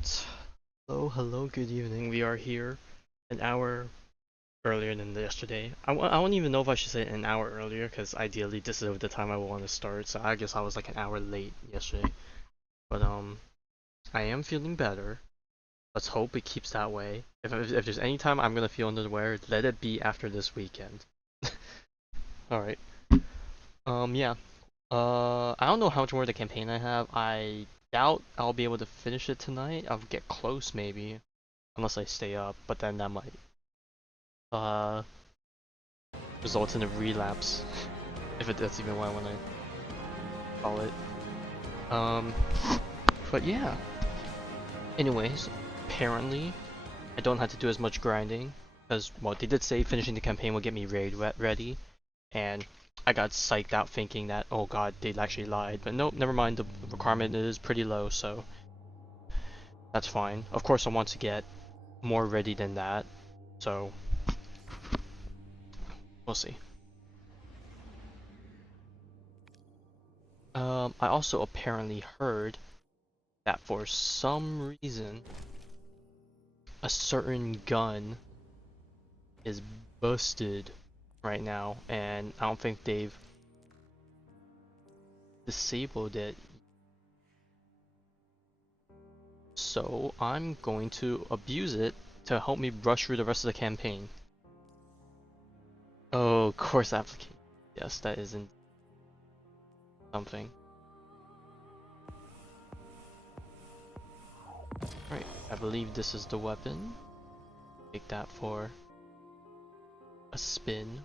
Alright. Hello, good evening. We are here an hour earlier than yesterday. I don't even know if I should say an hour earlier, because ideally this is the time I want to start, so I guess I was like an hour late yesterday. But, I am feeling better. Let's hope it keeps that way. If there's any time I'm gonna feel under the weather, let it be after this weekend. Alright. Yeah. I don't know how much more of the campaign I have. I doubt I'll be able to finish it tonight. I'll get close maybe, unless I stay up, but then that might uh result in a relapse, if that's even what I want to call it. Um, but yeah. Anyways, apparently I don't have to do as much grinding, because well, they did say finishing the campaign will get me raid ready, and I got psyched out thinking that, oh god, they actually lied. But nope, never mind, the requirement is pretty low, so that's fine. Of course I want to get more ready than that, so we'll see. I also apparently heard that for some reason a certain gun is busted right now, and I don't think they've disabled it. So I'm going to abuse it to help me rush through the rest of the campaign. Oh, course application. Yes, that isn't something. Right, I believe this is the weapon. Take that for a spin.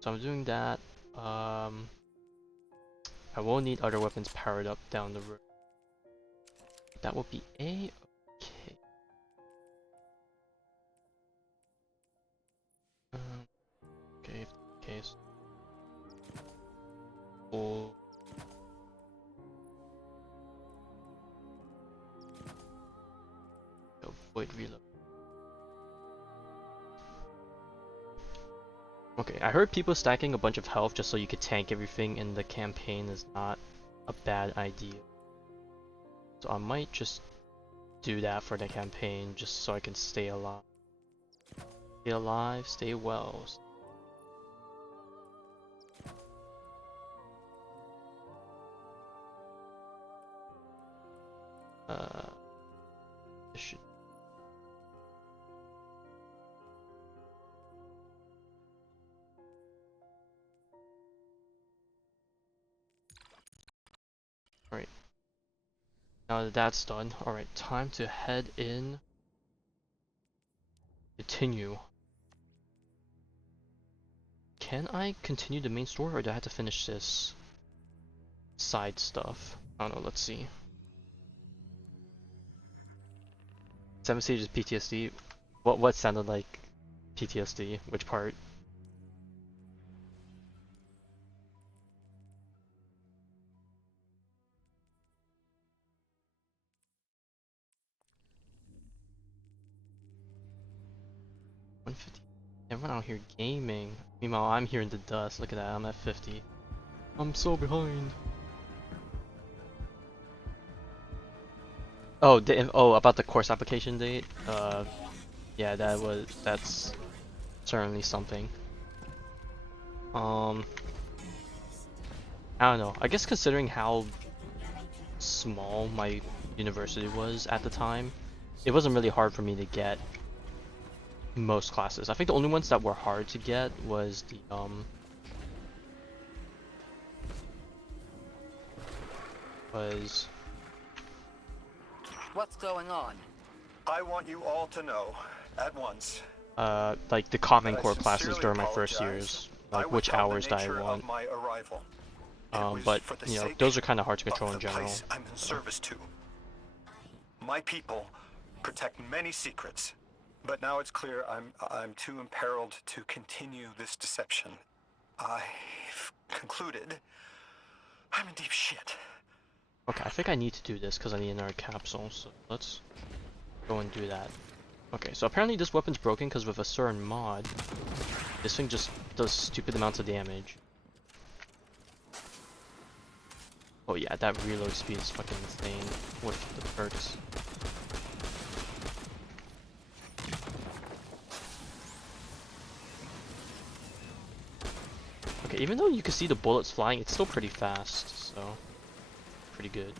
So I'm doing that. I will need other weapons powered up down the road. That will be okay. Okay, if that's the case. We'll avoid reload. Okay, I heard people stacking a bunch of health just so you could tank everything in the campaign is not a bad idea. So I might just do that for the campaign just so I can stay alive. Stay alive, stay well. This should. Alright. Now that that's done, alright, time to head in. Continue. Can I continue the main story, or do I have to finish this side stuff? I don't know, let's see. 7 stages PTSD. What sounded like PTSD? Which part? Everyone out here gaming. Meanwhile, I'm here in the dust. Look at that, I'm at 50. I'm so behind. Oh, about the course application date? Yeah, that's certainly something. I don't know. I guess considering how small my university was at the time, it wasn't really hard for me to get most classes. I think the only ones that were hard to get was the What's going on? I want you all to know, at once, like the Common Core classes during my first years, like which hours that I want. my arrival. But you know, those are kind of hard to control in general. Place I'm in service to. My people protect many secrets, but now it's clear I'm too imperiled to continue this deception. I've concluded I'm in deep shit. Okay, I think I need to do this because I need another capsule, so let's go and do that. Okay, so apparently this weapon's broken because with a certain mod, this thing just does stupid amounts of damage. Oh, Oh yeah, that reload speed is fucking insane with the perks. Okay, even though you can see the bullets flying, it's still pretty fast, so pretty good.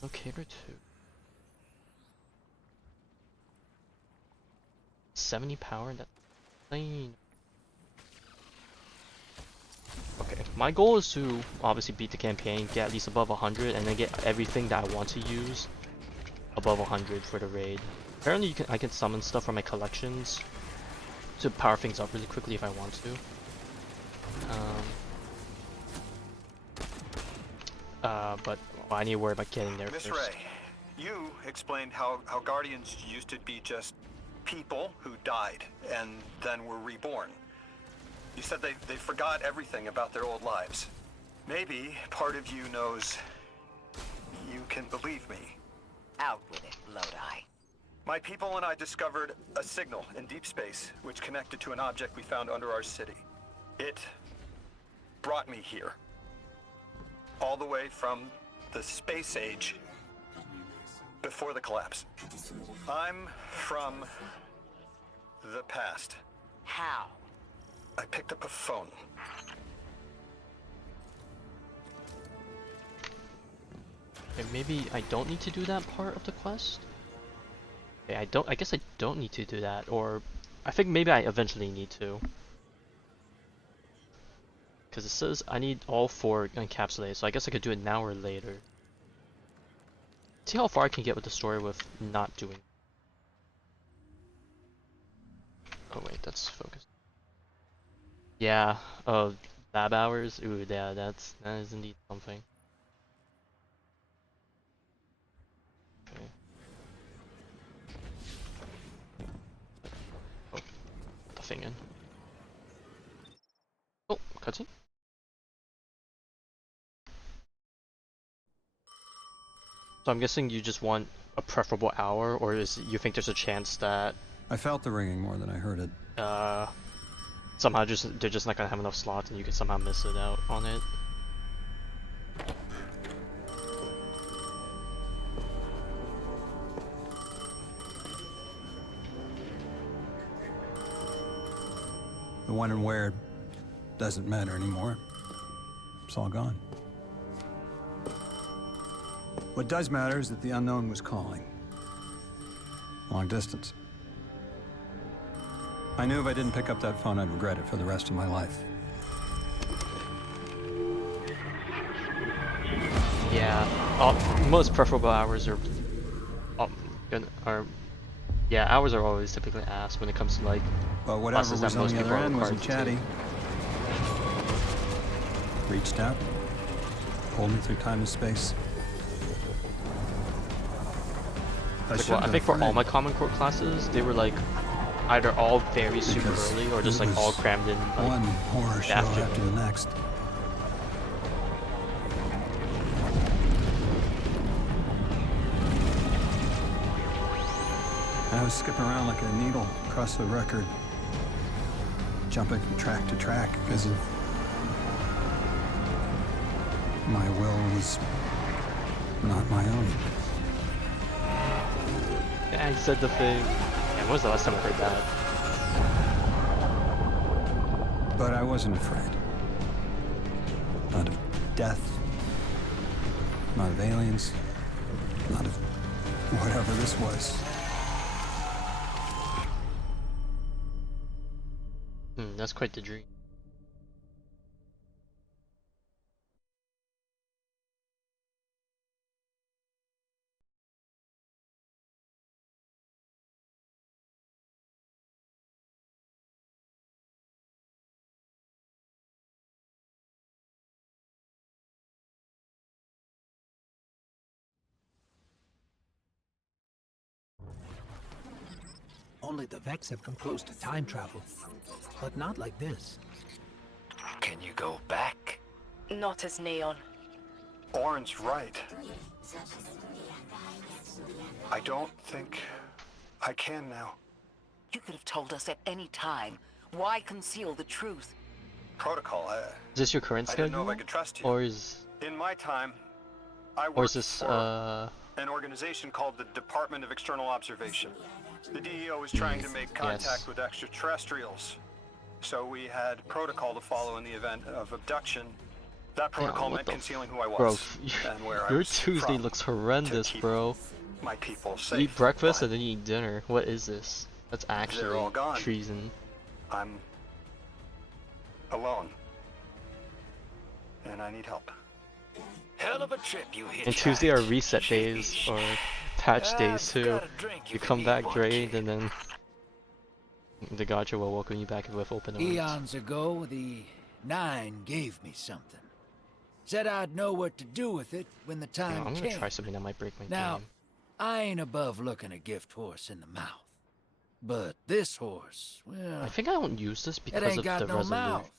Locator 2. 70 power? That's insane. Okay, my goal is to obviously beat the campaign, get at least above 100, and then get everything that I want to use above 100 for the raid. Apparently I can summon stuff from my collections to power things up really quickly if I want to. But I need to worry about getting there Miss first. Ray, you explained how Guardians used to be just people who died and then were reborn. You said they forgot everything about their old lives. Maybe part of you knows you can believe me. Out with it, Lodi. My people and I discovered a signal in deep space which connected to an object we found under our city. It brought me here. All the way from the space age before the collapse. I'm from the past. How? I picked up a phone. Okay, maybe I don't need to do that part of the quest? Okay, I guess I don't need to do that, or I think maybe I eventually need to. Because it says I need all 4 encapsulated, so I guess I could do it now or later. See how far I can get with the story with not doing. Oh wait, that's focused. Yeah, lab hours. Ooh, yeah, that is indeed something. Okay. Oh, put the thing in. Oh, cutscene. So I'm guessing you just want a preferable hour, or you think there's a chance that I felt the ringing more than I heard it. somehow they're just not gonna have enough slots and you can somehow miss it out on it. The when and where doesn't matter anymore. It's all gone. What does matter is that the unknown was calling. Long distance. I knew if I didn't pick up that phone, I'd regret it for the rest of my life. Yeah, most preferable hours are, yeah, hours are always typically asked when it comes to like But whatever classes was that on most the people other are end required wasn't to chatty. take. Reached out, pulled me through time and space. Like, well, I think for all my Common Core classes, they were like either all very super Because early or just like all crammed in like one horror show after. after the next. I was skipping around like a needle across the record, jumping from track to track because of my will was not my own. Yeah, he said the thing. Yeah, when was the last time I heard that? But I wasn't afraid. Not of death, not of aliens, not of whatever this was. That's quite the dream. Only the Vex have come close to time travel, but not like this. Can you go back? Not as Neon. Orin's right. I don't think I can now. You could have told us at any time. Why conceal the truth? Protocol. Is this your current I didn't know if I schedule? could trust you. Or is In my time, I or is worked this for an organization called the Department of External Observation. The DEO was trying to make contact yes. with extraterrestrials, so we had protocol to follow in the event of abduction. That Damn, protocol what meant the concealing who I bro, was and where I your was Tuesday from looks to horrendous, keep bro. my people You eat safe. breakfast But and then you eat dinner. What is this? That's they're all actually gone. treason. I'm alone, and I need help. Hell of a trip you hitchhiked. And Tuesday are reset days Sheesh. or patch days I've too. got a drink You if come need back one, drained kid. and then the gotcha will welcome you back with open arms. Eons ago, the Nine gave me something. Said I'd know what to do with it when the You know, time I'm gonna came. try something that might break my Now, game. I ain't above looking a gift horse in the mouth. But this horse, well, I think I don't use this it because ain't of got the no resolution. mouth.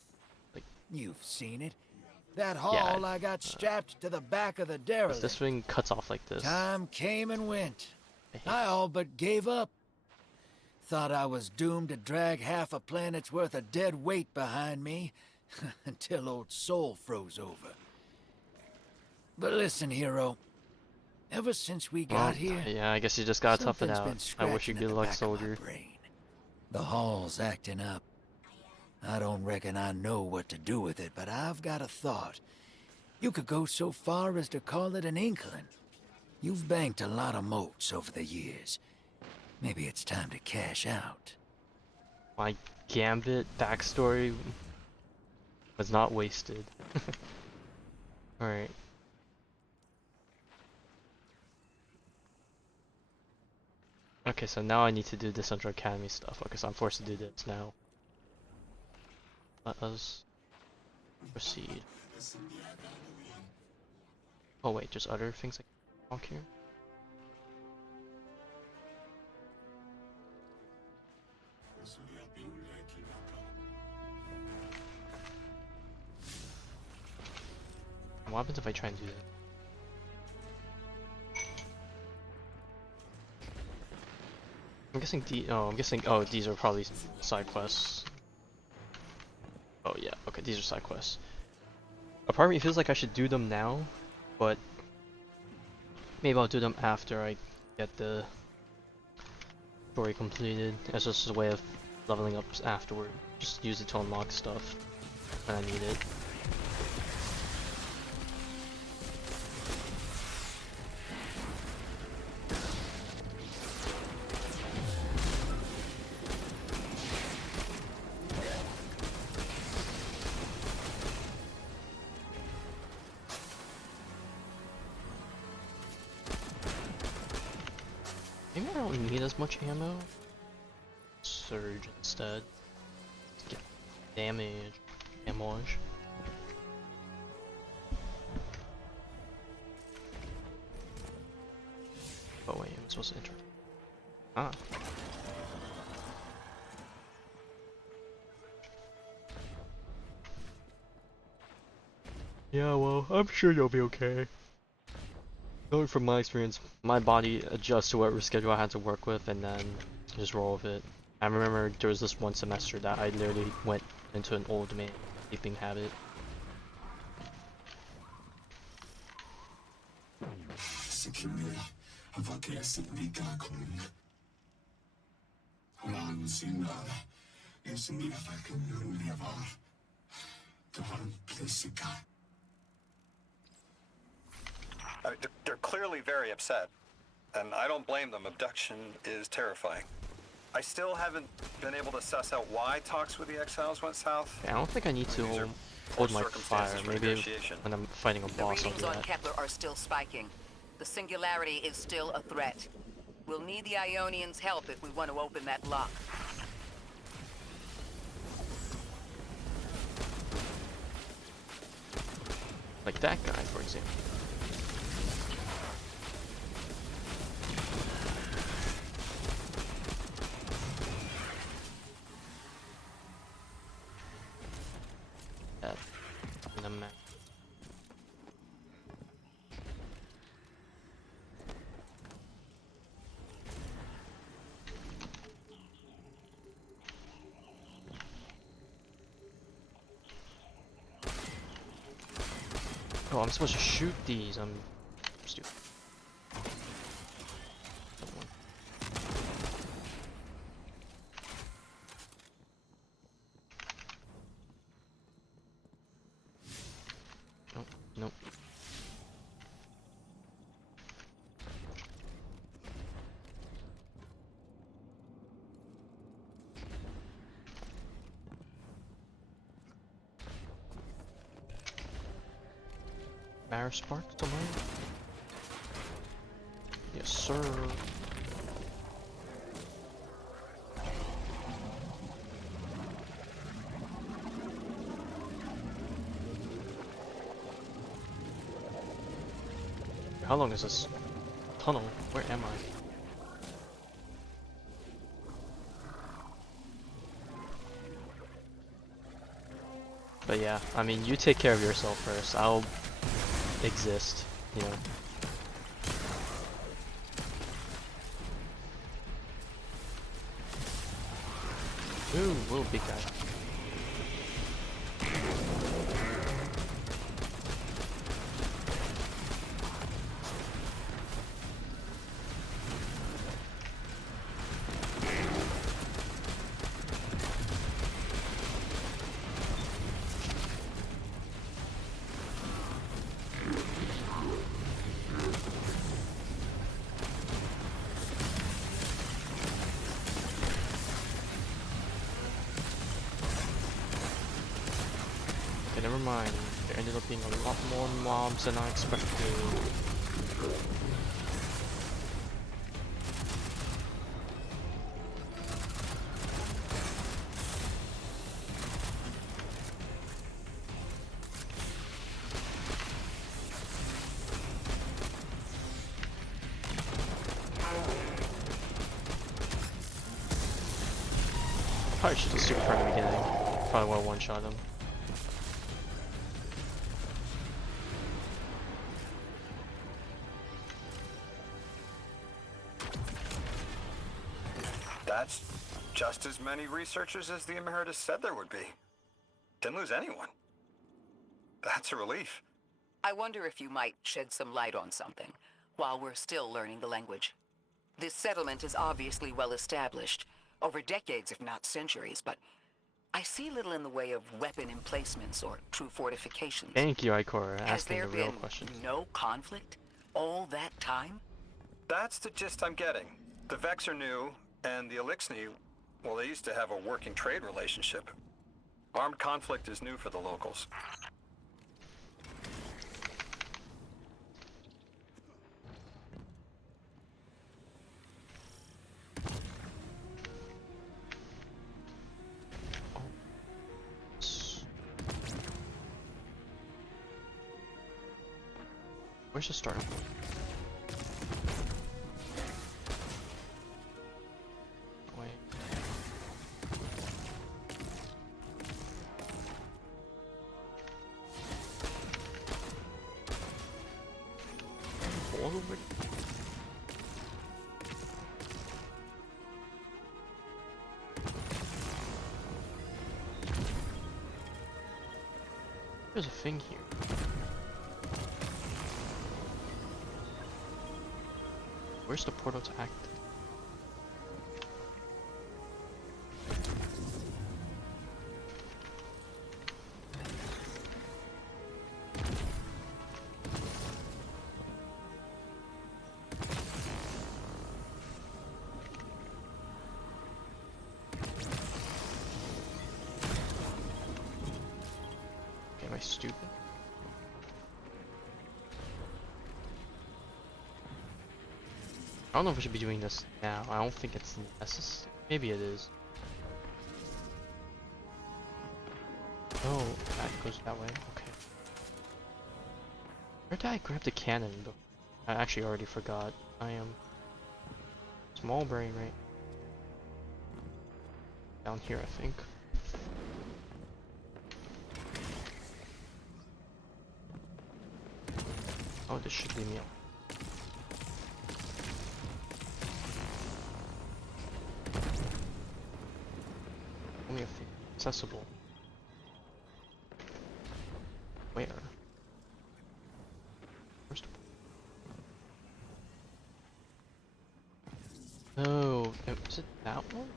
Like- You've seen it. That Yeah, haul I got strapped to the back of the 'Cause derelict. this thing cuts off like this. Time came and went. I hate I all but gave up. Thought I was doomed to drag half a planet's worth of dead weight behind me until old Soul froze over. But listen, hero. Ever since we got here, yeah, I guess you just gotta tough it something's out. been I wish scratching you at good the luck, back of my soldier. brain. The hall's acting up. I don't reckon I know what to do with it, but I've got a thought. You could go so far as to call it an inkling. You've banked a lot of moats over the years. Maybe it's time to cash out. My Gambit backstory was not wasted. Alright. Okay, so now I need to do the Central Academy stuff. Okay, so I'm forced to do this now. Let us proceed. Oh wait, there's other things I can talk here? What happens if I try and do that? I'm guessing, oh, these are probably side quests. Oh yeah, okay, these are side quests. A part of me feels like I should do them now, but maybe I'll do them after I get the story completed. As just a way of leveling up afterward. Just use it to unlock stuff when I need it. Maybe I don't need as much ammo. Surge instead. Let's get damage. Damage. Oh wait, I'm supposed to enter. Ah. Yeah, well, I'm sure you'll be okay. Knowing from my experience, my body adjusts to whatever schedule I had to work with and then just roll with it. I remember there was this one semester that I literally went into an old man sleeping habit. They're clearly very upset, and I don't blame them. Abduction is terrifying. I still haven't been able to suss out why talks with the exiles went south. I don't think I need to These are hold poor my fire. circumstances for Maybe negotiation. when I'm fighting a The boss I'll readings do on that. Kepler are still spiking. The singularity is still a threat. We'll need the Ionians' help if we want to open that lock. Like that guy, for example. That in a map. Oh, I'm supposed to shoot these. I'm stupid. Nope, nope. Barra spark somewhere? Yes, sir. How long is this tunnel? Where am I? But yeah, I mean, you take care of yourself first. I'll exist, you know. Ooh, whoa, big guy. Okay, never mind. There ended up being a lot more mobs than I expected. Probably should have super from the beginning. Probably would have one-shot him. That's just as many researchers as the Emeritus said there would be. Didn't lose anyone. That's a relief. I wonder if you might shed some light on something while we're still learning the language. This settlement is obviously well established, over decades if not centuries, but I see little in the way of weapon emplacements or true fortifications. Thank you, Ikora, Has asking there the real been questions. no conflict all that time? That's the gist I'm getting. The Vex are new, and the Elixni, well, they used to have a working trade relationship. Armed conflict is new for the locals. Where's the starting point? Wait. Forward? There's a thing here. Where's the portal to act? Okay, am I stupid? I don't know if we should be doing this now. I don't think it's necessary. Maybe it is. Oh, that goes that way. Okay. Where did I grab the cannon though? I actually already forgot. I am small brain, right? Down here, I think. Oh, this should leave me out. Only if accessible. Where? Oh, is it that one?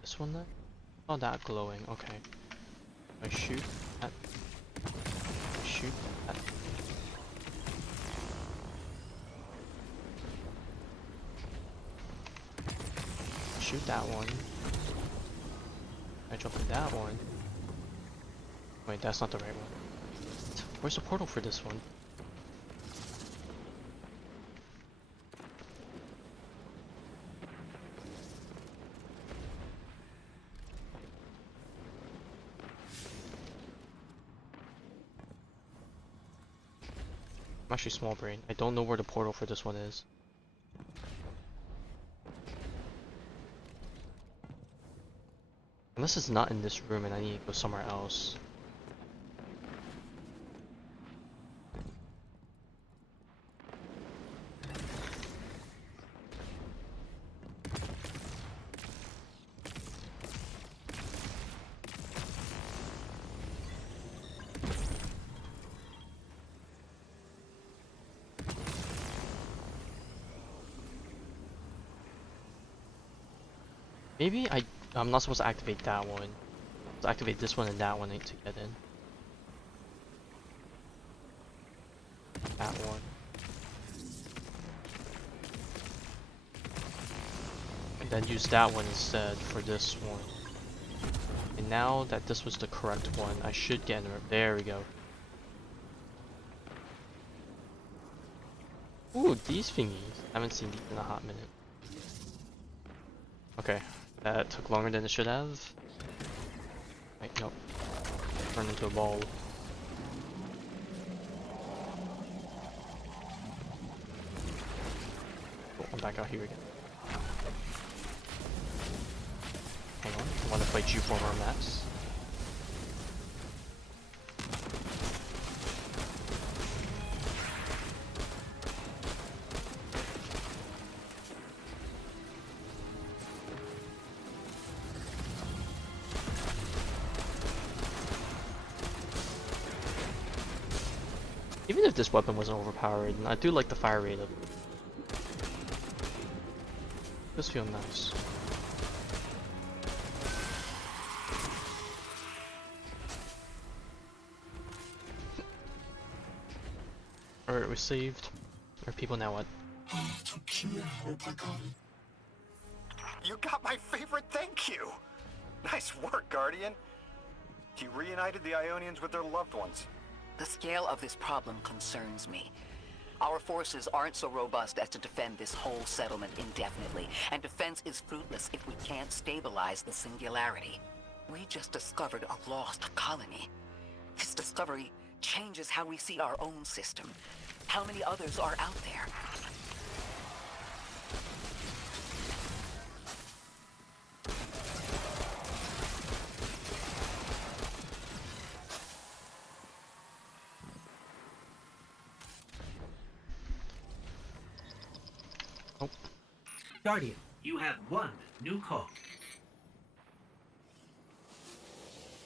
This one then? Oh, that glowing. Okay. I shoot that. Shoot that. Shoot that one. I jump in that one. Wait, that's not the right one. Where's the portal for this one? I'm actually small brain. I don't know where the portal for this one is. Unless it's not in this room and I need to go somewhere else. Maybe I'm not supposed to activate that one. To activate this one and that one to get in. That one. And then use that one instead for this one. And now that this was the correct one, I should get in there. There we go. Ooh, these thingies. I haven't seen these in a hot minute. Okay, that took longer than it should have. Wait, nope. Turned into a ball. Oh, I'm back out here again. Hang on, I want to play G4 maps. Even if this weapon wasn't overpowered, I do like the fire rate of it. This feels nice. Alright, we saved. Our people now what? You got my favorite thank you! Nice work, Guardian. You reunited the Ionians with their loved ones. The scale of this problem concerns me. Our forces aren't so robust as to defend this whole settlement indefinitely, and defense is fruitless if we can't stabilize the singularity. We just discovered a lost colony. This discovery changes how we see our own system. How many others are out there? Guardian, you have one new call.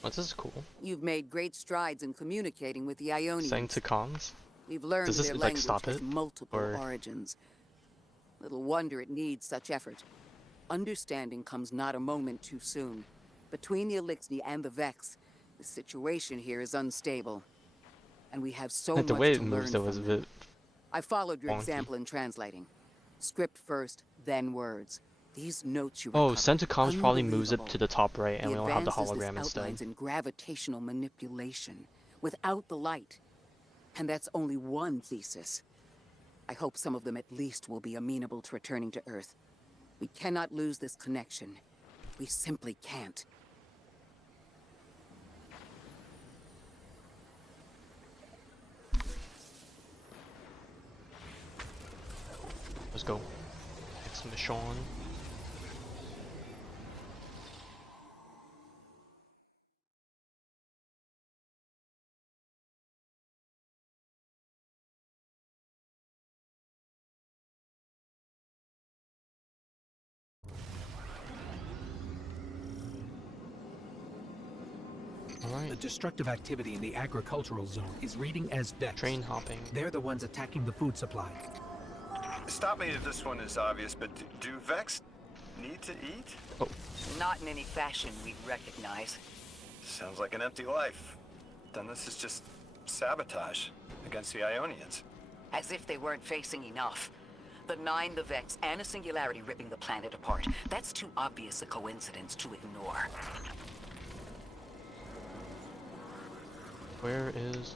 Oh, this is cool. You've made great strides in communicating with the Ionians. Saying to cons? We've learned Does this, their like, language stop has it? multiple Or- origins. Little wonder it needs such effort. Understanding comes not a moment too soon. Between the Elixni and the Vex, the situation here is unstable. And we have so The much way to it moves learn though is a from them. bit I followed your wonky. example in translating. Script first, then words. These notes you Oh, recovered, send to comms probably moves it unbelievable. to the top right and we don't have the advances hologram this instead. outlines in gravitational manipulation without the light. And that's only one thesis. I hope some of them at least will be amenable to returning to Earth. We cannot lose this connection. We simply can't. Let's go. Next mission. The Alright, destructive activity in the agricultural zone is reading as Vex. train hopping. They're the ones attacking the food supply. Stop me if this one is obvious, but do Vex need to eat? Oh, Not in any fashion we'd recognize. Sounds like an empty life. Then this is just sabotage against the Ionians. As if they weren't facing enough. The Nine, the Vex, and a singularity ripping the planet apart. That's too obvious a coincidence to ignore. where is?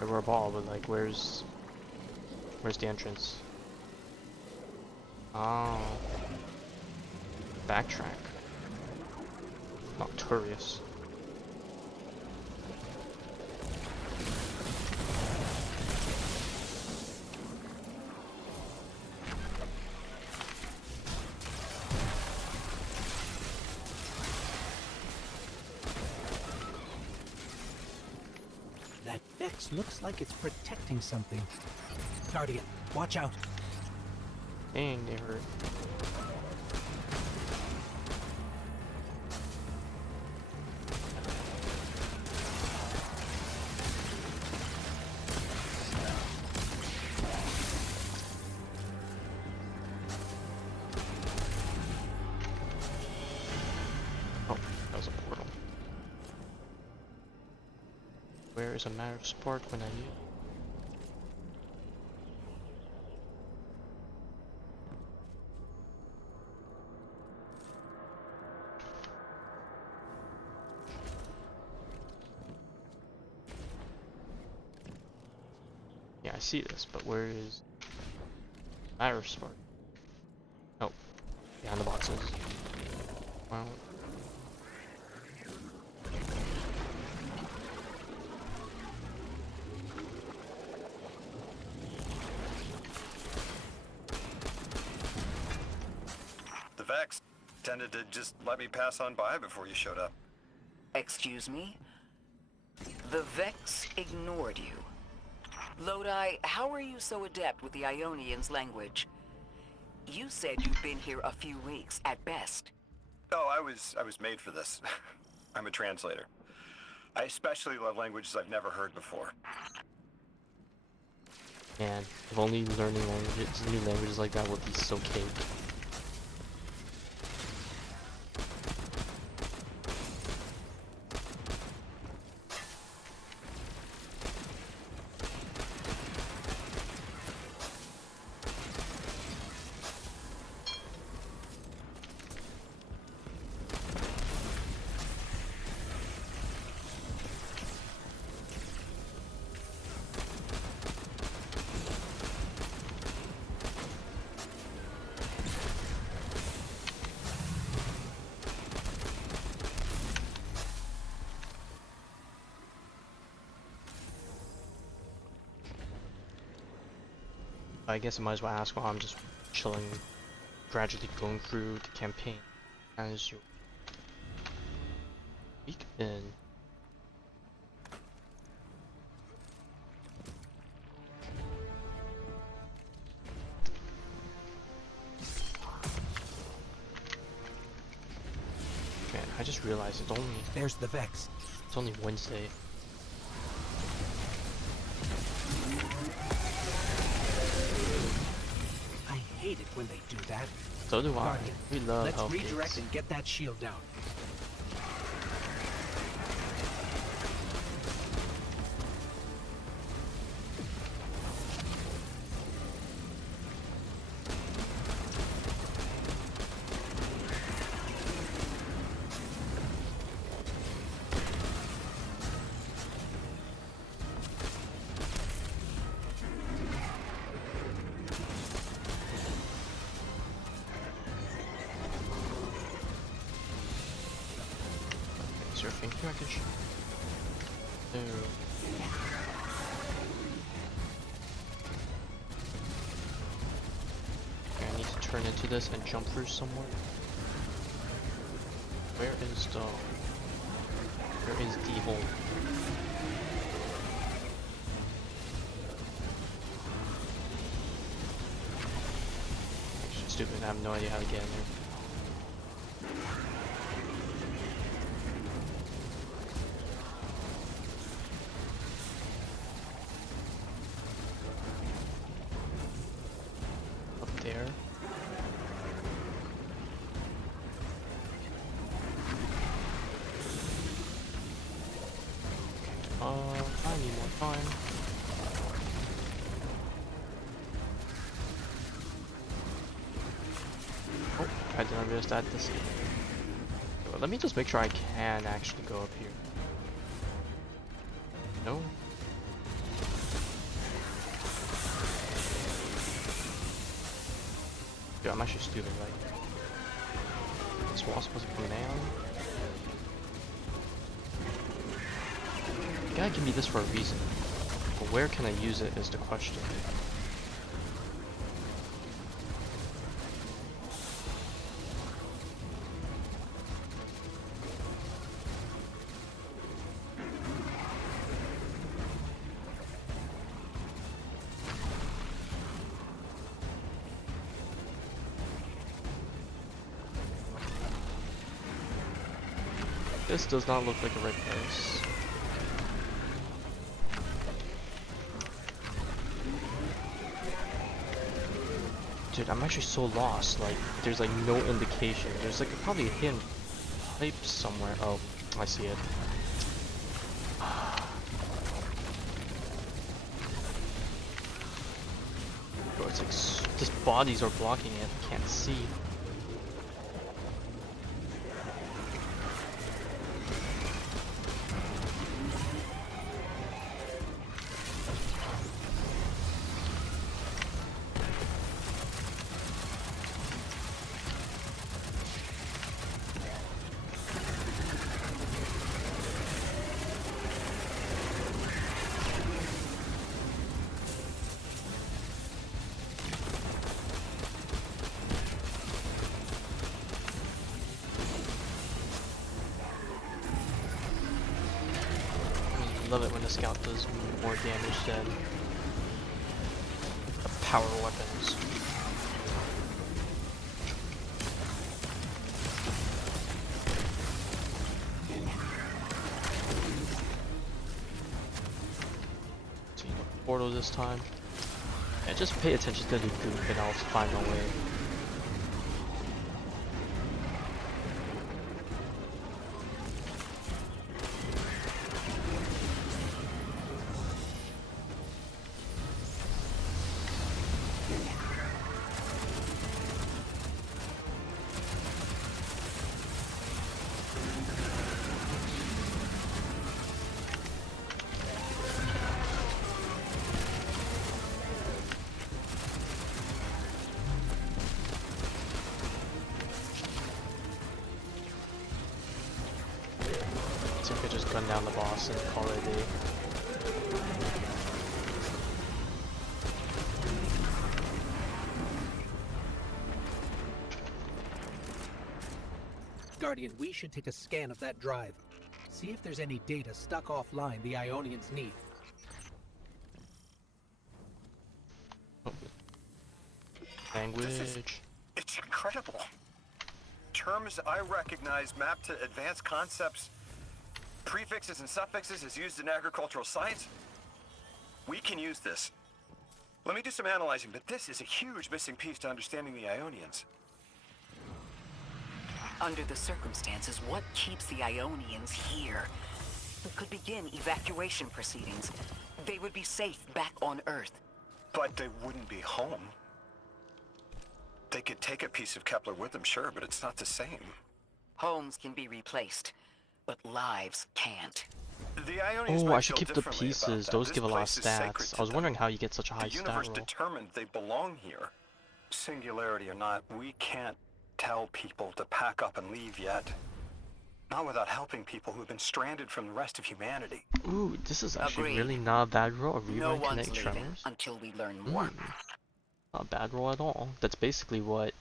We're a ball, but like, where's the entrance? Oh, backtrack. Nocturious. That Vex looks like it's protecting something. Guardian, watch out. Dang, they hurt. Oh, that was a portal. Where is a matter of spark when I need it? Yeah, I see this, but where is matter of spark? Oh, behind the boxes. Well, The Vex tended to just let me pass on by before you showed up. Excuse me? The Vex ignored you. Lodi, how are you so adept with the Ionians' language? You said you've been here a few weeks, at best. Oh, I was made for this. I'm a translator. I especially love languages I've never heard before. man, if only learning new languages like that would be so cake. I guess I might as well ask while I'm just chilling, gradually going through the campaign. As your week been? Man, I just realized There's the Vex. it's only Wednesday. I hate it when they do that. So do I. Guardian, We love let's health redirect gates. and get that shield down. Is there a thinking I can shoot? No. Okay, I need to turn into this and jump through somewhere. Where is the hole? Actually, stupid, I have no idea how to get in there. there. I need more time. Oh, I didn't realize that this. Let me just make sure I can actually go up here. No. Dude, I'm actually stupid, like. This wall's supposed to come down. You gotta give me this for a reason. But where can I use it is the question. This does not look like the right place. Dude, I'm actually so lost. Like, there's like no indication. There's like probably a hidden pipe somewhere. Oh, I see it. Bro, it's like just bodies are blocking it. I can't see. Love it when the scout does more damage than the power weapons. See the portal this time. Yeah, just pay attention to the goop and I'll find my way. I could just gun down the boss and call it a day. Guardian, we should take a scan of that drive. See if there's any data stuck offline the Ionians need. Language. It's incredible. Terms I recognize map to advanced concepts, prefixes and suffixes as used in agricultural science. We can use this. Let me do some analyzing, but this is a huge missing piece to understanding the Ionians. Under the circumstances, what keeps the Ionians here? We could begin evacuation proceedings. They would be safe back on Earth. But they wouldn't be home. They could take a piece of Kepler with them, sure, but it's not the same. Homes can be replaced, but lives can't. The Ionians Oh, might I should feel keep the differently about pieces. that. Those This give a lot of place is sacred stats. to I was them. wondering how you get such a high The universe stat roll. determined they belong here. Singularity or not, we can't tell people to pack up and leave yet. Not without helping people who've been stranded from the rest of humanity. Ooh, this is actually Agreed. really not a bad roll. A No rerun one's connect leaving tremors. until we learn more. Not a bad roll at all. That's basically what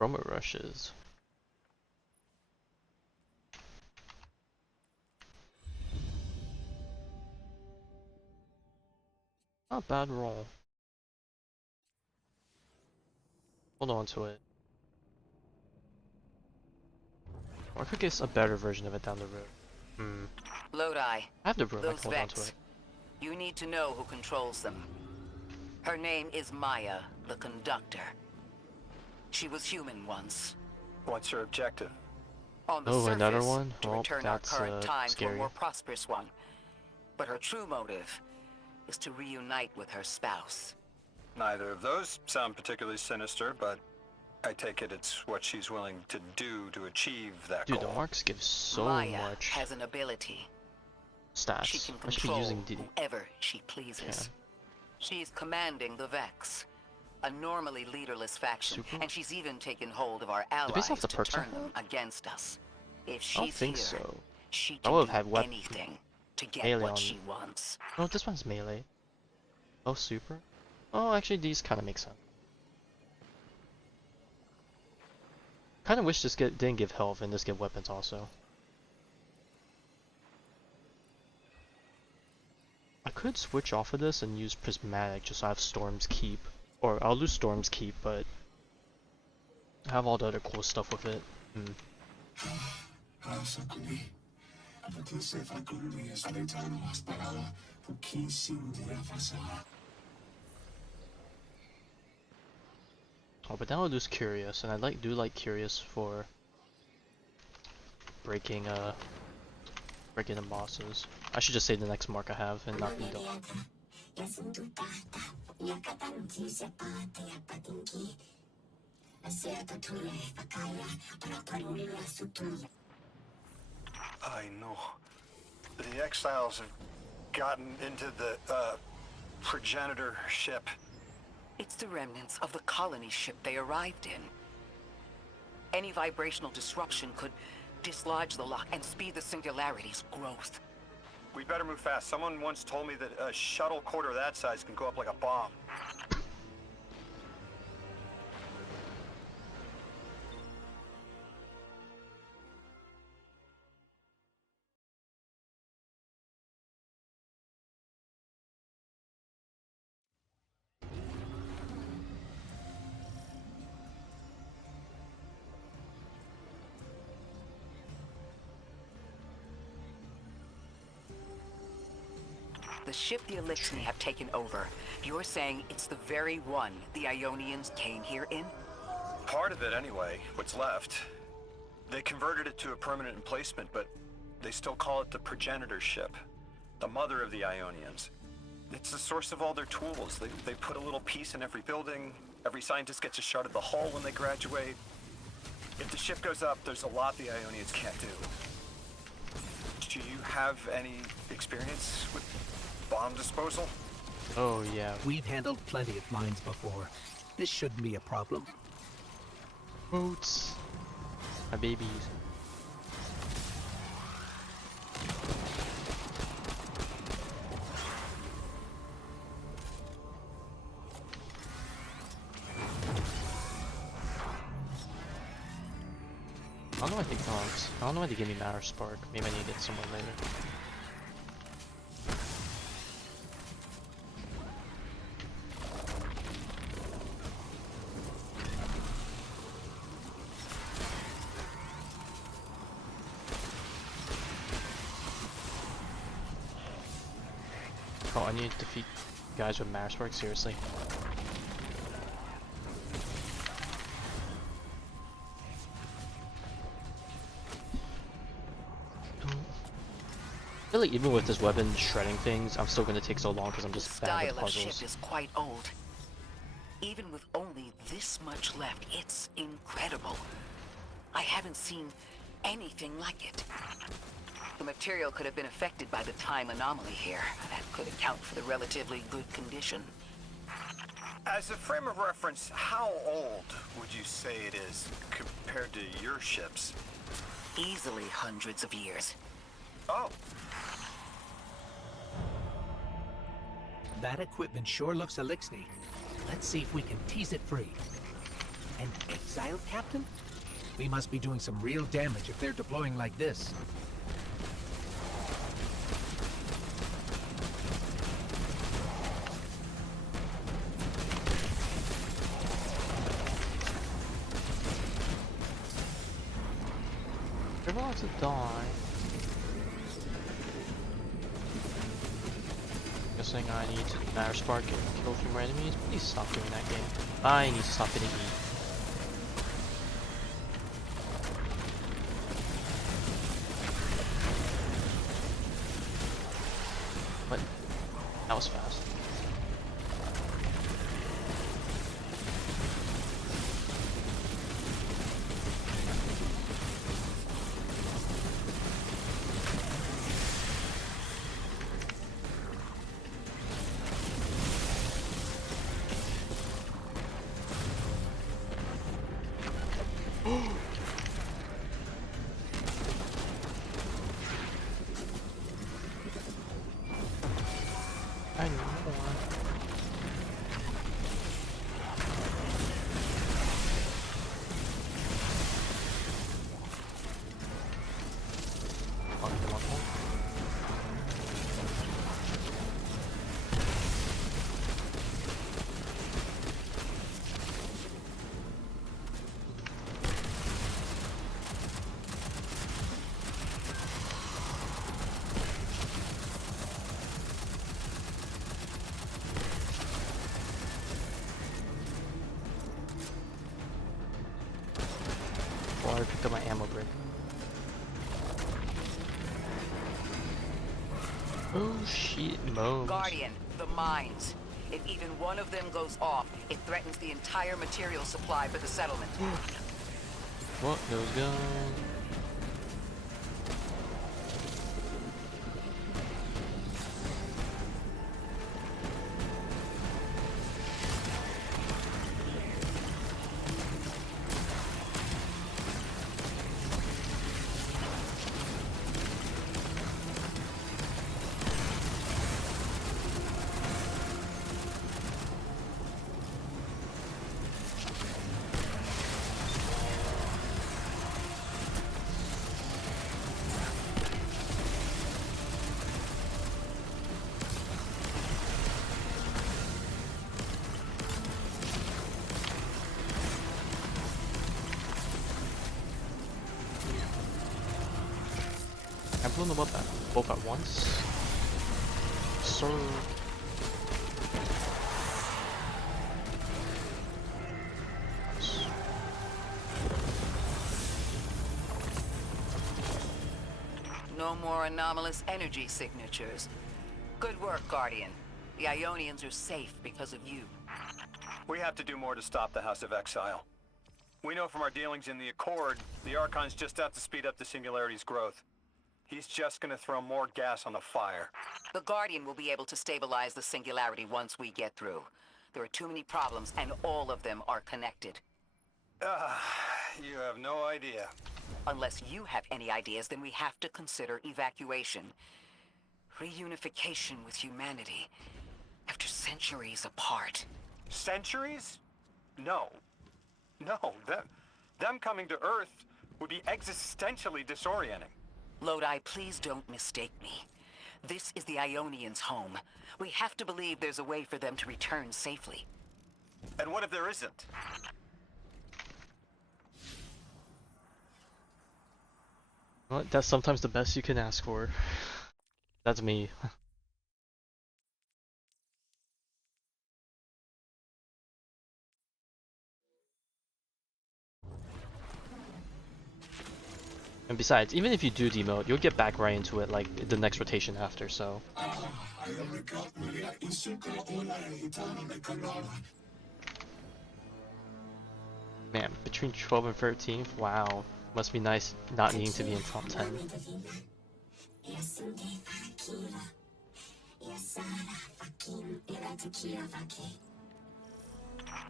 Chroma Rush is. Not a bad roll. Hold on to it. Or I could get a better version of it down the road. Lodi, I have the room, I those can hold on to Vex. it. You need to know who controls them. Her name is Maya, the conductor. She was human once. What's her objective? On the Oh, another surface, one? to Oh, return our that's current time to a scary. more prosperous one. But her true motive is to reunite with her spouse. Neither of those sound particularly sinister, but I take it it's what she's willing to do to achieve that Dude, the goal. marks give so Maya much has an ability. She stats. can I should be control using the. whoever she pleases. Okay. She's commanding the Vex, a normally leaderless faction, Super? and she's even taken hold of our Do these allies have the to perks on turn them against us. If I don't she's think here, so. she I can would do have had anything to get melee what on- she wants. No, this one's melee. Oh, super? Oh, actually, these kind of make sense. Kind of wish this didn't give health and this give weapons also. I could switch off of this and use prismatic just so I have Storm's Keep. Or I'll lose Storm's Keep, but I have all the other cool stuff with it. Oh, but now I'll lose Curious, and I do like Curious for breaking the bosses. I should just say the next mark I have and not be done. I know. The exiles have gotten into the, progenitor ship. It's the remnants of the colony ship they arrived in. Any vibrational disruption could dislodge the lock and speed the singularity's growth. We better move fast. Someone once told me that a shuttle quarter that size can go up like a bomb. The ship the Elixni have taken over. You're saying it's the very one the Ionians came here in? Part of it, anyway. What's left. They converted it to a permanent emplacement, but they still call it the progenitor ship. The mother of the Ionians. It's the source of all their tools. They put a little piece in every building. Every scientist gets a shot at the hull when they graduate. If the ship goes up, there's a lot the Ionians can't do. Do you have any experience with bomb disposal? Oh yeah. We've handled plenty of mines before. This shouldn't be a problem. Boots. My babies. I don't know why they can't. I don't know why they give me Matter Spark. Maybe I need it somewhere later. Oh, I need to defeat guys with Matter Spark, seriously. I feel like even with this weapon shredding things, I'm still gonna take so long because I'm The just bad with style of ship puzzles. is quite old. Even with only this much left, it's incredible. I haven't seen anything like it. The material could have been affected by the time anomaly here. That could account for the relatively good condition. As a frame of reference, how old would you say it is compared to your ships? Easily hundreds of years. Oh, That equipment sure looks Elixni. Let's see if we can tease it free. An exile captain? We must be doing some real damage if they're deploying like this. You're about to die. Guess saying I need to matter spark and kill a few more enemies. Please stop doing that, game. I need to stop hitting E. What? That was fast. I need more. Come on, come on, come on. Oh, I picked up my ammo brick. Oh shit, Moans. Guardian, the mines. If even one of them goes off, it threatens the entire material supply for the settlement. What goes gun? I blew them up both at once. Sir. Nice. No more anomalous energy signatures. Good work, Guardian. The Ionians are safe because of you. We have to do more to stop the House of Exile. We know from our dealings in the Accord, the Archon's just out to speed up the Singularity's growth. He's just gonna throw more gas on the fire. The Guardian will be able to stabilize the Singularity once we get through. There are too many problems, and all of them are connected. You have no idea. Unless you have any ideas, then we have to consider evacuation. Reunification with humanity. After centuries apart. Centuries? No. No, them coming to Earth would be existentially disorienting. Lodi, please don't mistake me. This is the Ionians' home. We have to believe there's a way for them to return safely. And what if there isn't? Well, that's sometimes the best you can ask for. That's me. And besides, even if you do demote, you'll get back right into it like the next rotation after, so. Man, between 12 and 13th, wow. Must be nice not needing to be in top 10.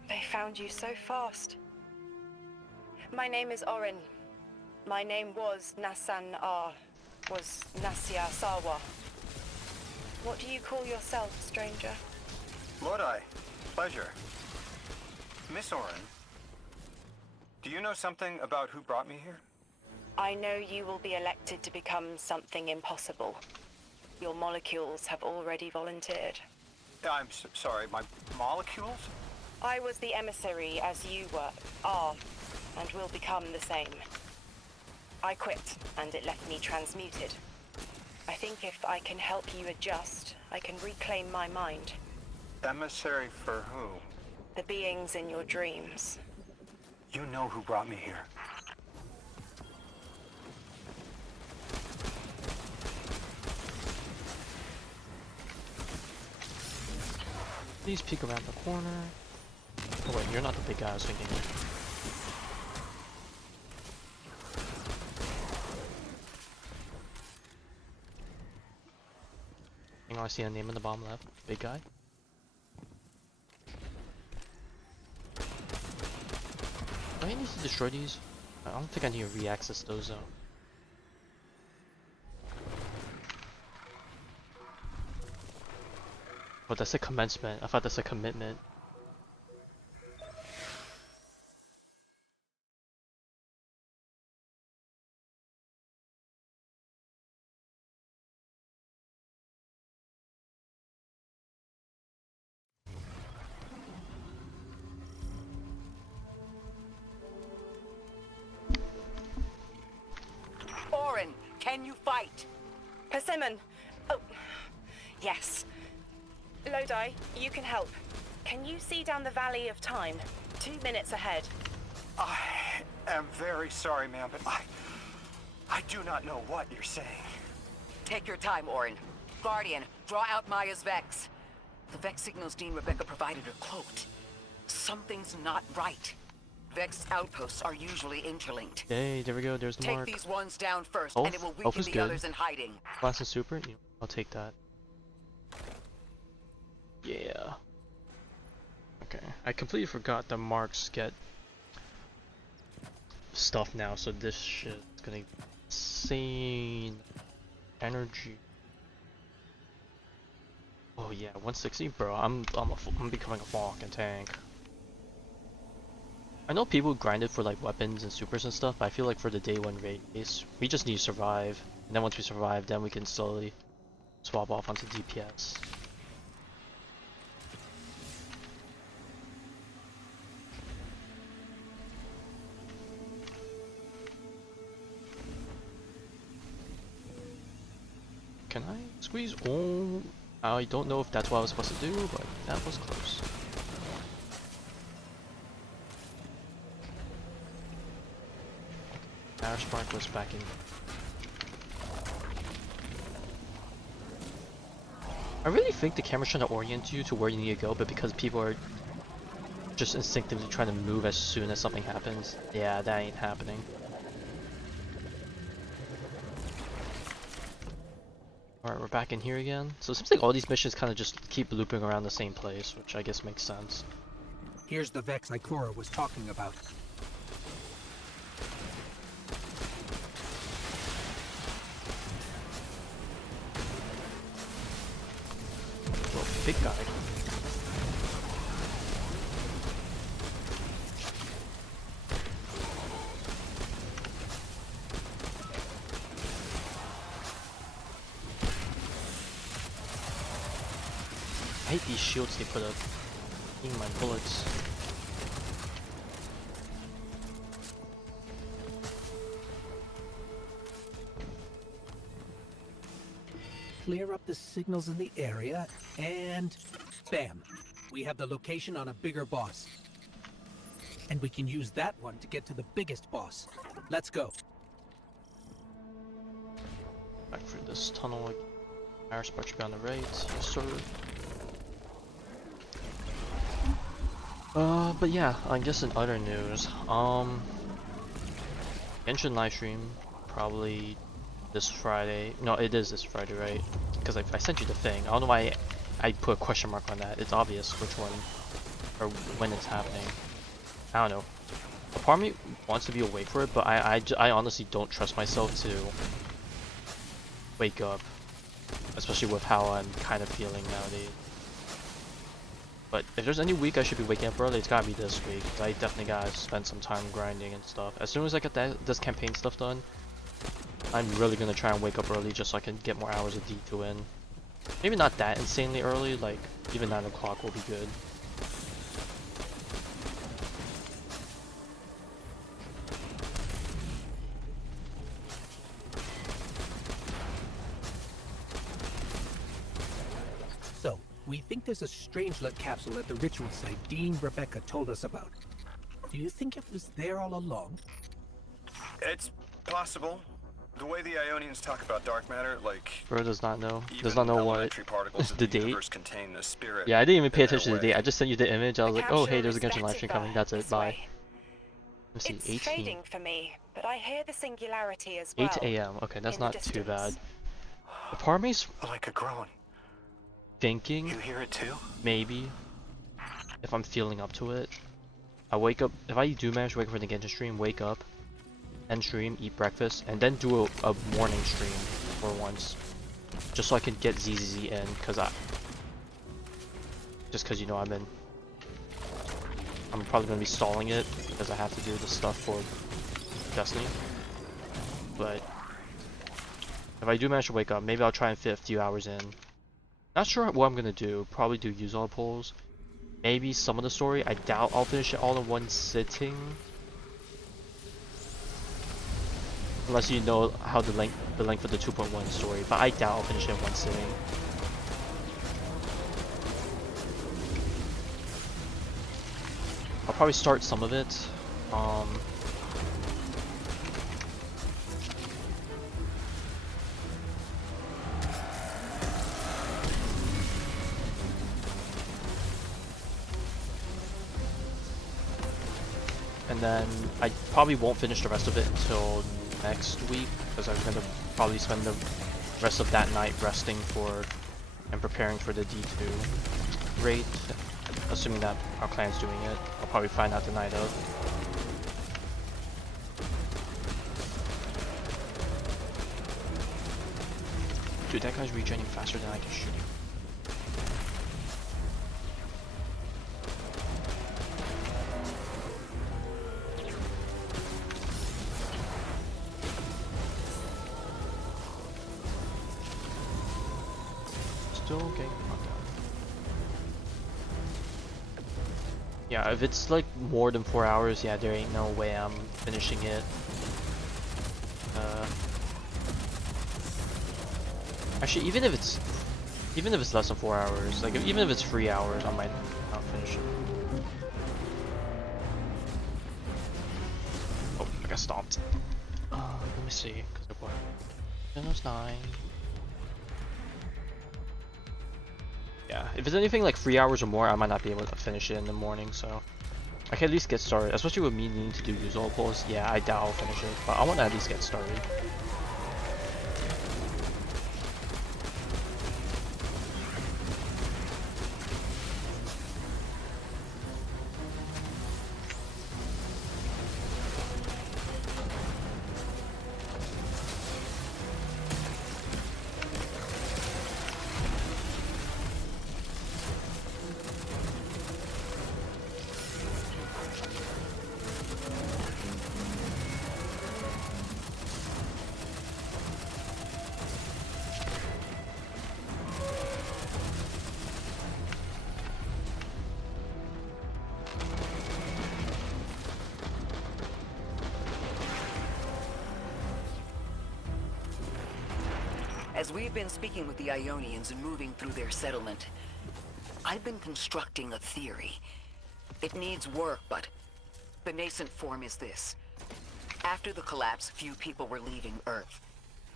They found you so fast. My name is Orin. My name was Nasan R. Was Nasia Sawa. What do you call yourself, stranger? Lodi, pleasure. Miss Orin, do you know something about who brought me here? I know you will be elected to become something impossible. Your molecules have already volunteered. I'm sorry, my molecules? I was the emissary as you are, and will become the same. I quit, and it left me transmuted. I think if I can help you adjust, I can reclaim my mind. Emissary for who? The beings in your dreams. You know who brought me here. Please peek around the corner. Oh wait, you're not the big guy I was thinking. Hang on, I see a name in the bottom left. Big guy. Do I need to destroy these? I don't think I need to re-access those though. Oh, that's a commencement. I thought that's a commitment. Orin, can you fight? Persimmon! Oh, yes. Lodi, you can help. Can you see down the Valley of Time? 2 minutes ahead. I am very sorry, ma'am, but I do not know what you're saying. Take your time, Orin. Guardian, draw out Maya's Vex. The Vex signals Dean Rebecca provided are cloaked. Something's not right. Vex outposts are usually interlinked. Hey, there we go. There's the Take mark. these ones down first, Elf? and it will Elf weaken is the good. others in hiding. Class and super? Yeah, I'll take that. Yeah. Okay. I completely forgot the marks get stuff now, so this shit is gonna insane energy. Oh yeah, 160, bro. I'm becoming a fucking tank. I know people grind it for like weapons and supers and stuff, but I feel like for the day one race, we just need to survive. And then once we survive, then we can slowly swap off onto DPS. Can I squeeze? Oh, I don't know if that's what I was supposed to do, but that was close. Our spark was back in. I really think the camera's trying to orient you to where you need to go, but because people are just instinctively trying to move as soon as something happens, yeah, that ain't happening. Alright, we're back in here again. So it seems like all these missions kind of just keep looping around the same place, which I guess makes sense. Here's the Vex Ikora was talking about. Well, big guy. I hate these shields they put up in my bullets. Clear up the signals in the area, and bam! We have the location on a bigger boss. And we can use that one to get to the biggest boss. Let's go. Back through this tunnel again. Iris Spark should be on the right, yes sir. But yeah, I guess in other news, Genshin livestream probably this Friday. No, it is this Friday, right? Because I sent you the thing. I don't know why I put a question mark on that. It's obvious which one or when it's happening. I don't know. Part of me wants to be awake for it, but I honestly don't trust myself to wake up, especially with how I'm kind of feeling nowadays. But if there's any week I should be waking up early, it's gotta be this week. 'Cause I definitely gotta spend some time grinding and stuff. As soon as I get this campaign stuff done, I'm really gonna try and wake up early just so I can get more hours of D2 in. Maybe not that insanely early, like even 9 o'clock will be good. We think there's a Strangelet capsule at the ritual site Dean Rebecca told us about. Do you think it was there all along? It's possible. The way the Ionians talk about dark matter, like Bro does not know. Does even not know what elementary particles of the the date. universe contain the spirit. Yeah, I didn't even pay in their attention to the date. way. I just sent you the image. I The was like, oh hey, capsule there's a is Genshin live stream Vetiver coming. That's it. this Bye. way. Let's see, It's 18. fading for me, but I hear the singularity as 8 well. a.m. Okay, that's in the not too bad. distance. The part of me's Like a groan. thinking You hear it too? maybe if I'm feeling up to it, I wake up. If I do manage to wake up for the Genshin stream, wake up, end stream, eat breakfast, and then do a morning stream for once, just so I can get ZZZ in, because you know I'm probably gonna be stalling it because I have to do the stuff for Destiny. But if I do manage to wake up, maybe I'll try and fit a few hours in. Not sure what I'm gonna do. Probably do use all polls. Maybe some of the story. I doubt I'll finish it all in one sitting. Unless you know how the length of the 2.1 story, but I doubt I'll finish it in one sitting. I'll probably start some of it. And then I probably won't finish the rest of it until next week, because I'm going to probably spend the rest of that night resting for and preparing for the D2 raid, assuming that our clan's doing it. I'll probably find out the night of. Dude, that guy's regenerating faster than I can shoot him. Still getting knocked out. Yeah, if it's like more than 4 hours, yeah, there ain't no way I'm finishing it. Actually, even if it's less than 4 hours, like even if it's 3 hours, I might not finish it. Oh, I got stomped. Let me see, cause of what? Then it was 9. Yeah, if it's anything like 3 hours or more, I might not be able to finish it in the morning, so I can at least get started. Especially with me needing to do use all pulls. Yeah, I doubt I'll finish it, but I want to at least get started. As we've been speaking with the Ionians and moving through their settlement, I've been constructing a theory. It needs work, but the nascent form is this. After the collapse, few people were leaving Earth.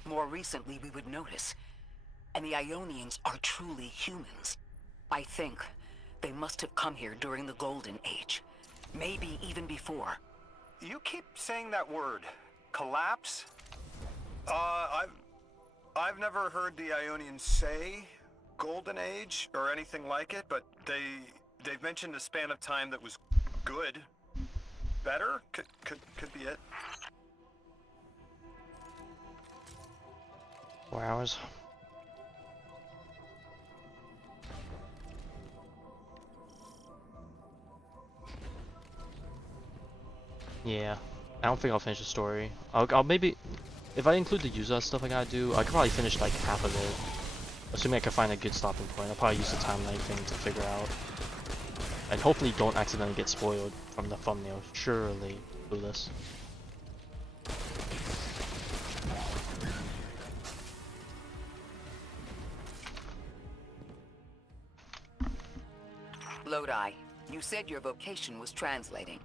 More recently, we would notice. And the Ionians are truly humans. I think they must have come here during the Golden Age. Maybe even before. You keep saying that word, collapse. I've never heard the Ionians say Golden Age or anything like it, but they've mentioned a span of time that was good, better. Could be it. 4 hours. Yeah, I don't think I'll finish the story. I'll maybe, if I include the user stuff I gotta do, I could probably finish like half of it. Assuming I can find a good stopping point. I'll probably use the timeline thing to figure out. And hopefully don't accidentally get spoiled from the thumbnail. Surely, clueless. Lodi, you said your vocation was translating.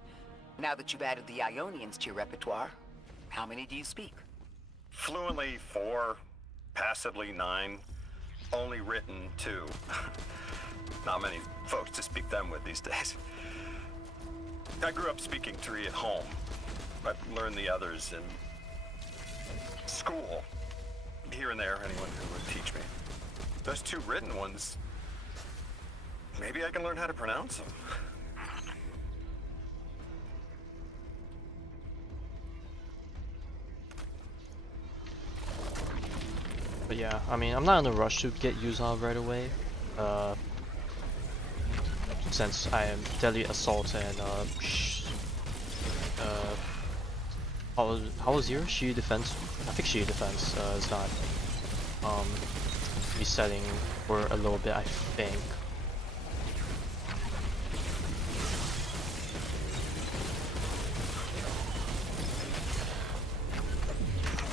Now that you've added the Ionians to your repertoire, how many do you speak? Fluently 4, passively 9, only written 2. Not many folks to speak them with these days. I grew up speaking 3 at home. I've learned the others in school. Here and there, anyone who would teach me. Those 2 written ones, maybe I can learn how to pronounce them. But yeah, I mean, I'm not in a rush to get Yuzhan right away. Since I am Deadly Assault and how was yours? Shield Defense? I think Shield Defense is not resetting for a little bit, I think.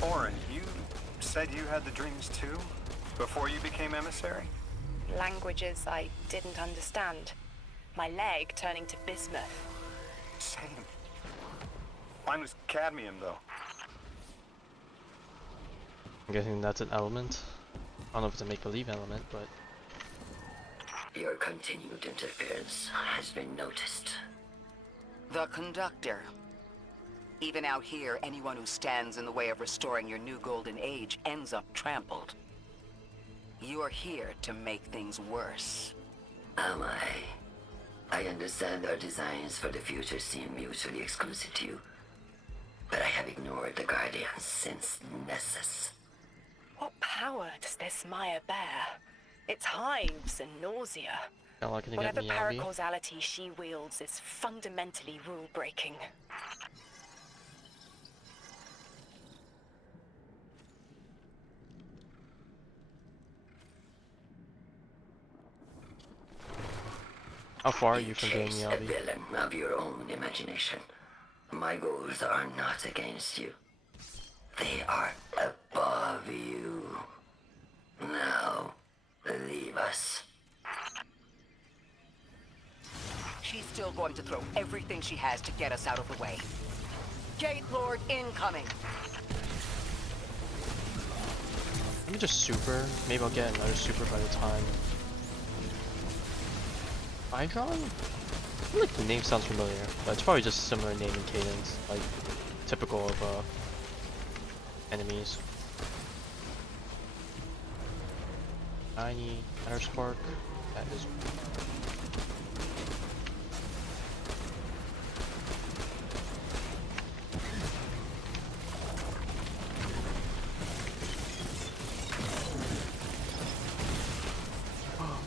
Oren, you said you had the dreams too? Before you became emissary? Languages I didn't understand. My leg turning to bismuth. Same. Mine was cadmium, though. I'm guessing that's an element. I don't know if it's a make-believe element, but... Your continued interference has been noticed. The conductor. Even out here, anyone who stands in the way of restoring your new golden age ends up trampled. You're here to make things worse. Am I? I understand our designs for the future seem mutually exclusive to you, but I have ignored the Guardians since Nessus. What power does this Maya bear? It's hives and nausea. Not looking to get Whatever Miyabi. paracausality she wields is fundamentally rule-breaking. How far are You you from getting chase a Miyabi? villain of your own imagination. My goals are not against you. They are above you. Now, leave us. She's still going to throw everything she has to get us out of the way. Gate Lord incoming! Let me just super. Maybe I'll get another super by the time. Hydron? I feel like the name sounds familiar, but it's probably just similar name and cadence, like typical of enemies. Tiny Air Spark. That is.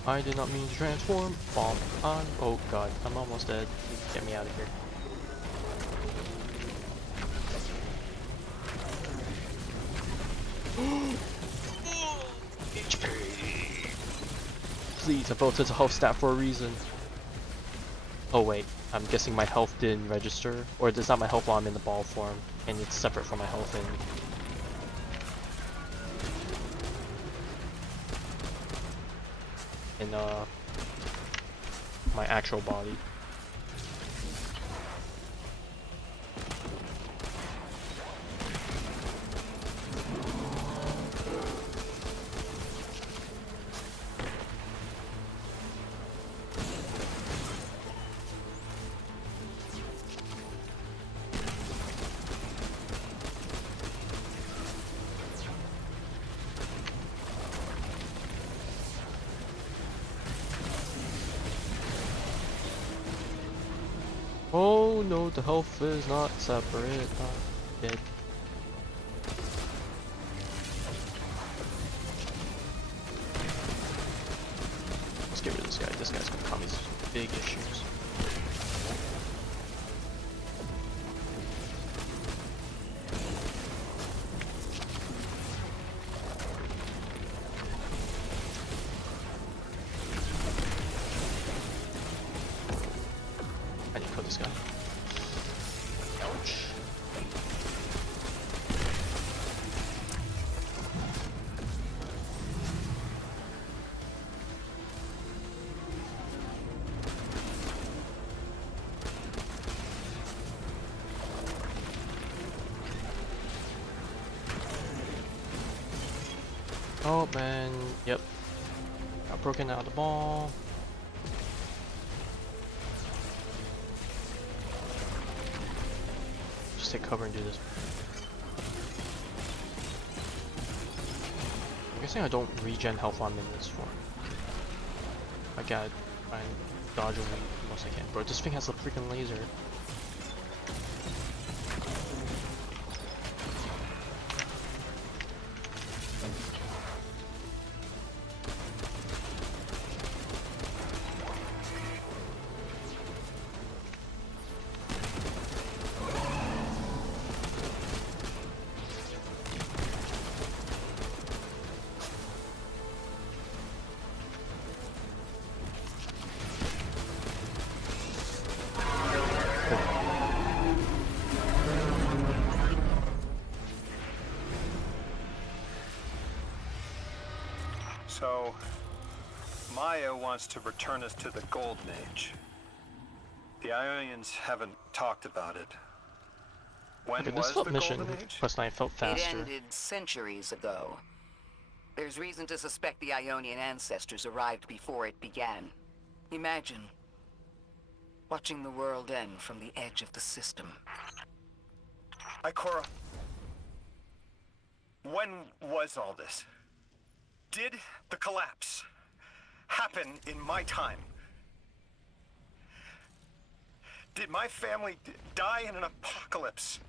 I did not mean to transform. Bomb on. Oh god, I'm almost dead. Get me out of here. HP. Please, I built it to health stat for a reason. Oh wait, I'm guessing my health didn't register, or it's not my health while I'm in the ball form, and it's separate from my health in my actual body. Oh no, the health is not separate. Dead. Let's get rid of this guy. This guy's gonna cause me some big issues. I need to kill this guy. Ouch. Oh man, yep. Got broken out of the ball. Just take cover and do this. I'm guessing I don't regen health while I'm in this form. I gotta try and dodge away the most I can. Bro, this thing has a freaking laser. So, Maya wants to return us to the Golden Age. The Ionians haven't talked about it. When Okay, this was felt the mission Golden Age? quest line felt It faster. ended centuries ago. There's reason to suspect the Ionian ancestors arrived before it began. Imagine watching the world end from the edge of the system. Ikora, when was all this? Did the collapse happen in my time? Did my family die in an apocalypse?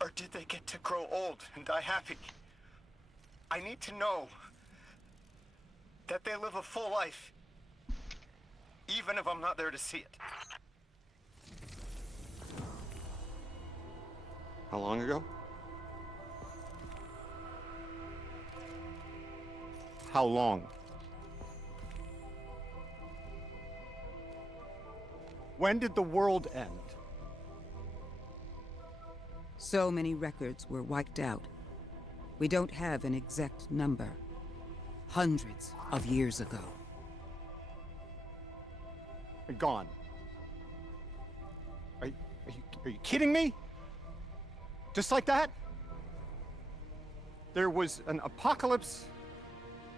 Or did they get to grow old and die happy? I need to know that they live a full life, even if I'm not there to see it. How long ago? How long? When did the world end? So many records were wiped out. We don't have an exact number. Hundreds of years ago. Gone. Are you kidding me? Just like that? There was an apocalypse,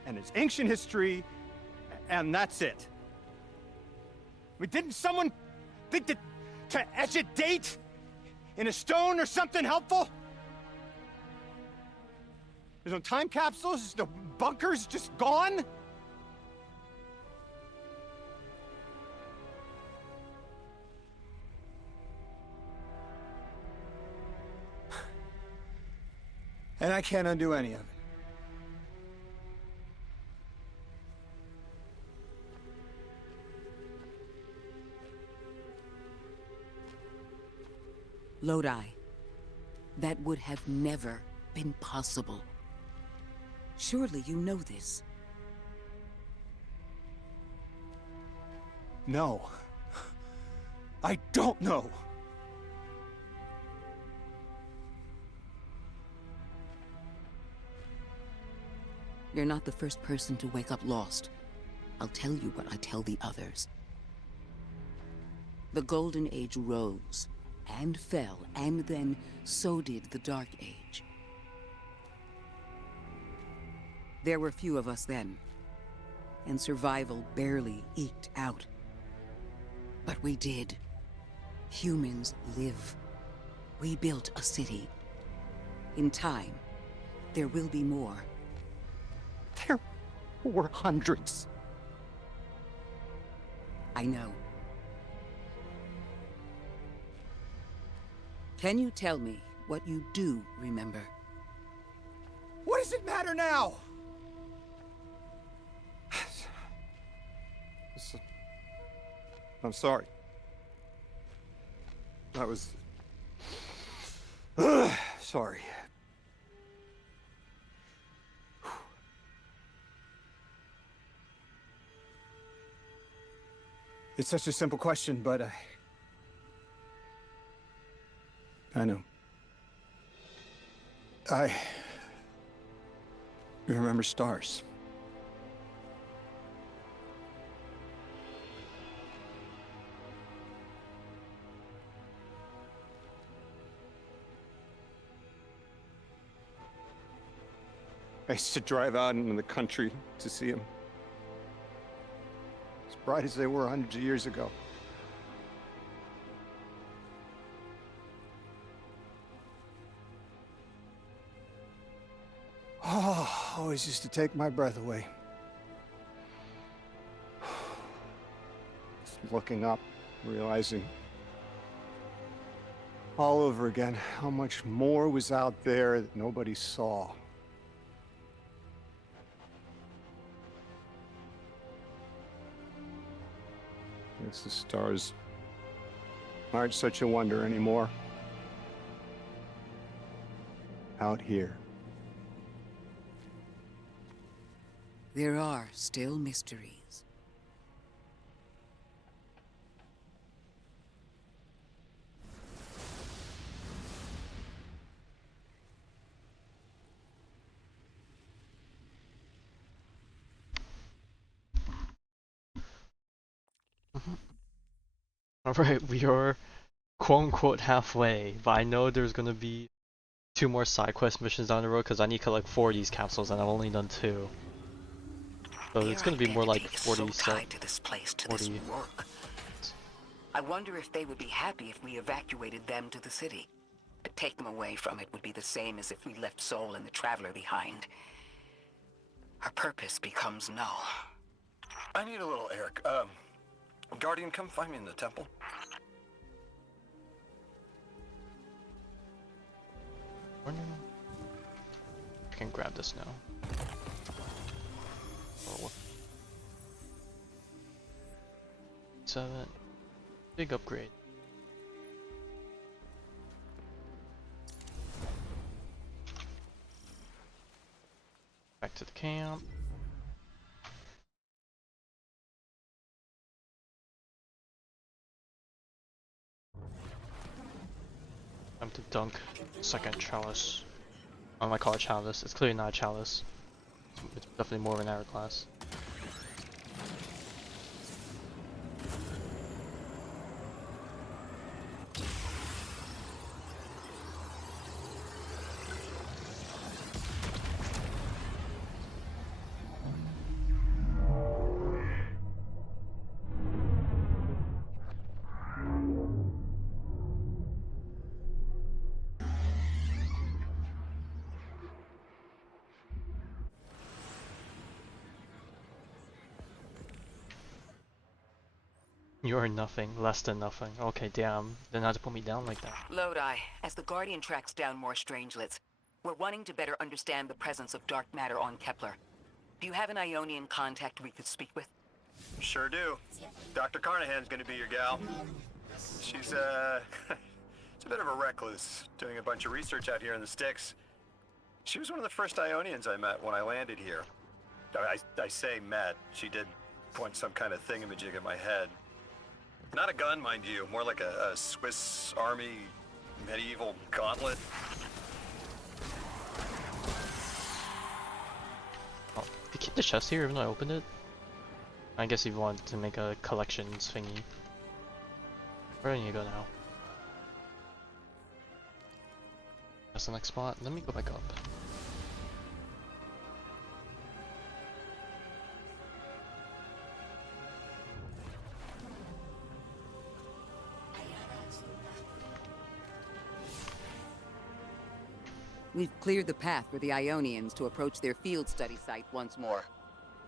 and it's ancient history, and that's it. I mean, didn't someone think that to etch a date in a stone or something helpful? There's no time capsules, no bunkers, just gone? And I can't undo any of it. Lodi. That would have never been possible. Surely you know this. No. I don't know. You're not the first person to wake up lost. I'll tell you what I tell the others. The Golden Age rose, and fell, and then so did the Dark Age. There were few of us then, and survival barely eked out. But we did. Humans live. We built a city. In time, there will be more. There were hundreds. I know. Can you tell me what you do remember? What does it matter now? Listen, I'm sorry. I was... sorry. It's such a simple question, but I know. I remember stars. I used to drive out into the country to see them. As bright as they were hundreds of years ago. Oh, always used to take my breath away. Just looking up, realizing all over again how much more was out there that nobody saw. Guess the stars aren't such a wonder anymore. Out here. There are still mysteries. Alright, we are quote unquote halfway, but I know there's gonna be 2 more side quest missions down the road because I need to collect 4 of these capsules and I've only done 2. So it's Their gonna be more like identity is 40 so tied to this place, to this 40. work. I wonder if they would be happy if we evacuated them to the city. To take them away from it would be the same as if we left Soul and the Traveler behind. Her purpose becomes null. I need a little Eric. Guardian, come find me in the temple. I can grab this now. Oh. 7. Big upgrade. Back to the camp. Time to dunk second chalice. I might call it chalice. It's clearly not a chalice. It's definitely more of an hourglass. You're nothing, less than nothing. Okay, damn. Then not to put me down like that. Lodi, as the Guardian tracks down more strangelets, we're wanting to better understand the presence of dark matter on Kepler. Do you have an Ionian contact we could speak with? Sure do. Dr. Carnahan's gonna be your gal. She's, she's a bit of a recluse, doing a bunch of research out here in the sticks. She was one of the first Ionians I met when I landed here. I say met. She did point some kind of thingamajig at my head. Not a gun, mind you, more like a Swiss Army medieval gauntlet. Oh, did you keep the chest here even though I opened it? I guess if you want to make a collections thingy. Where do you go now? That's the next spot. Let me go back up. We've cleared the path for the Ionians to approach their field study site once more.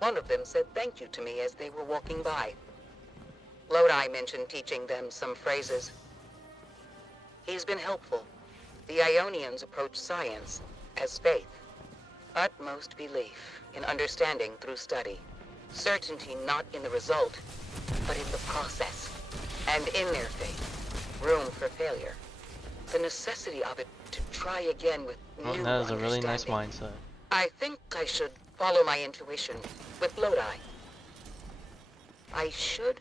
One of them said thank you to me as they were walking by. Lodi mentioned teaching them some phrases. He's been helpful. The Ionians approach science as faith. Utmost belief in understanding through study. Certainty not in the result, but in the process. And in their faith, room for failure. The necessity of it to try again with new That is a really nice understanding. mindset. I think I should follow my intuition with Lodi. I should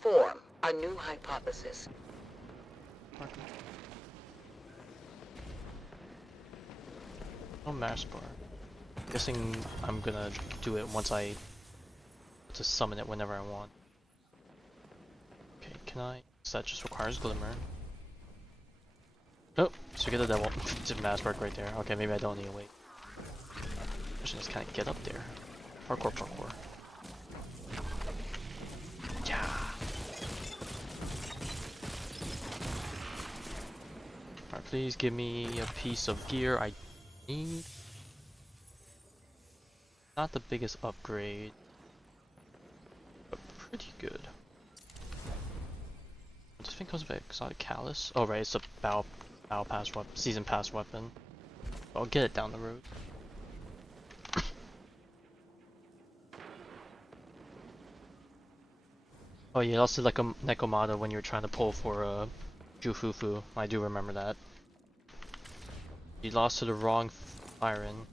form a new hypothesis. Oh, mass bar. Guessing I'm gonna do it once I just summon it whenever I want. Okay, can I? So that just requires glimmer. Oh, so get the devil. Just mass bark right there. Okay, maybe I don't need to wait. just kind of get up there. Parkour, parkour. Yeah. Alright, please give me a piece of gear I need. Not the biggest upgrade, but pretty good. This thing comes with an exotic callus. Oh right, it's a battle pass weapon, season pass weapon. I'll get it down the road. Oh yeah, also like a Nekomata when you're trying to pull for a Jufufu. I do remember that. You lost to the wrong Iron.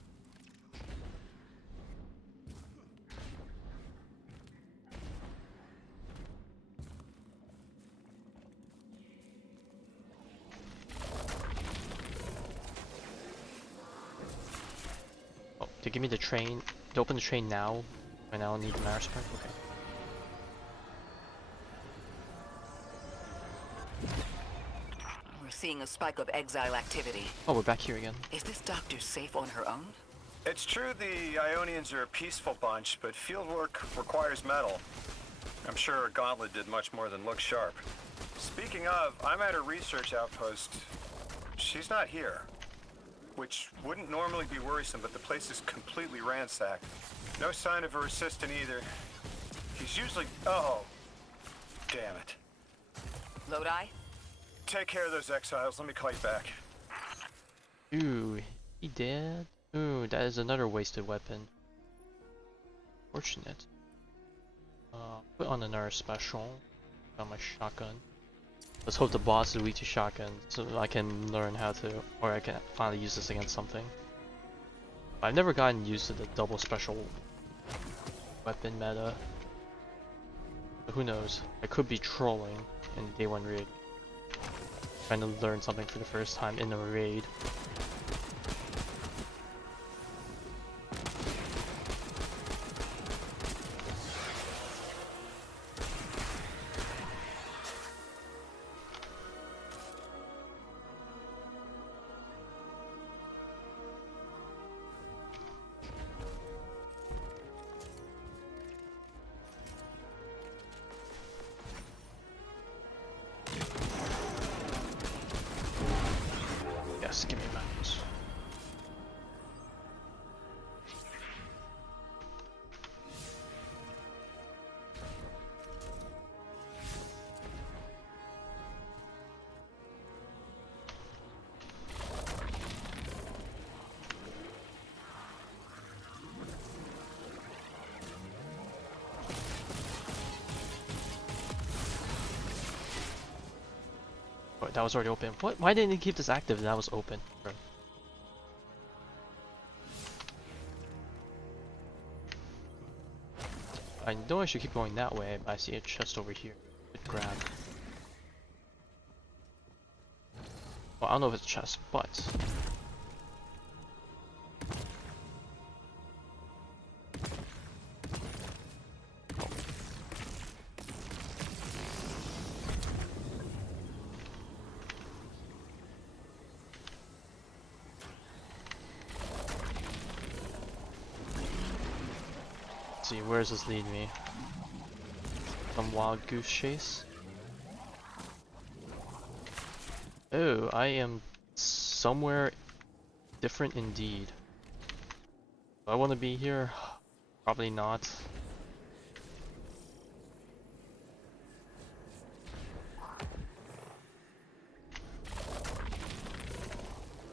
Oh, to give me the train, to open the train now. I now need the Marispark. Okay. We're seeing a spike of exile activity. Oh, we're back here again. Is this doctor safe on her own? It's true the Ionians are a peaceful bunch, but fieldwork requires metal. I'm sure Gauntlet did much more than look sharp. Speaking of, I'm at a research outpost. She's not here. Which wouldn't normally be worrisome, but the place is completely ransacked. No sign of her assistant either. He's usually... Oh, damn it. Lodi? Take care of those exiles. Let me call you back. Ooh, he dead? Ooh, that is another wasted weapon. Fortunate. Put on another special. On my shotgun. Let's hope the boss is weak to shotgun, so I can learn how to, or I can finally use this against something. I've never gotten used to the double special weapon meta. But who knows? I could be trolling in day 1 raid. Trying to learn something for the first time in a raid. Yes, give me a mouse. Oh, that was already open. What? Why didn't he keep this active? That was open. Bro. I know I should keep going that way, but I see a chest over here. Good grab. Well, I don't know if it's a chest, but... Oh. Let's see, where does this lead me? Some wild goose chase? Oh, I am somewhere different indeed. Do I want to be here? Probably not.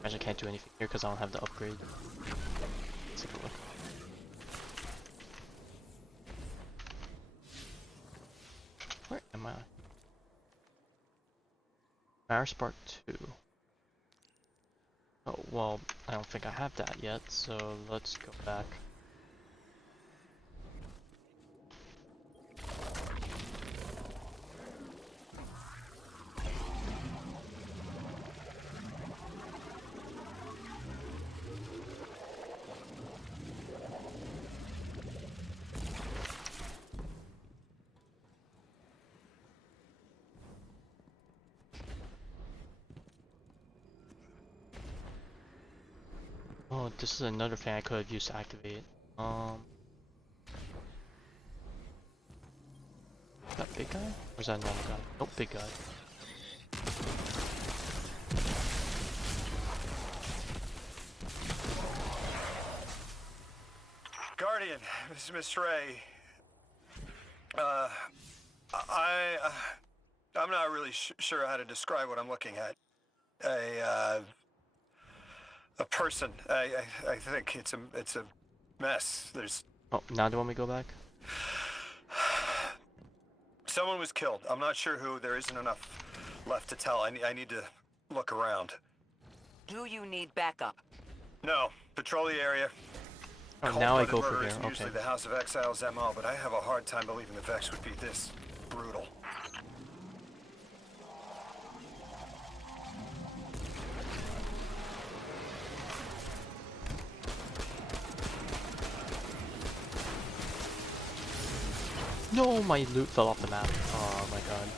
Imagine I can't do anything here because I don't have the upgrade. Let's take a look. Where am I? Marispark 2. Oh, well, I don't think I have that yet, so let's go back. Oh, this is another thing I could have used to activate. That big guy? Or is that a normal guy? Nope, big guy. Guardian, this is Miss Ray. Uh, I, uh, I'm not really sure how to describe what I'm looking at. A person. I think it's a mess. There's Oh, now do you want me to go back? someone was killed. I'm not sure who. There isn't enough left to tell. I need to look around. Do you need backup? No, patrol the area. Oh, now I Cold-blooded go for murder here. isn't Okay. usually the House of Exile's MO, but I have a hard time believing the Vex would be this brutal. No, my loot fell off the map. Oh my god.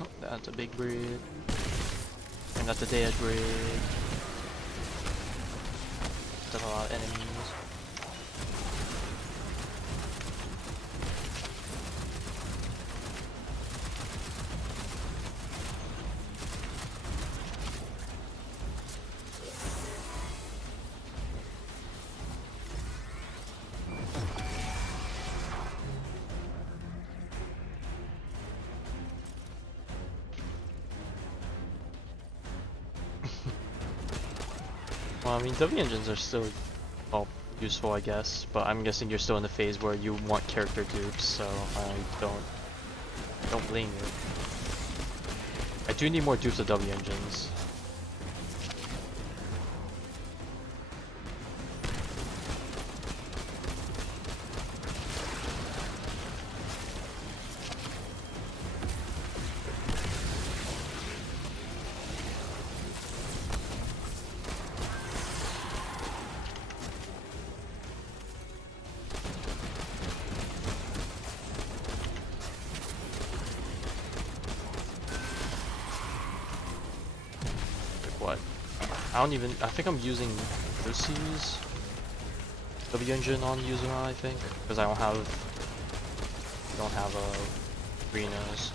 Oh, that's a big brig. And that's a dead brig. There's a lot of enemies. Well, I mean, W engines are still, well, useful, I guess, but I'm guessing you're still in the phase where you want character dupes, so I don't blame you. I do need more dupes of W engines. What? I think I'm using Lucy's W engine on Yuzuna, I think, because I don't have Reno's.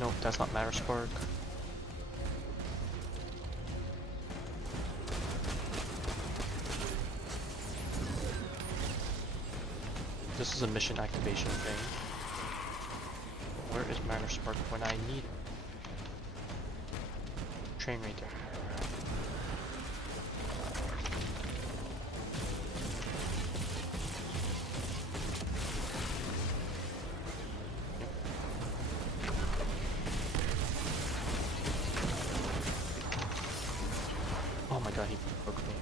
Nope, that's not Matter Spark. This is a mission activation thing. Where is Matter Spark when I need it? Train right there. Oh my god, he broke me.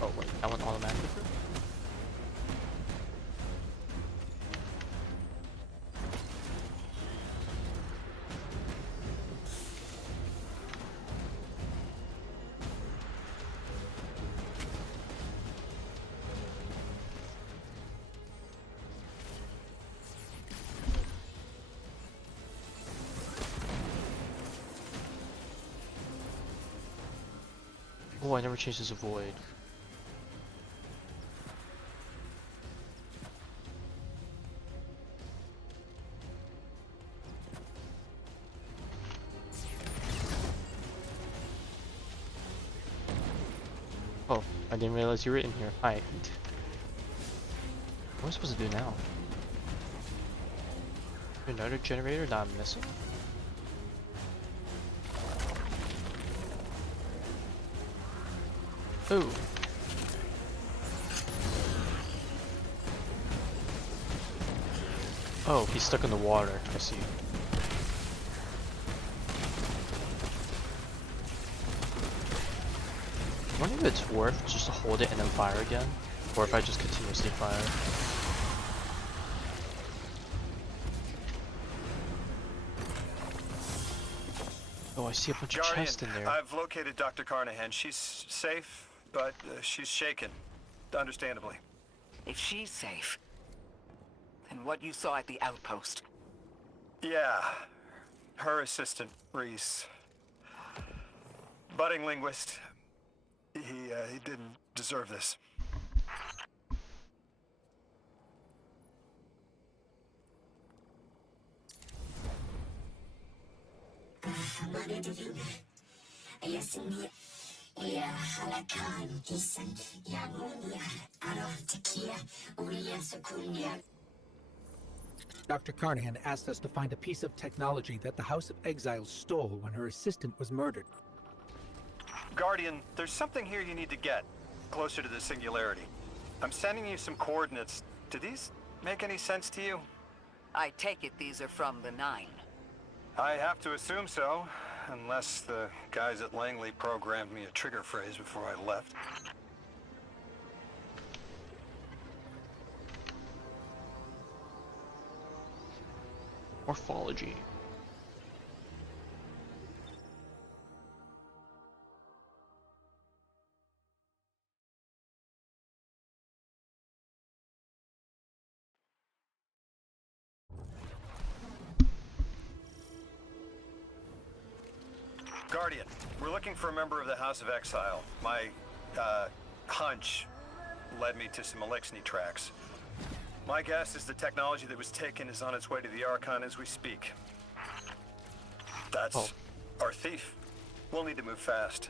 Oh wait, that one automatically through? Oh, I never changed this void. Oh, I didn't realize you were in here. Hi. What am I supposed to do now? Another generator not missing? Ooh. Oh, he's stuck in the water. I see. I wonder if it's worth just to hold it and then fire again, or if I just continuously fire. Oh, I see a bunch of Guardian, chests in there. I've located Dr. Carnahan. She's safe, but she's shaken, understandably. If she's safe, then what you saw at the outpost. Yeah, her assistant, Reese. Budding linguist. He didn't deserve this. Dr. Carnahan asked us to find a piece of technology that the House of Exiles stole when her assistant was murdered. Guardian, there's something here you need to get, closer to the singularity. I'm sending you some coordinates. Do these make any sense to you? I take it these are from the Nine. I have to assume so, unless the guys at Langley programmed me a trigger phrase before I left. Morphology. Guardian, we're looking for a member of the House of Exile. My, hunch led me to some Elixni tracks. My guess is the technology that was taken is on its way to the Archon as we speak. That's our thief. We'll need to move fast.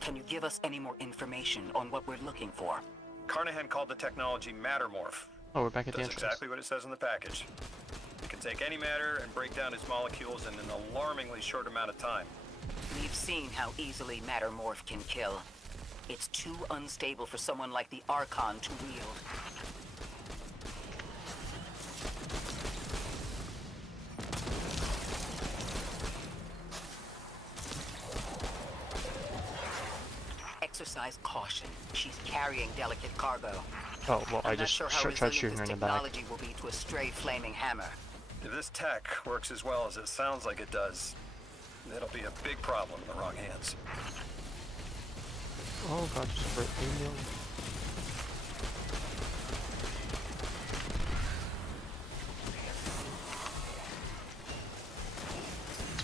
Can you give us any more information on what we're looking for? Carnahan called the technology Mattermorph. Oh, we're back at the That's entrance. exactly what it says in the package. It can take any matter and break down its molecules in an alarmingly short amount of time. We've seen how easily Mattermorph can kill. It's too unstable for someone like the Archon to wield. Exercise caution. She's carrying delicate cargo. Oh, well, I I'm not just sure how tried resilient shooting her this in the back. technology will be to a stray flaming hammer. If this tech works as well as it sounds like it does, it'll be a big problem in the wrong hands. Oh god, just for email.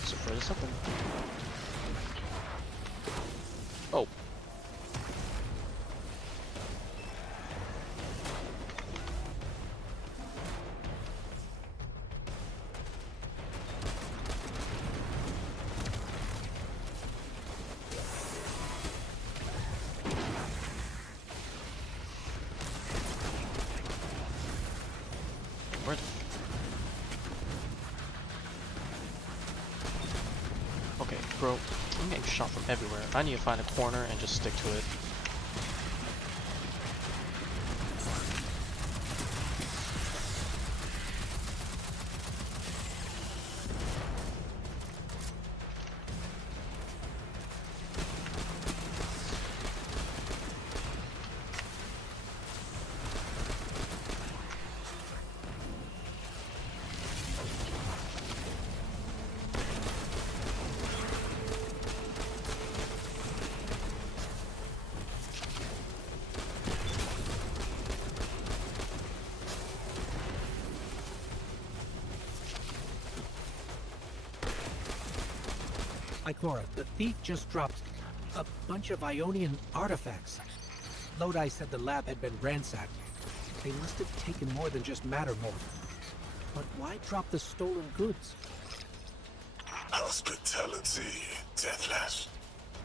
Is it for this something? Oh. Where the... Okay, bro, I'm getting shot from everywhere. I need to find a corner and just stick to it. Ikora, the thief just dropped a bunch of Ionian artifacts. Lodi said the lab had been ransacked. They must have taken more than just Mattermorph. But why drop the stolen goods? Hospitality, Deathless.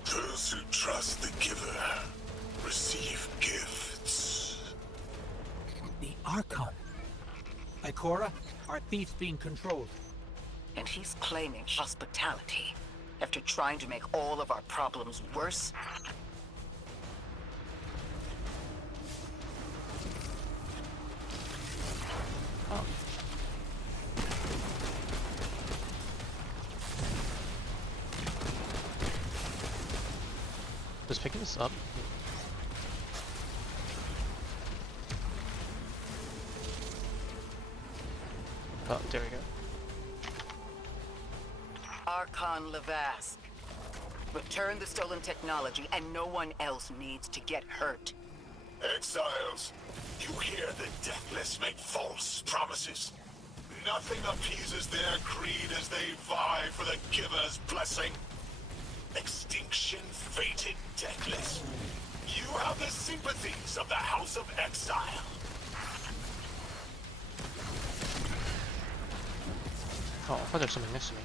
Those who trust the giver receive gifts. The Archon. Ikora, our thief's being controlled. And he's claiming hospitality after trying to make all of our problems worse? Oh. Just picking this up. Oh, there we go. Archon Levask. Return the stolen technology, and no one else needs to get hurt. Exiles, you hear the Deathless make false promises. Nothing appeases their greed as they vie for the giver's blessing. Extinction fated, Deathless. You have the sympathies of the House of Exile. Oh, I thought there was something next to me.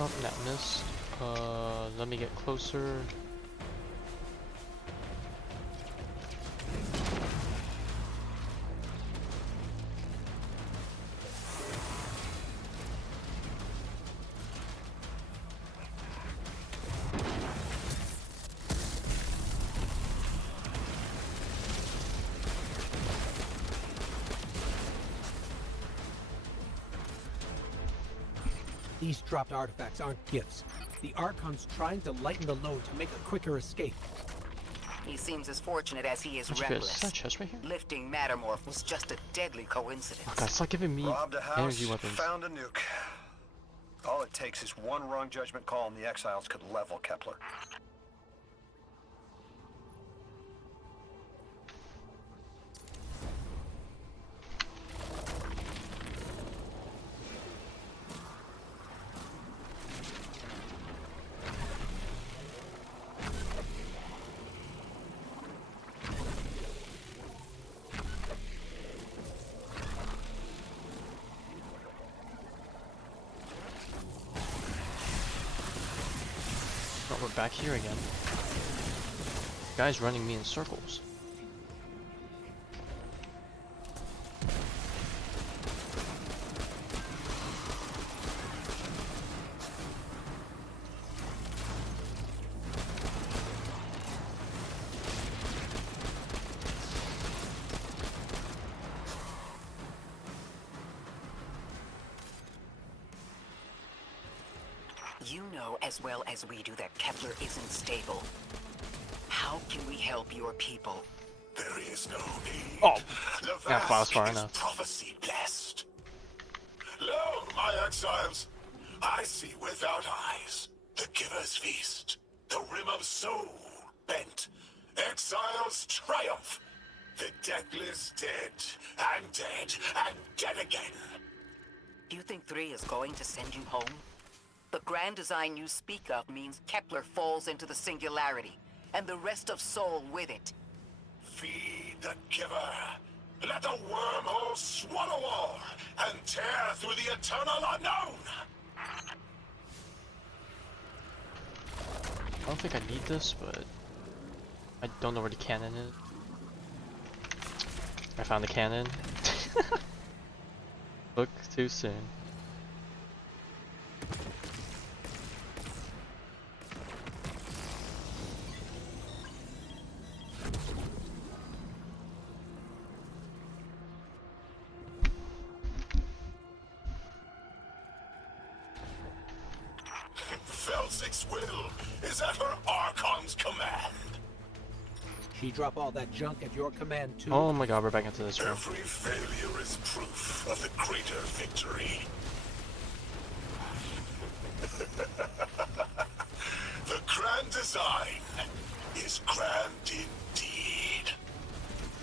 Oh, that missed. Let me get closer. These dropped artifacts aren't gifts. The Archon's trying to lighten the load to make a quicker escape. He seems as fortunate as he is Where'd you get? Is reckless. that a chest right here? Lifting Mattermorph was just a deadly coincidence. Oh, God, stop giving me Robbed a house, energy weapons. found a nuke. All it takes is one wrong judgment call and the Exiles could level Kepler. Oh, we're back here again. Guy's running me in circles. You know as well as we do that Kepler isn't stable. How can we help your people? There is no need. Oh, The that far vast far is enough. prophecy blessed. Lo, my exiles, I see without eyes the giver's feast, the rim of soul bent, exiles triumph, the deathless dead, and dead, and dead again. Do you think 3 is going to send you home? The grand design you speak of means Kepler falls into the singularity, and the rest of Soul with it. Feed the giver. Let the wormhole swallow all, and tear through the eternal unknown. I don't think I need this, but I don't know where the cannon is. I found the cannon. Look too soon. Felsic's will Is that her Archon's command? She drop all that junk at your command too? Oh my god, we're back into this room. Every failure is proof of the greater victory. The grand design is grand indeed.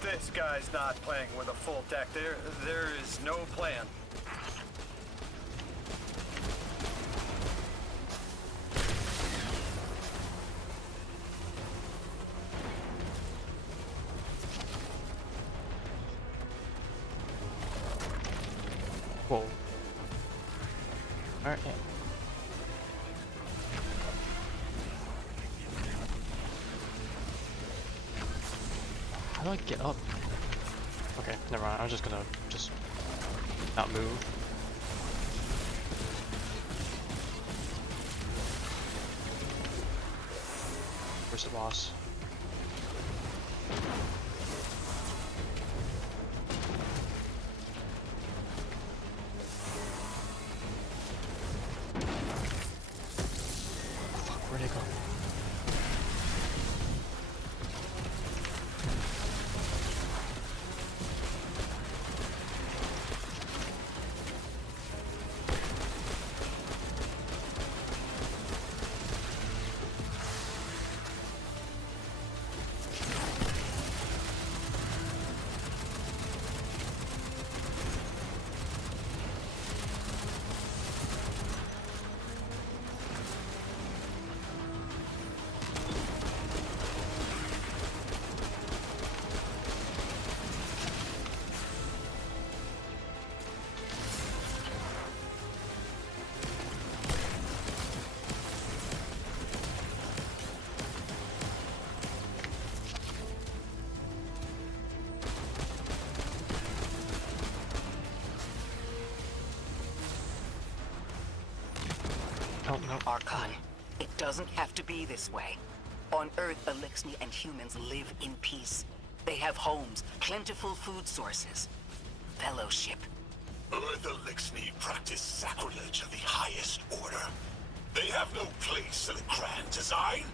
This guy's not playing with a full deck. There is no plan. Whoa. Alright. How do I get up? Okay, never mind. I'm just gonna not move. Where's the boss? Fuck, where'd it go? Oh, no. Archon, it doesn't have to be this way. On Earth, Elixni and humans live in peace. They have homes, plentiful food sources, fellowship. Earth Elixni practice sacrilege of the highest order. They have no place in the grand design.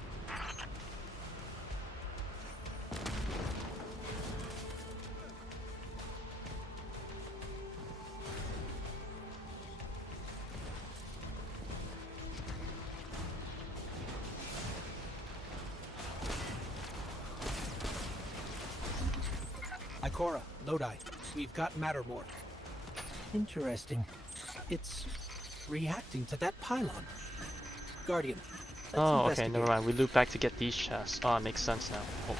Ikora, Lodi, we've got Mattermore. Interesting. It's reacting to that pylon. Guardian, let's Oh, okay, investigate. never mind. We loop back to get these chests. Oh, it makes sense now. Oh.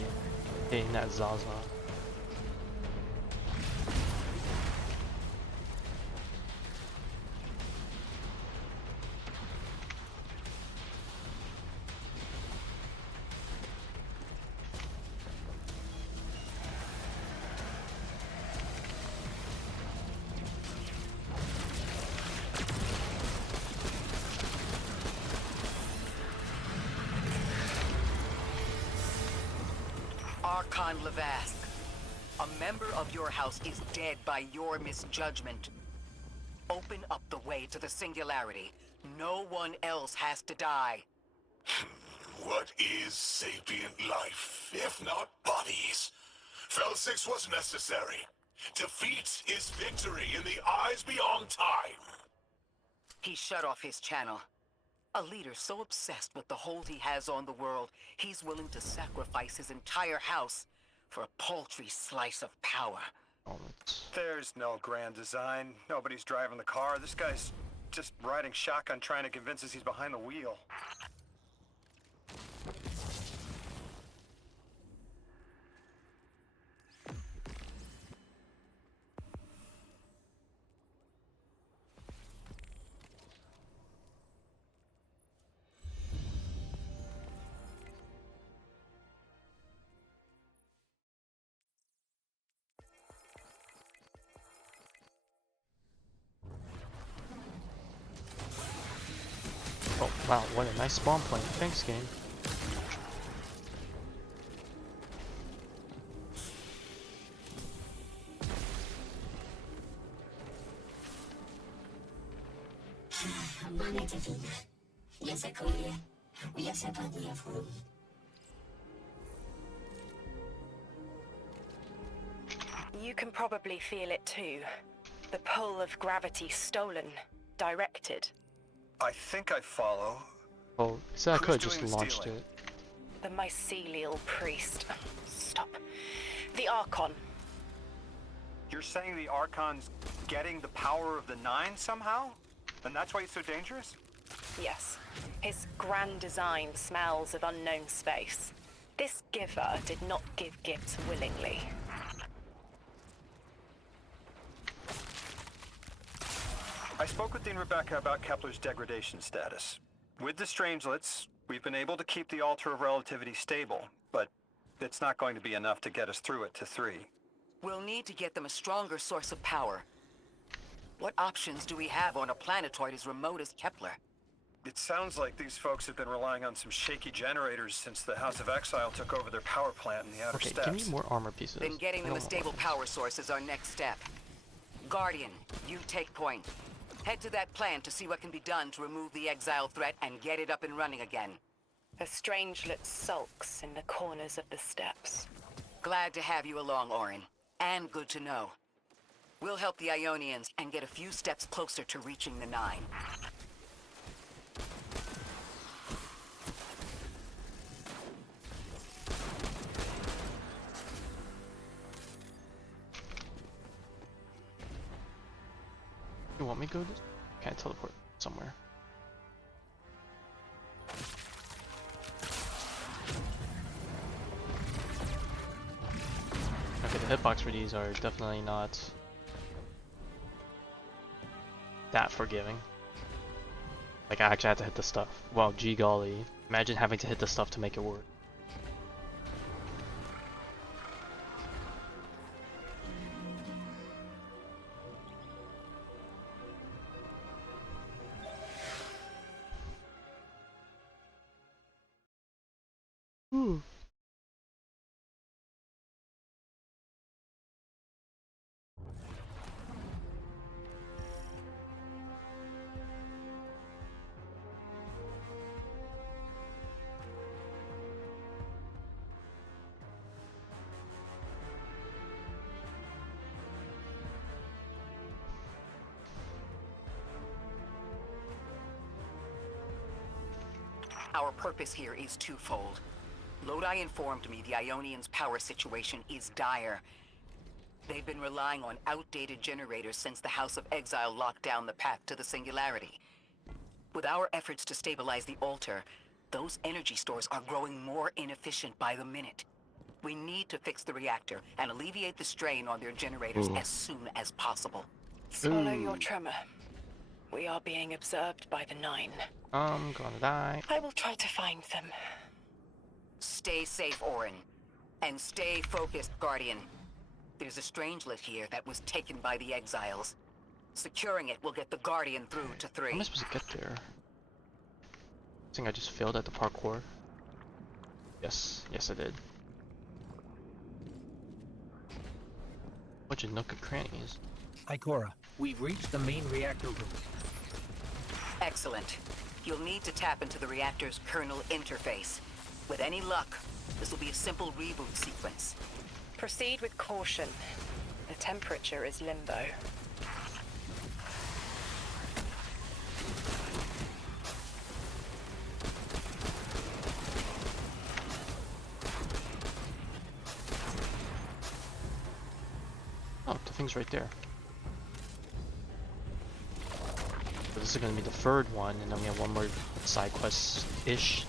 Yeah. Hitting that Zaza. Archon Levask, a member of your house is dead by your misjudgment. Open up the way to the singularity. No one else has to die. What is sapient life, if not bodies? Fel 6 was necessary. Defeat is victory in the eyes beyond time. He shut off his channel. A leader so obsessed with the hold he has on the world, he's willing to sacrifice his entire house for a paltry slice of power. There's no grand design. Nobody's driving the car. This guy's just riding shotgun trying to convince us he's behind the wheel. Oh, wow, what a nice spawn point. Thanks, game. You can probably feel it too. The pull of gravity stolen, directed. I think I follow. Oh, so I Who's could have just doing the launched stealing? it. The mycelial priest. Stop. The Archon. You're saying the Archon's getting the power of the Nine somehow? And that's why he's so dangerous? Yes. His grand design smells of unknown space. This giver did not give gifts willingly. I spoke with Dean Rebecca about Kepler's degradation status. With the Strangelets, we've been able to keep the Altar of Relativity stable, but it's not going to be enough to get us through it to 3. We'll need to get them a stronger source of power. What options do we have on a planetoid as remote as Kepler? It sounds like these folks have been relying on some shaky generators since the House of Exile took over their power plant in the outer Okay, steppes. give me more armor pieces. Then getting I them a don't want stable more. power source is our next step. Guardian, you take point. Head to that plant to see what can be done to remove the exile threat and get it up and running again. The Strangelet sulks in the corners of the steppes. Glad to have you along, Orin. And good to know. We'll help the Ionians and get a few steps closer to reaching the Nine. You want me to go this? Can I teleport somewhere? Okay, the hitbox for these are definitely not that forgiving. Like, I actually had to hit the stuff. Wow, gee golly. Imagine having to hit the stuff to make it work. Ooh. Our purpose here is twofold. Lodi informed me the Ionians' power situation is dire. They've been relying on outdated generators since the House of Exile locked down the path to the Singularity. With our efforts to stabilize the altar, those energy stores are growing more inefficient by the minute. We need to fix the reactor and alleviate the strain on their generators as soon as possible. Swallow your tremor. We are being observed by the Nine. I'm gonna die. I will try to find them. Stay safe, Orin. And stay focused, Guardian. There's a Strangelet here that was taken by the Exiles. Securing it will get the Guardian through to How 3. am I supposed to get there? I think I just failed at the parkour. Yes, yes I did. Bunch of nook and crannies. Ikora, we've reached the main reactor room. Excellent. You'll need to tap into the reactor's kernel interface. With any luck, this will be a simple reboot sequence. Proceed with caution. The temperature is limbo. Oh, the thing's right there. So this is gonna be the third one, and then we have one more side quest-ish.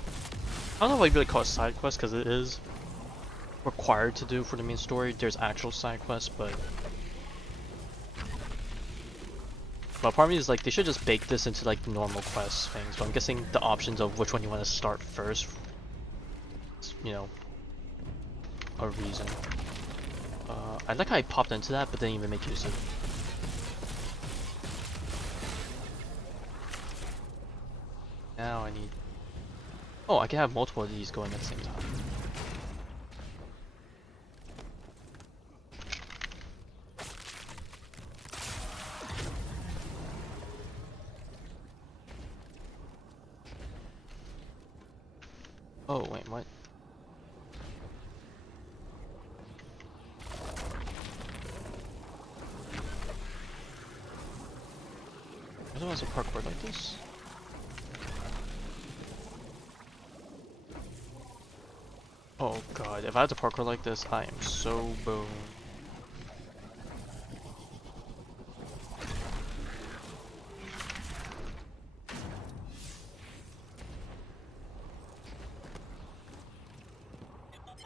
I don't know if I really call it side quest, because it is required to do for the main story. There's actual side quests, but part of me is like, they should just bake this into like the normal quest things, but I'm guessing the options of which one you want to start first, you know, a reason. I like how I popped into that, but didn't even make use of it. Now I need... Oh, I can have multiple of these going at the same time. Oh, wait, what? Are there a parkour like this? Oh god, if I had to parkour like this, I am so boned.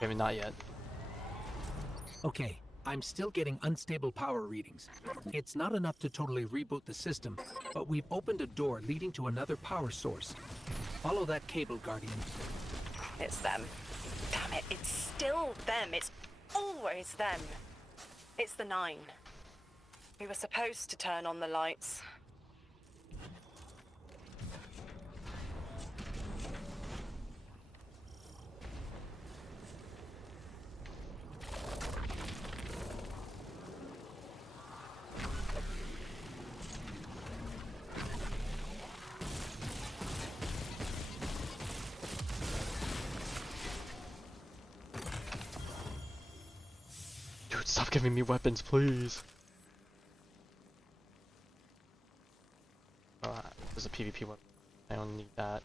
Maybe not yet. Okay, I'm still getting unstable power readings. It's not enough to totally reboot the system, but we've opened a door leading to another power source. Follow that cable, Guardian. It's them. Damn it, it's still them. It's always them. It's the 9. We were supposed to turn on the lights. Dude, stop giving me weapons, please. There's a PvP weapon. I don't need that.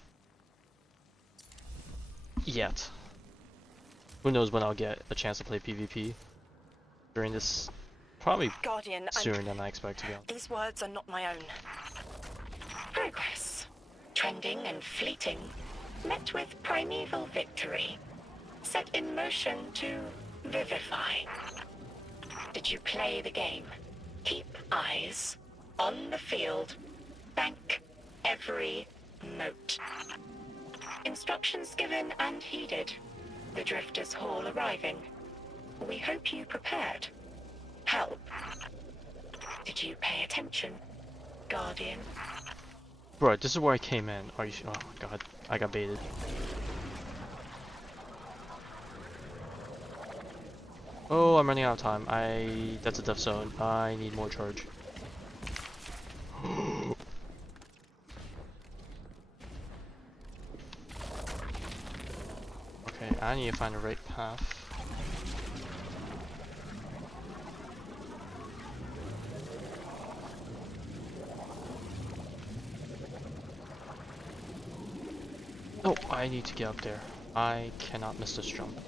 Yet. Who knows when I'll get a chance to play PvP during this. Probably Guardian, sooner than I expect, to be honest. these words are not my own. Progress. Trending and fleeting. Met with primeval victory. Set in motion to vivify. Did you play the game? Keep eyes on the field. Bank every note. Instructions given and heeded. The Drifters' Hall arriving. We hope you prepared. Help. Did you pay attention, Guardian? Bro, this is where I came in. Are you sure? Oh my god, I got baited. Oh, I'm running out of time. That's a death zone. I need more charge. Okay, I need to find the right path. Oh, I need to get up there. I cannot miss this jump.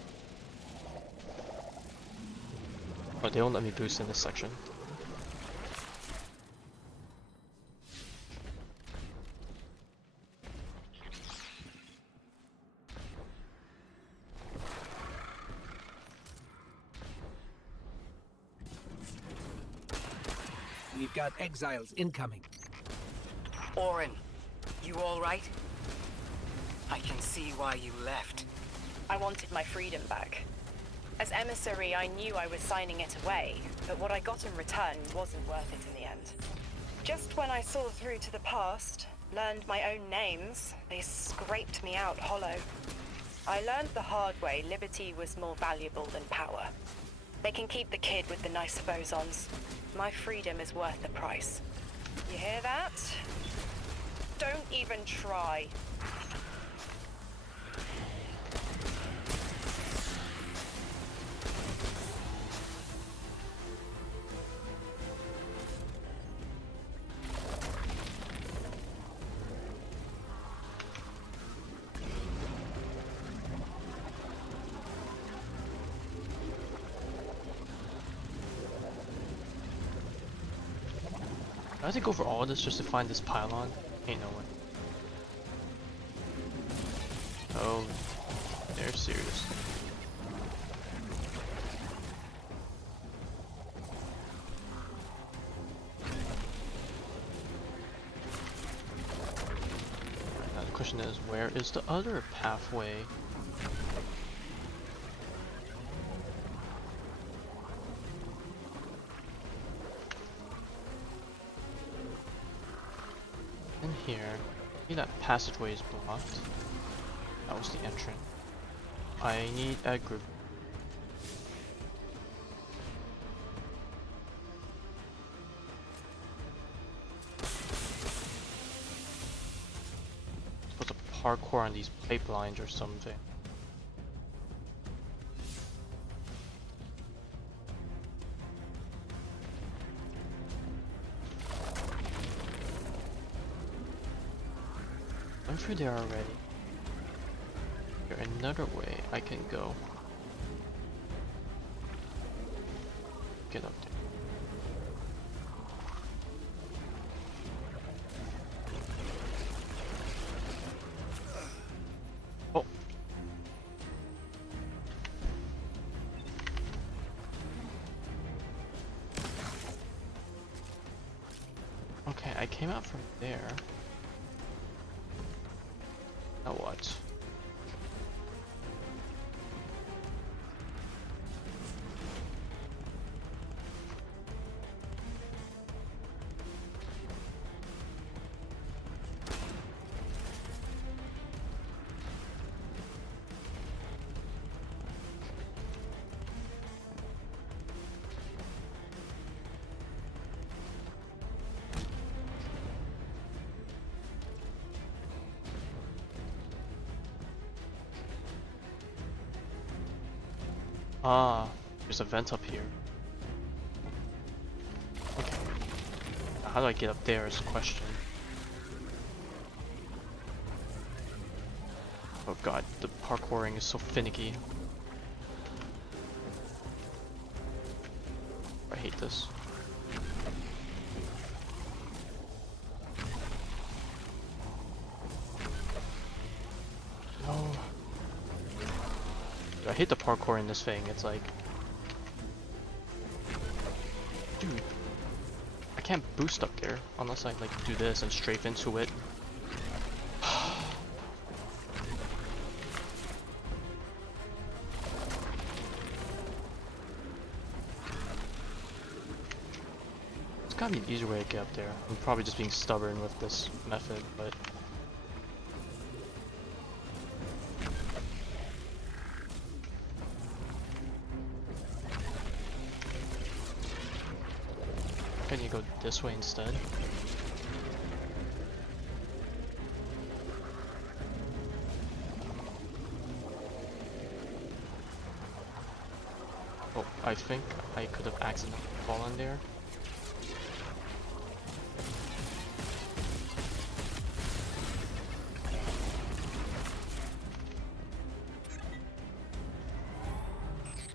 Oh, they won't let me boost in this section. We've got exiles incoming. Orin, you all right? I can see why you left. I wanted my freedom back. As emissary, I knew I was signing it away, but what I got in return wasn't worth it in the end. Just when I saw through to the past, learned my own names, they scraped me out hollow. I learned the hard way liberty was more valuable than power. They can keep the kid with the nice bosons. My freedom is worth the price. You hear that? Don't even try. I have to go for all of this just to find this pylon? Ain't no way. Oh, they're serious. Now the question is, where is the other pathway? In here, see that passageway is blocked. That was the entrance. I need a group. Supposed to parkour on these pipelines or something. I'm through there already. Is there another way I can go? Get up there. Oh. Okay, I came out from there. Now what? Ah, there's a vent up here. Okay. Now how do I get up there is the question. Oh god, the parkouring is so finicky. I hate this. No. I hate the parkour in this thing. It's like, dude, I can't boost up there unless I like do this and strafe into it. There's gotta be an easier way to get up there. I'm probably just being stubborn with this method, but. Can you go this way instead? Oh, I think I could have accidentally fallen there.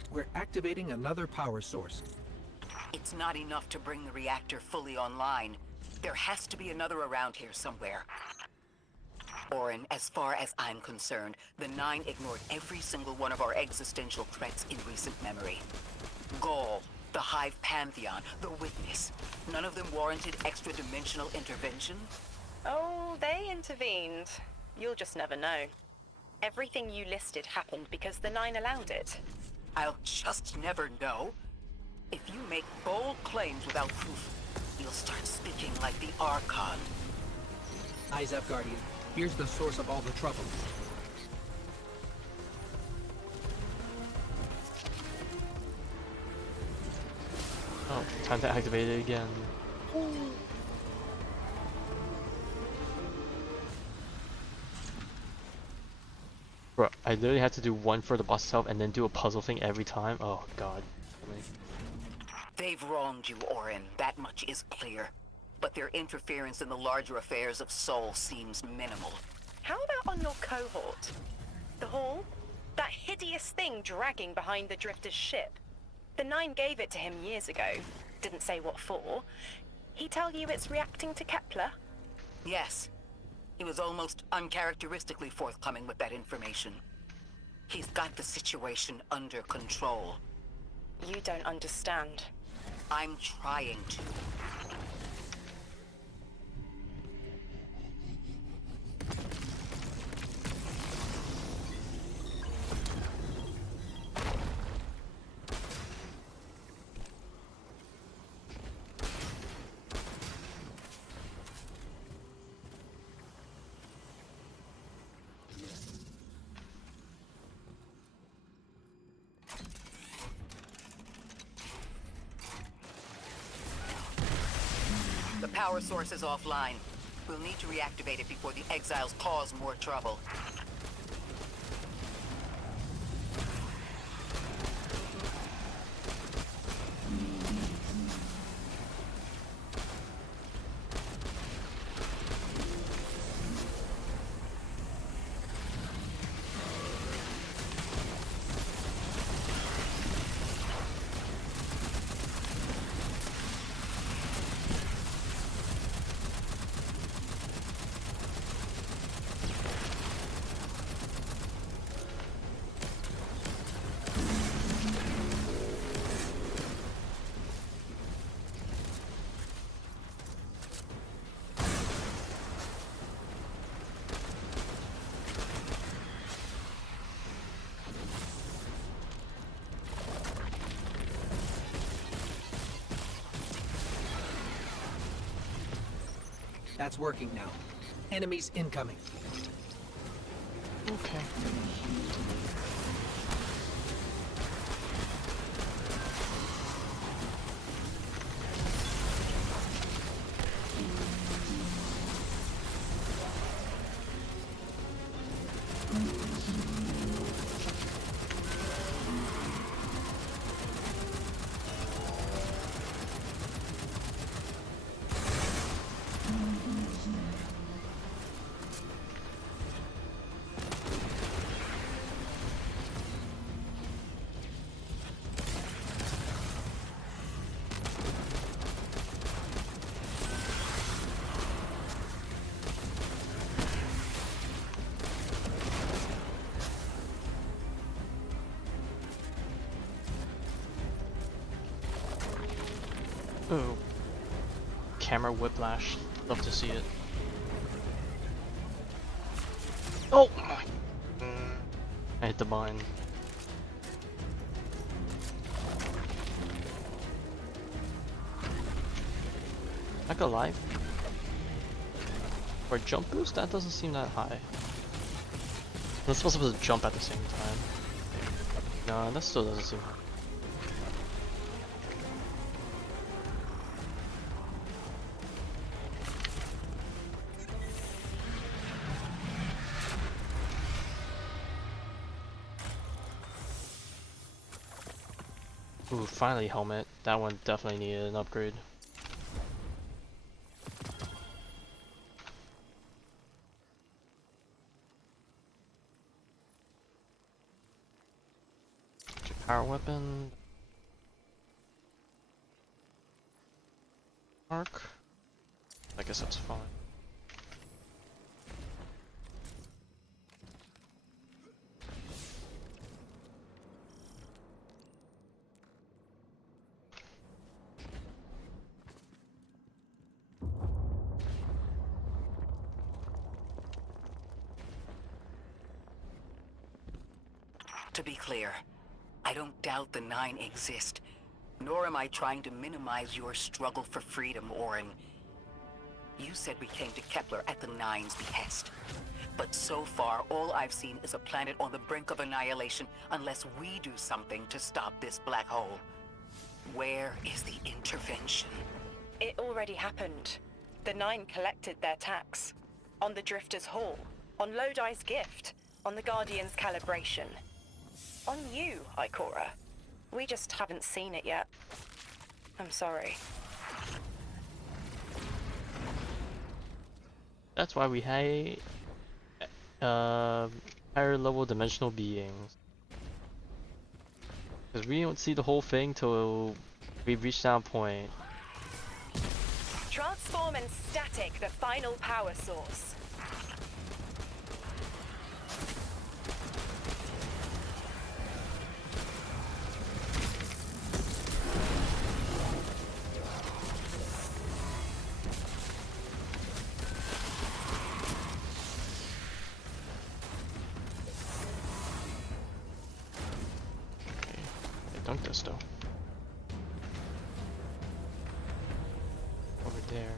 We're activating another power source. It's not enough to bring the reactor fully online. There has to be another around here somewhere. Orin, as far as I'm concerned, the Nine ignored every single one of our existential threats in recent memory. Gaul, the Hive Pantheon, the Witness. None of them warranted extra-dimensional intervention? Oh, they intervened. You'll just never know. Everything you listed happened because the Nine allowed it. I'll just never know. If you make bold claims without proof, you'll start speaking like the Archon. Eyes up, Guardian. Here's the source of all the trouble. Oh, time to activate it again. Bro, I literally had to do one for the boss itself and then do a puzzle thing every time. Oh god. They've wronged you, Orin. That much is clear. But their interference in the larger affairs of Sol seems minimal. How about on your cohort? The Hall? That hideous thing dragging behind the Drifter's ship. The Nine gave it to him years ago. Didn't say what for. He tell you it's reacting to Kepler? Yes. He was almost uncharacteristically forthcoming with that information. He's got the situation under control. You don't understand. I'm trying to. The power source is offline. We'll need to reactivate it before the exiles cause more trouble. That's working now. Enemies incoming. Okay. Ooh. Camera whiplash. Love to see it. Oh my! I hit the mine. Not gonna lie. For a jump boost, that doesn't seem that high. That's supposed to jump at the same time. No, that still doesn't seem high. Ooh, finally helmet. That one definitely needed an upgrade. Power weapon. Arc. I guess that's fine. To be clear, I don't doubt the Nine exist, nor am I trying to minimize your struggle for freedom, Orin. You said we came to Kepler at the Nine's behest. But so far, all I've seen is a planet on the brink of annihilation unless we do something to stop this black hole. Where is the intervention? It already happened. The Nine collected their tax. On the Drifter's Hall, on Lodi's gift, on the Guardian's calibration. On you, Ikora. We just haven't seen it yet. I'm sorry. That's why we hate higher level dimensional beings. Because we don't see the whole thing till we reach that point. Transform and static the final power source. Dunk this though. Over there.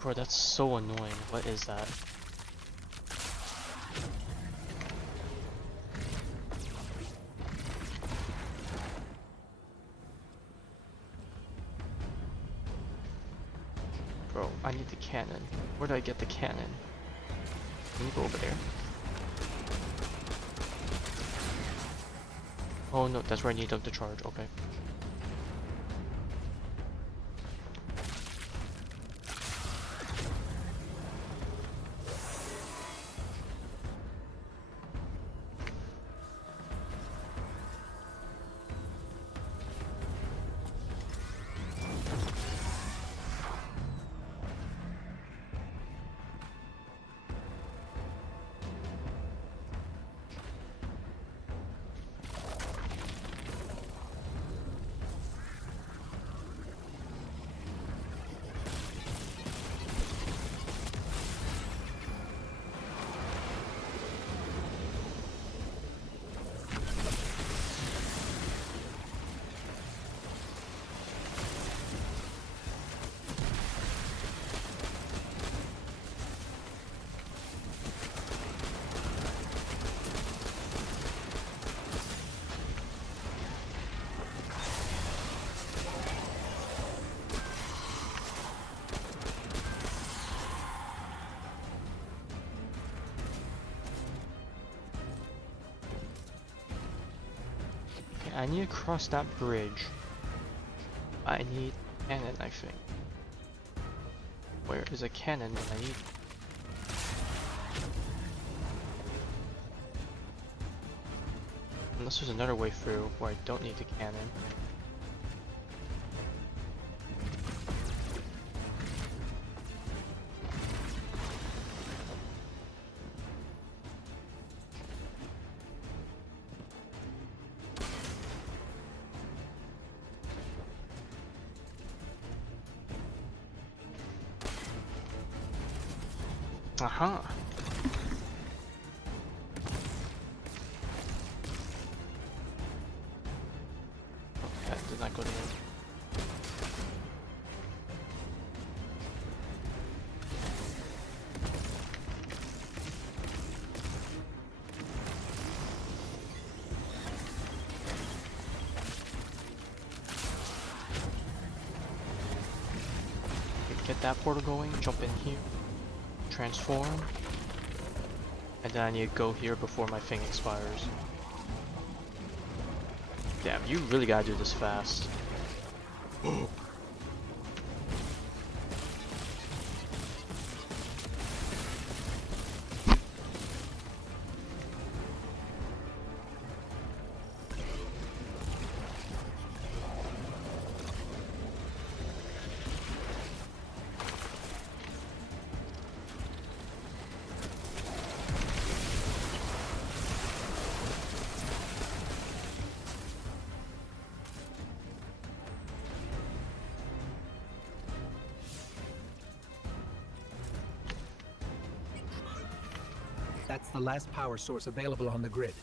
Bro, that's so annoying. What is that? Bro, I need the cannon. Where do I get the cannon? Can you go over there? Oh no, that's where I need them to charge. Okay. I need to cross that bridge. I need cannon, I think. Where is a cannon when I need it? Unless there's another way through where I don't need the cannon. Aha! That did not go to him. Get that portal going, jump in here, transform, and then I need to go here before my thing expires. Damn, you really gotta do this fast. That's the last power source available on the grid.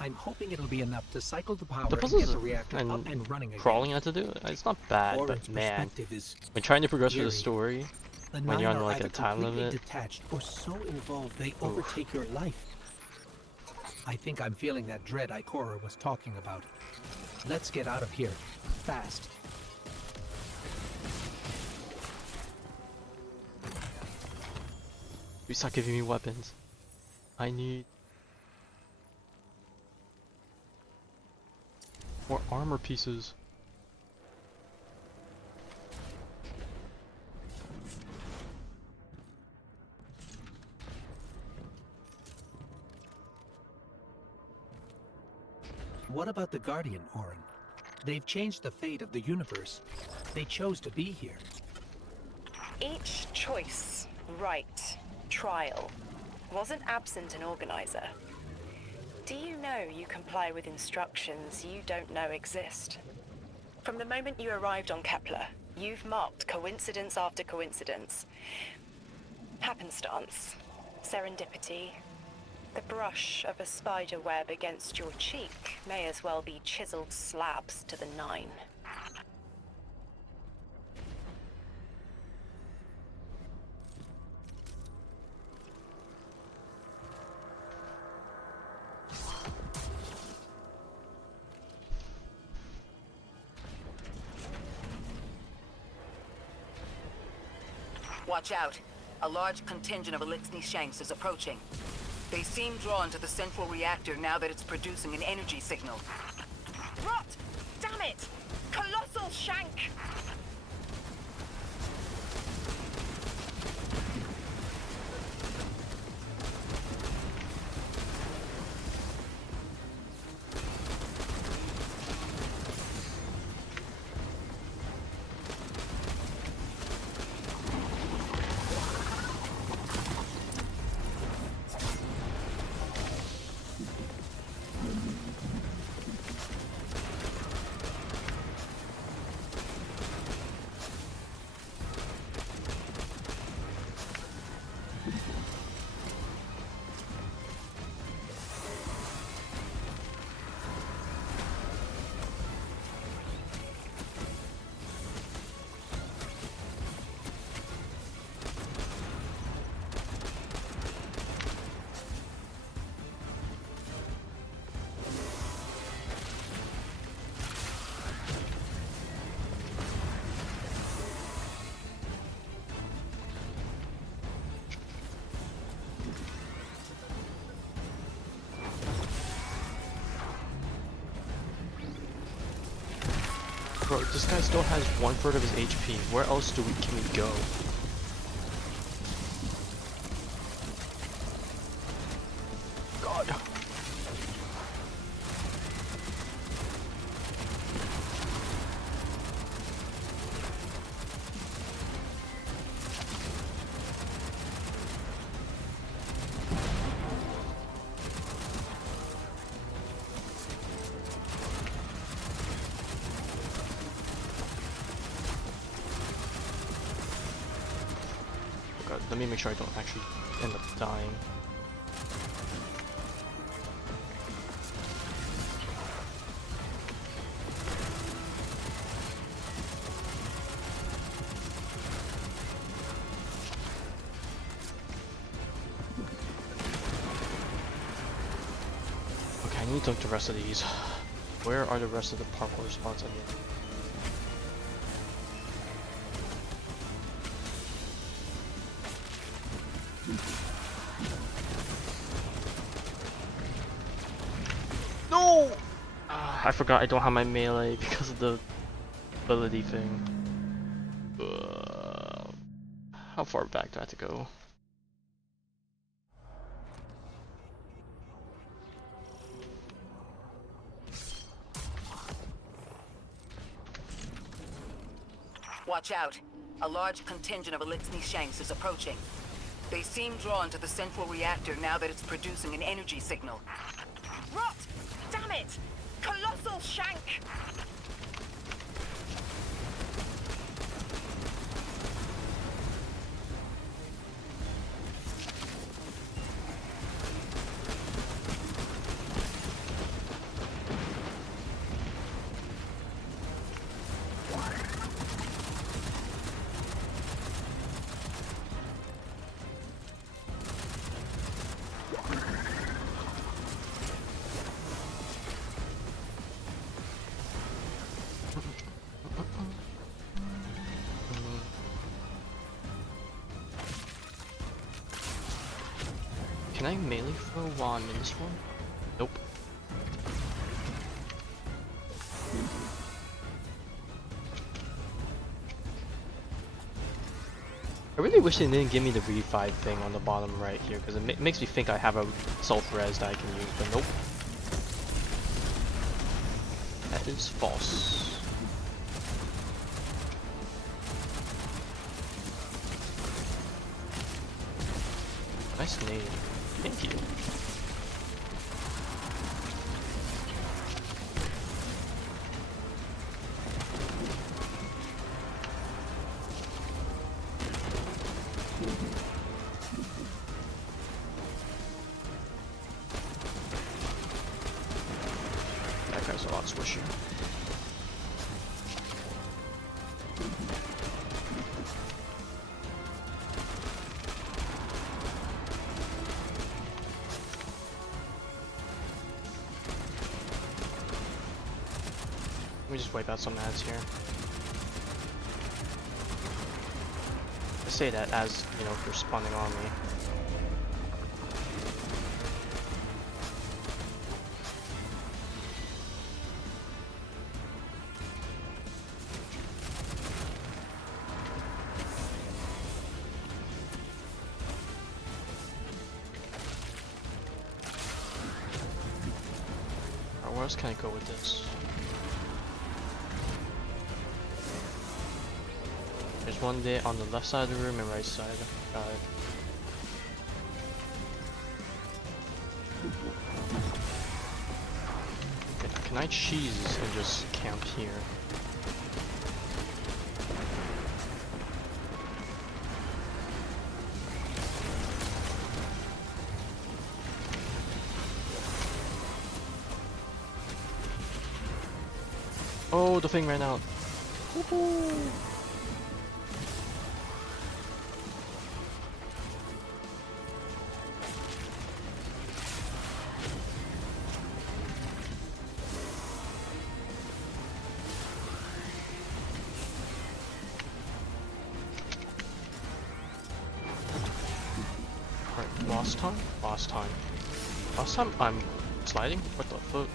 I'm hoping it'll be enough to cycle the power The and puzzles get the reactor and up and running again. crawling I have to do, it's not bad, Oren's but man, perspective is when trying to progress through the eerie. story, The when you're Nine on are like either a time completely limit, detached or so involved they overtake your life. I think I'm feeling that dread Ikora was talking about. Let's get out of here, fast. you stop giving me weapons. I need more armor pieces. What about the Guardian, Oren? They've changed the fate of the universe. They chose to be here. Each choice, right, trial, wasn't absent an organizer. Do you know you comply with instructions you don't know exist? From the moment you arrived on Kepler, you've marked coincidence after coincidence. Happenstance, serendipity. The brush of a spider web against your cheek may as well be chiseled slabs to the 9. Watch out. A large contingent of Elixni Shanks is approaching. They seem drawn to the central reactor now that it's producing an energy signal. Rot! Damn it! Colossal shank! Bro, this guy still has 1/3 of his HP. Where else can we go? God. God, let me make sure I don't actually end up dying. Okay, I need to look the rest of these. Where are the rest of the parkour spots I need? No! I forgot I don't have my melee because of the ability thing. How far back do I have to go? Watch out. A large contingent of Elixni Shanks is approaching. They seem drawn to the central reactor now that it's producing an energy signal. Rot! Damn it! Colossal Shank! Can I melee throw while I'm in this one? Nope. I really wish they didn't give me the revive thing on the bottom right here, because it makes me think I have a self-res that I can use, but nope. That is false. Nice name. Thank you. That guy's a lot squishy. Let me just wipe out some ads here. I say that as, you know, they're spawning on me. Alright, where else can I go with this? There's one there on the left side of the room and right side. Got it. Okay, can I cheese and just camp here? Oh, the thing ran out. Woohoo! Alright, last time? Last time. Last time I'm sliding? What the fuck?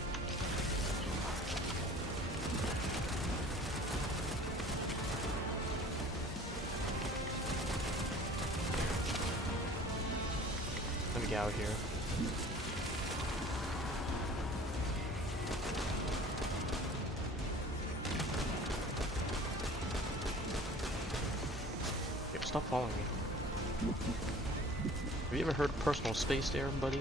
get out here. Yo, stop following me. Have you ever heard of personal space there, buddy?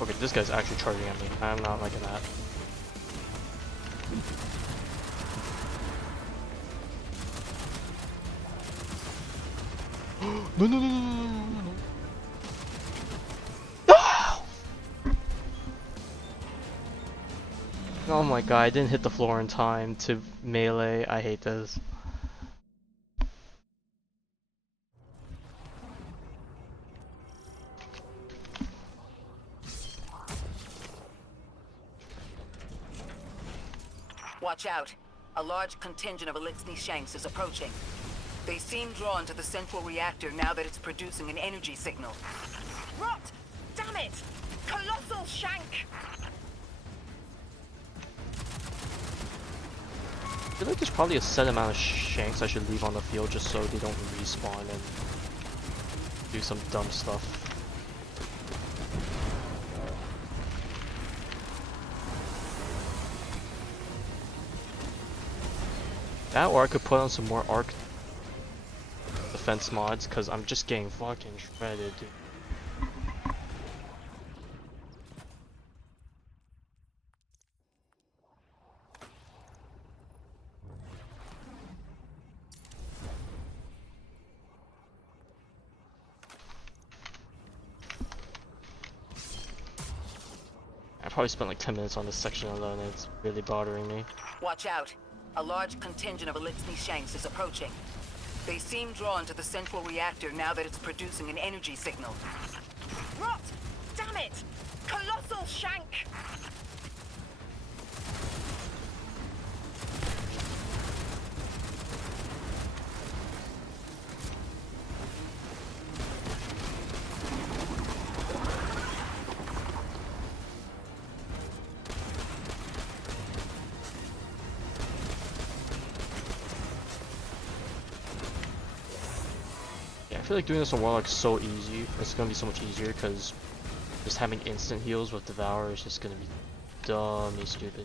Okay, this guy's actually charging at me. I'm not liking that. No, no, no, no, no, no, no, no. Oh my god, I didn't hit the floor in time to melee. I hate this. Watch out. A large contingent of Elixni Shanks is approaching. They seem drawn to the central reactor now that it's producing an energy signal. Rot! Damn it! Colossal Shank! I feel like there's probably a set amount of shanks I should leave on the field just so they don't respawn and do some dumb stuff. That, or I could put on some more arc defense mods, because I'm just getting fucking shredded, dude. I probably spent like 10 minutes on this section alone and it's really bothering me. Watch out. A large contingent of Elixni Shanks is approaching. They seem drawn to the central reactor now that it's producing an energy signal. Rot! Damn it! Colossal Shank! I feel like doing this on Warlock is so easy. It's gonna be so much easier because just having instant heals with Devour is just gonna be dummy stupid.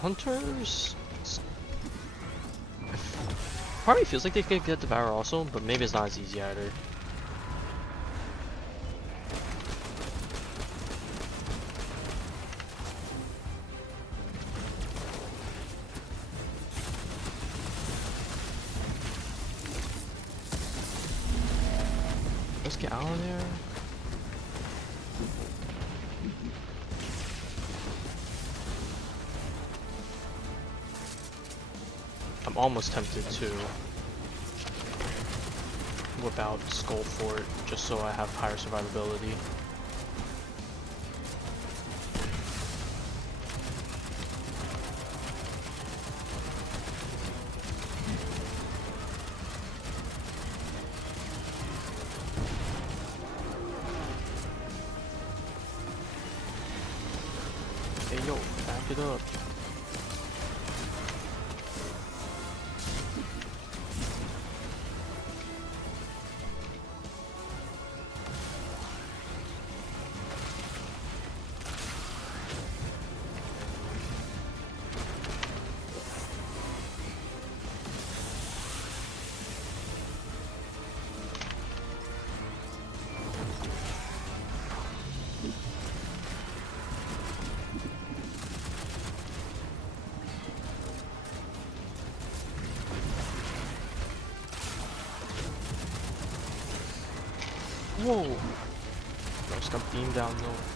Hunters probably feels like they could get Devour also, but maybe it's not as easy either. Let's get out of there. I'm almost tempted to whip out Skull Fort just so I have higher survivability. Hey yo, back it up. Whoa! I just got beamed down though.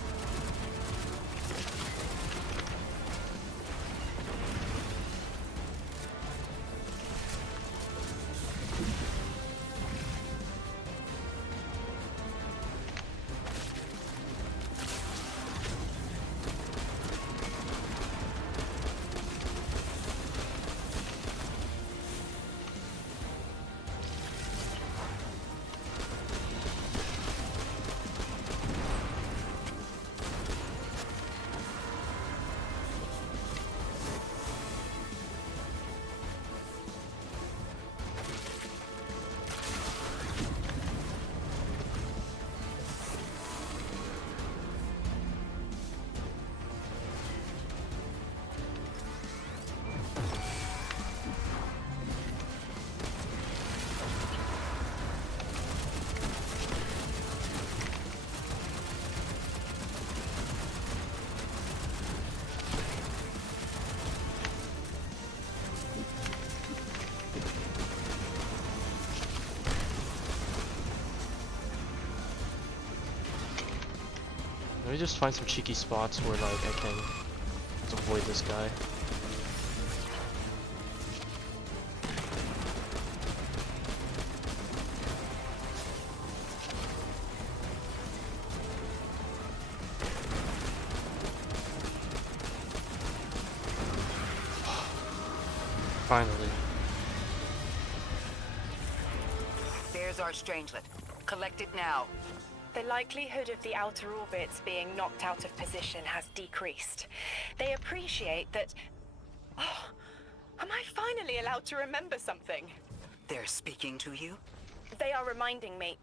me just find some cheeky spots where like I can just avoid this guy. Finally. There's our strangelet. Collect it now. The likelihood of the outer orbits being knocked out of position has decreased. They appreciate that... Oh, am I finally allowed to remember something? They're speaking to you? They are reminding me.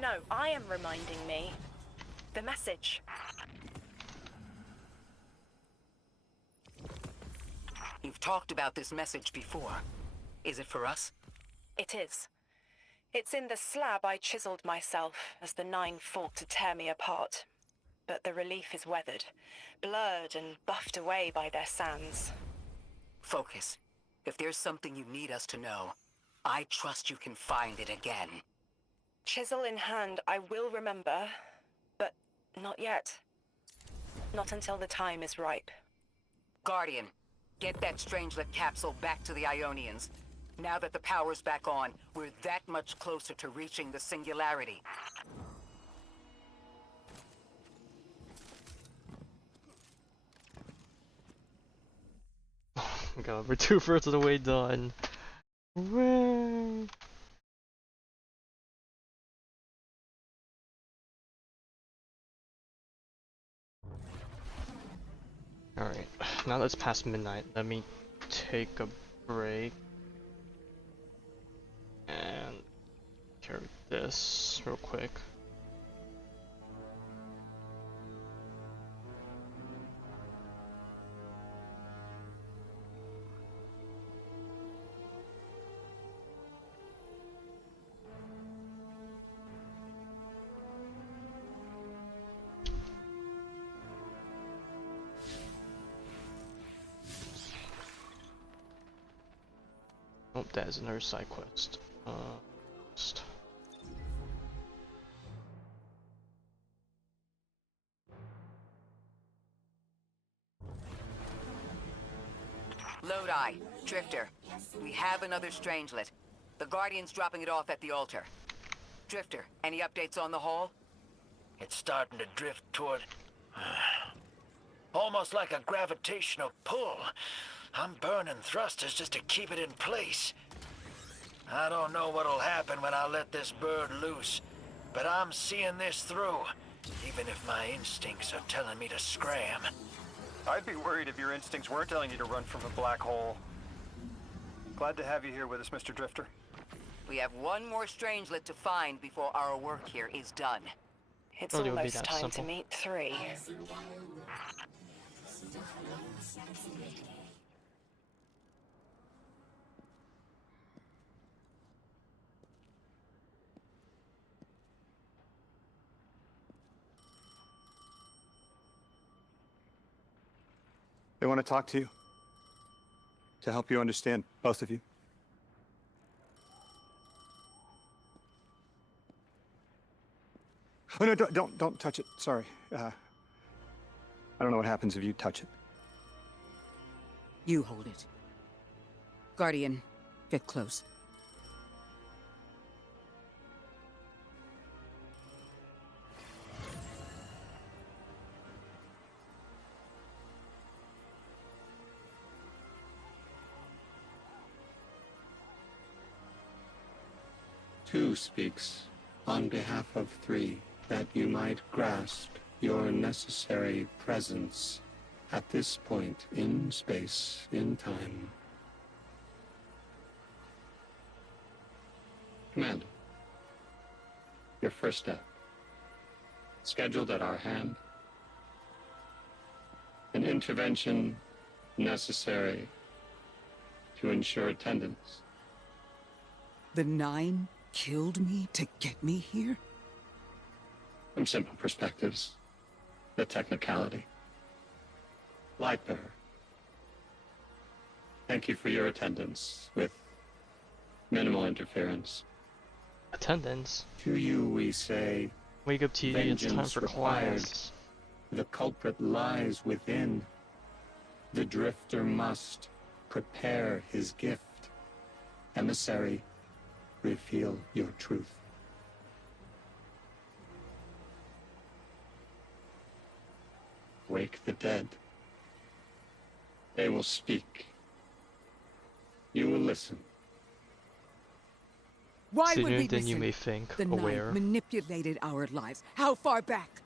No, I am reminding me. The message. You've talked about this message before. Is it for us? It is. It's in the slab I chiseled myself as the Nine fought to tear me apart. But the relief is weathered, blurred and buffed away by their sands. Focus. If there's something you need us to know, I trust you can find it again. Chisel in hand, I will remember, but not yet. Not until the time is ripe. Guardian, get that strangelet capsule back to the Ionians. Now that the power's back on, we're that much closer to reaching the singularity. Oh my god, we're 2/3 of the way done. Hooray! Alright, now that it's past midnight, let me take a break and carry this real quick. Oh, that is another side quest. Lodi, Drifter, we have another strangelet. The Guardian's dropping it off at the altar. Drifter, any updates on the hall? It's starting to drift toward... almost like a gravitational pull. I'm burning thrusters just to keep it in place. I don't know what'll happen when I let this bird loose, but I'm seeing this through, even if my instincts are telling me to scram. I'd be worried if your instincts weren't telling you to run from a black hole. Glad to have you here with us, Mr. Drifter. We have one more strangelet to find before our work here is done. It's Well, it would be almost that time simple. to meet three. They want to talk to you. To help you understand, both of you. Oh no, don't touch it. Sorry. I don't know what happens if you touch it. You hold it. Guardian, get close. Two speaks on behalf of three, that you might grasp your necessary presence at this point in space, in time. Commander, your first step, scheduled at our hand. An intervention necessary to ensure attendance. The Nine killed me to get me here? From simple perspectives, the technicality. Lightbearer, thank you for your attendance with minimal interference. Attendance? To you we say, Wake up, TD, it's time vengeance for required. class. The culprit lies within. The drifter must prepare his gift. Emissary, reveal your truth. Wake the dead. They will speak. You will listen. Why would Sooner we than you listen? may think, The Nine aware. manipulated our lives. How far back?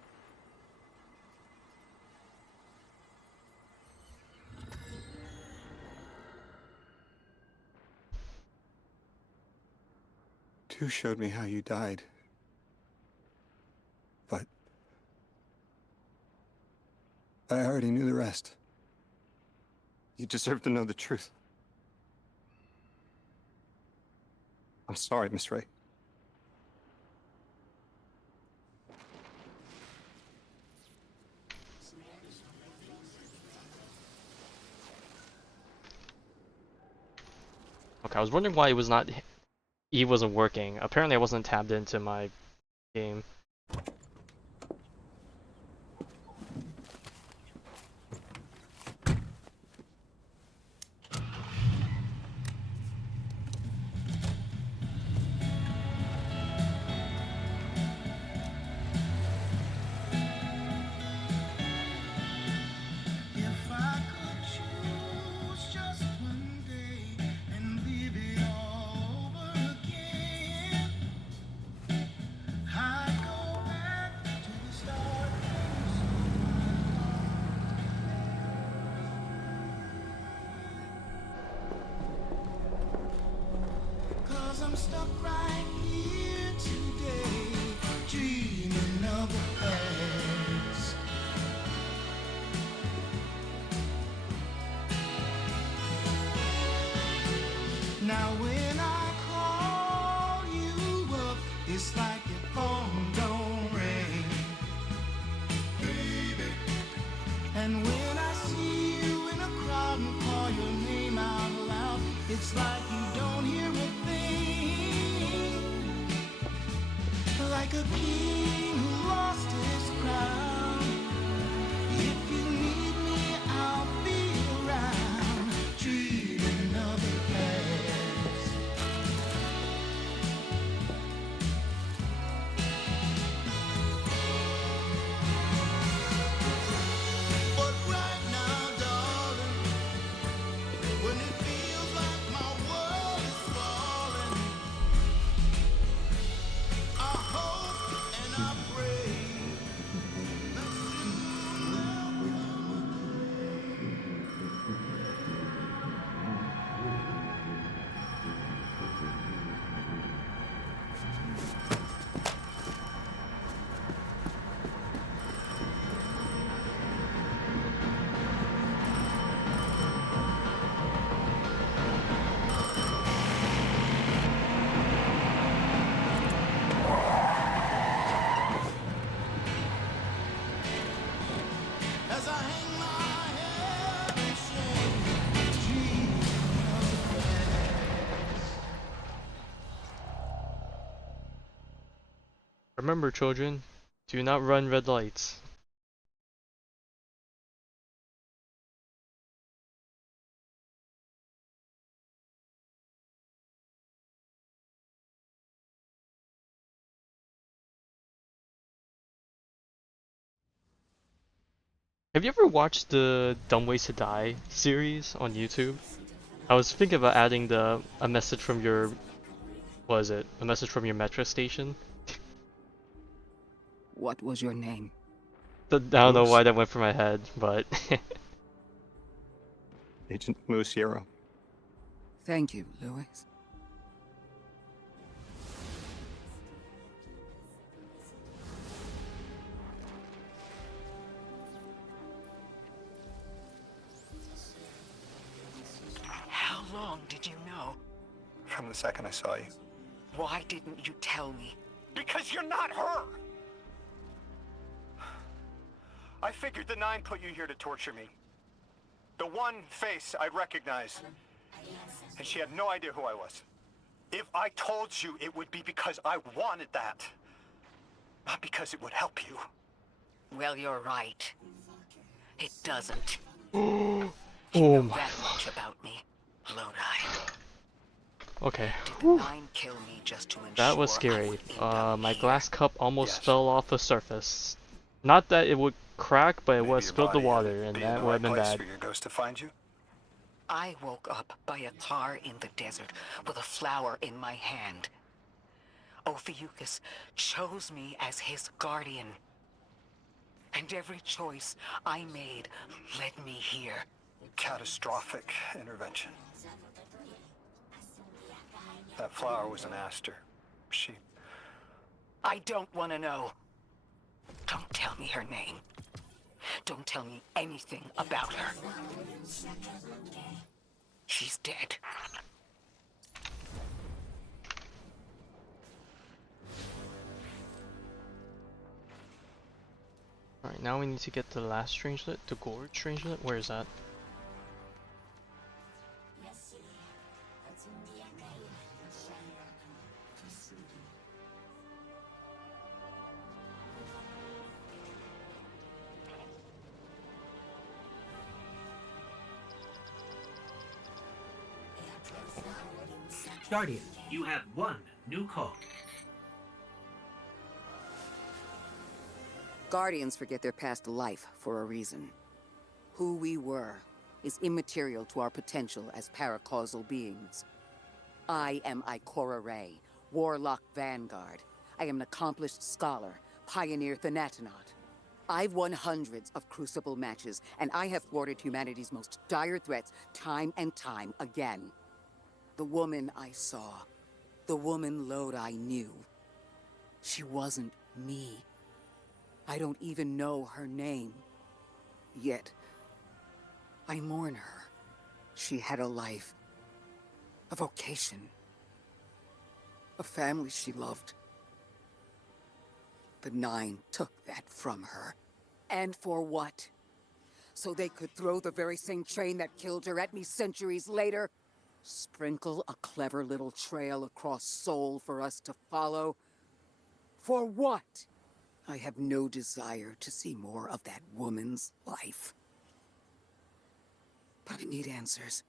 Two showed me how you died. But I already knew the rest. You deserve to know the truth. I'm sorry, Miss Ray. Okay, I was wondering why it was not E wasn't working. Apparently I wasn't tabbed into my game. If I could choose just one day and live it all over again, I'd go back to the start. Cause I'm stuck right here today, dreaming of the past. Now when I call you up, it's like your phone don't ring, baby. And when I see you in a crowd and call your name out loud, it's like you don't hear a thing. Like a king who lost his crown. If you need me, I'll be around, dreaming of the past. But right now, darling, when it feels like my world is falling, I hope and I pray that soon there'll come a day. As I hang my head in shame, dreaming of the past. Remember, children, do not run red lights. Have you ever watched the Dumb Ways to Die series on YouTube? I was thinking about adding a message from your, what is it? A message from your metro station. What was your name? I don't know Louis. why that went through my head, but Agent Louis Sierra. Thank you, Louis. How long did you know? From the second I saw you. Why didn't you tell me? Because you're not her! I figured the Nine put you here to torture me. The one face I'd recognize. And she had no idea who I was. If I told you, it would be because I wanted that. Not because it would help you. Well, you're right. It doesn't. Oh You know my that fuck. much about me, Lodi. Okay. Did the Whew. Nine kill me just to That was ensure I scary. would end up My here? glass cup almost Yes. fell off the surface. Not that it would crack, but it would Maybe have your spilled the body water, and be in that the would have right been place bad. for your ghost to find you? I woke up by a tar in the desert with a flower in my hand. Ophiuchus chose me as his guardian. And every choice I made led me here. Catastrophic intervention. That flower was an aster. She... I don't want to know. Don't tell me her name. Don't tell me anything about her. She's dead. Alright, now we need to get to the last strangelet, the Gorge strangelet. Where is that? Guardian, you have one new call. Guardians forget their past life for a reason. Who we were is immaterial to our potential as paracausal beings. I am Ikora Ray, Warlock Vanguard. I am an accomplished scholar, pioneer Thanatonaut. I've won hundreds of Crucible matches, and I have thwarted humanity's most dire threats time and time again. The woman I saw, the woman Lodi knew, she wasn't me. I don't even know her name. Yet, I mourn her. She had a life, a vocation, a family she loved. The Nine took that from her. And for what? So they could throw the very same train that killed her at me centuries later? Sprinkle a clever little trail across Seoul for us to follow? For what? I have no desire to see more of that woman's life. But I need answers.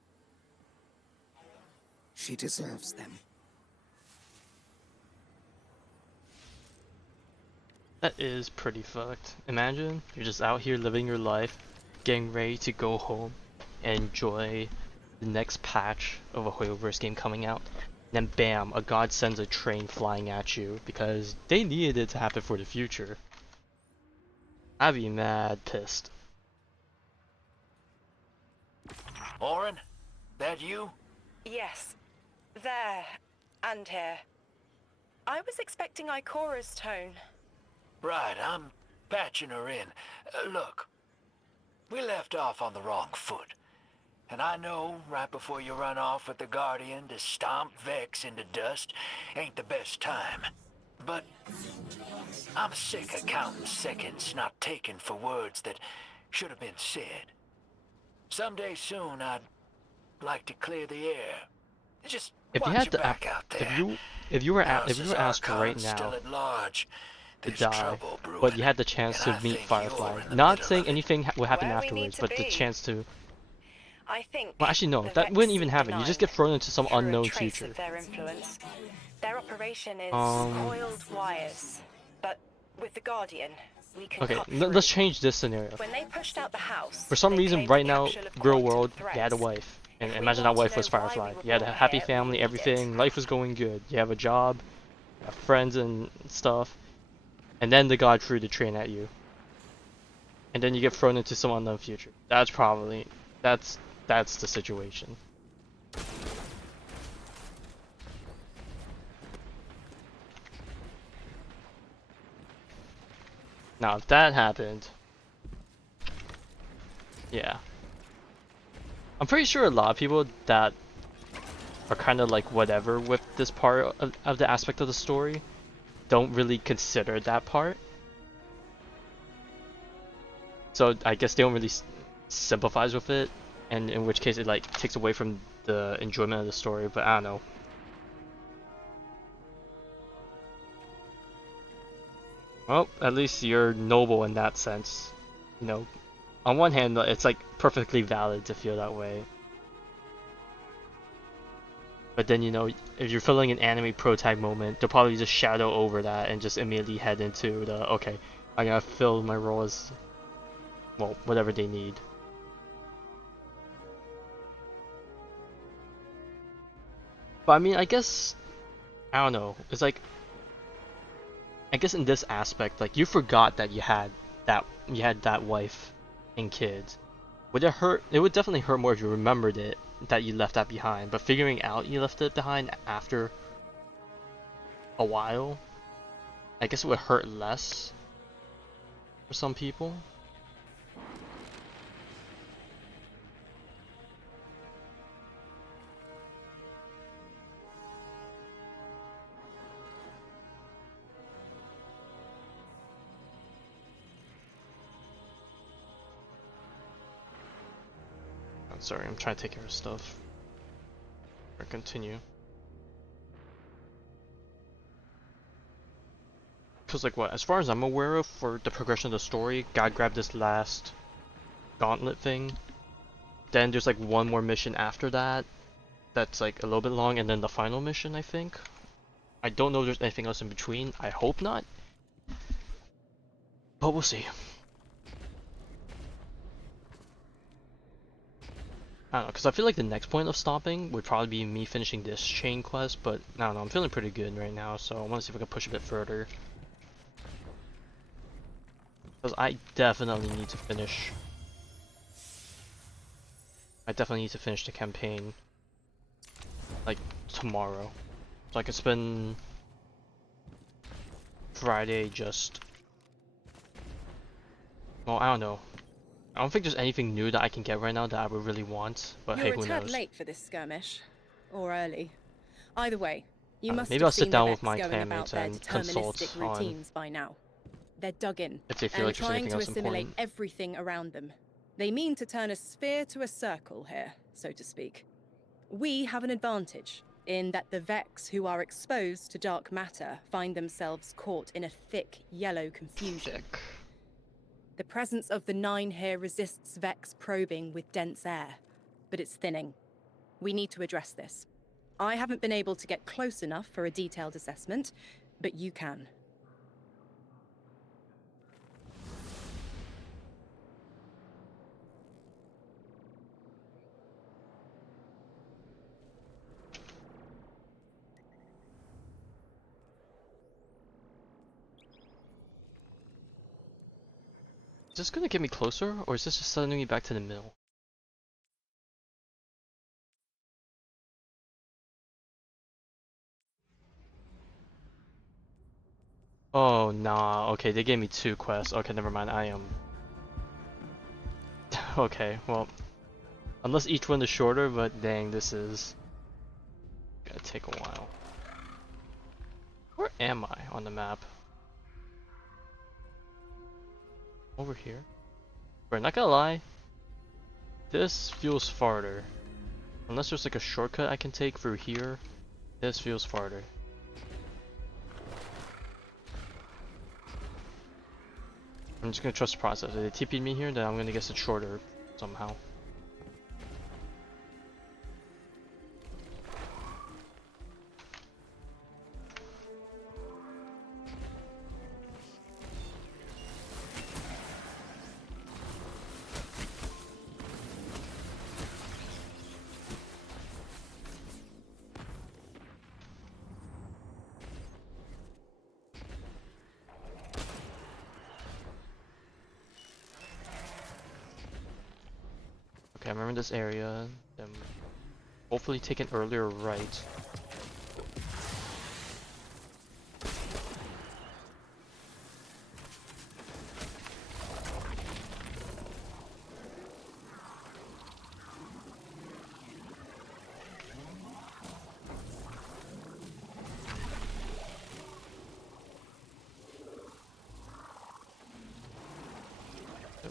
She deserves them. That is pretty fucked. Imagine you're just out here living your life, getting ready to go home and enjoy the next patch of a Hoyoverse game coming out. And then bam, a god sends a train flying at you because they needed it to happen for the future. I'd be mad pissed. Orin, that you? Yes. There. And here. I was expecting Ikora's tone. Right, I'm patching her in. Look, we left off on the wrong foot. And I know right before you run off with the Guardian to stomp Vex into dust ain't the best time. But I'm sick of counting seconds not taken for words that should have been said. Someday soon I'd like to clear the air. Just If you watch had your to, back out there. if you were House's asked right Archon's now still at large. to There's die, trouble but brewing, you had the chance and to I meet think Firefly, you're in the not middle saying of it. anything would happen Where we need afterwards, to but the be. chance to. I think Well, actually, no, the that Vex wouldn't even seek happen. the You just Nine get thrown into some through unknown a trace future. of their influence. Their operation is Um, coiled wires, but with the Guardian, we can Okay, cut through. let's change this scenario. When they pushed out the house, For some they reason, claimed right the now, capture of real quantum world, threats. you had a wife. And If we imagine that want to wife know was why Firefly. we were You had a brought happy here, family, we need everything, it. life was going good. You have a job, you have friends and stuff. And then the god threw the train at you. And then you get thrown into some unknown future. That's the situation. Now, if that happened, yeah. I'm pretty sure a lot of people that are kind of like whatever with this part of the aspect of the story don't really consider that part. So I guess they don't really sympathize with it, and in which case it like takes away from the enjoyment of the story, but I don't know. Well, at least you're noble in that sense. You know, on one hand, it's like perfectly valid to feel that way. But then, you know, if you're feeling an anime pro tag moment, they'll probably just shadow over that and just immediately head into the, okay, I gotta fill my role as, well, whatever they need. But I mean, I guess, I don't know, it's like, I guess in this aspect, like, you forgot that you had that wife and kids. Would it hurt? It would definitely hurt more if you remembered it, that you left that behind. But figuring out you left it behind after a while, I guess it would hurt less for some people. I'm sorry, I'm trying to take care of stuff. Or continue. Because, like, what? As far as I'm aware of, for the progression of the story, God grabbed this last gauntlet thing. Then there's, like, one more mission after that. That's, like, a little bit long, and then the final mission, I think. I don't know if there's anything else in between. I hope not. But we'll see. I don't know, because I feel like the next point of stopping would probably be me finishing this chain quest, but I don't know, I'm feeling pretty good right now, so I want to see if I can push a bit further. Because I definitely need to finish. I definitely need to finish the campaign, like, tomorrow. So I can spend Friday just... Well, I don't know. I don't think there's anything new that I can get right now that I would really want, but hey, You're a who tad knows? late for this skirmish. Or early. Either way, you must Maybe have I'll sit seen the down with Vex my going about clanmates their and consult deterministic on routines by now. They're dug in, if they feel and like there's trying anything to else assimilate important. everything around them. They mean to turn a sphere to a circle here, so to speak. We have an advantage, in that the Vex who are exposed to dark matter find themselves caught in a thick, yellow confusion. The presence of the Nine here resists Vex probing with dense air, but it's thinning. We need to address this. I haven't been able to get close enough for a detailed assessment, but you can. Is this gonna get me closer, or is this just sending me back to the mill? Oh, nah. Okay, they gave me 2 quests. Okay, never mind. I am... Okay, well... Unless each one is shorter, but dang, this is... gonna take a while. Where am I on the map? Over here? We're not gonna lie. This feels farther. Unless there's like a shortcut I can take through here, this feels farther. I'm just gonna trust the process. If they TP'd me here, then I'm gonna guess it's shorter somehow. Okay, I remember this area. Then hopefully take an earlier right.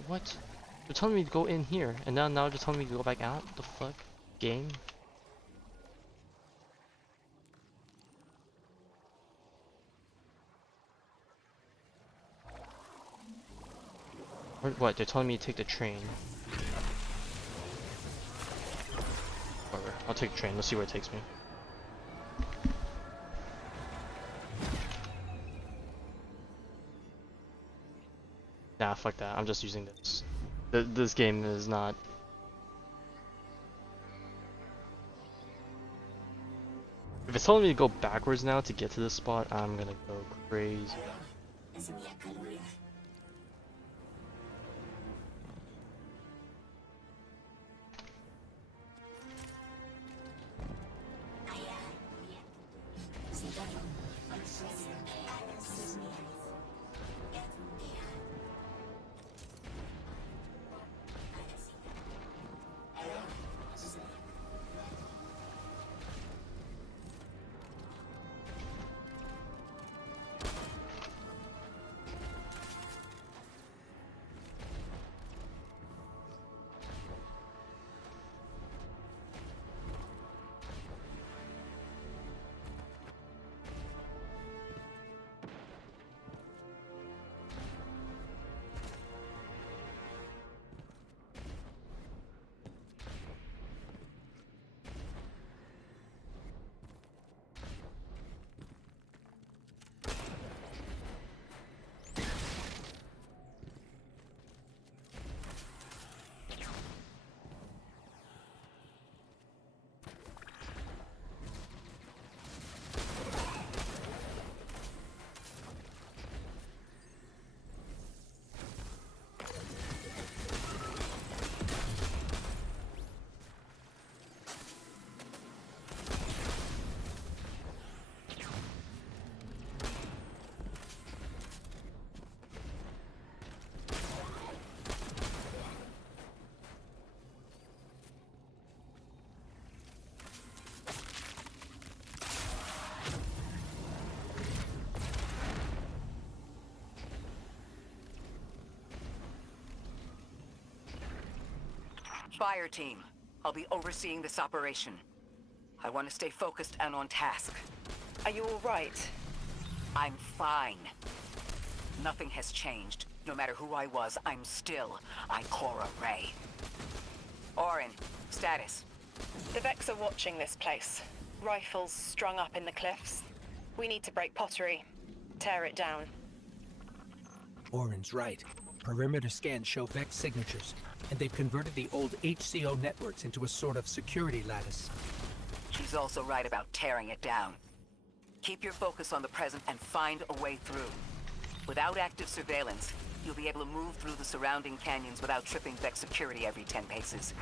What? You're telling me to go in here, and now you're telling me to go back out? The fuck? Game? What? They're telling me to take the train. Whatever. I'll take the train. Let's see where it takes me. Nah, fuck that. I'm just using this. This game is not. If it's telling me to go backwards now to get to this spot, I'm gonna go crazy. Fire team, I'll be overseeing this operation. I want to stay focused and on task. Are you all right? I'm fine. Nothing has changed. No matter who I was, I'm still Ikora Rey. Orin, status. The Vex are watching this place. Rifles strung up in the cliffs. We need to break pottery. Tear it down. Orin's right. Perimeter scans show Vex signatures, and they've converted the old HCO networks into a sort of security lattice. She's also right about tearing it down. Keep your focus on the present and find a way through. Without active surveillance, you'll be able to move through the surrounding canyons without tripping Vex security every 10 paces.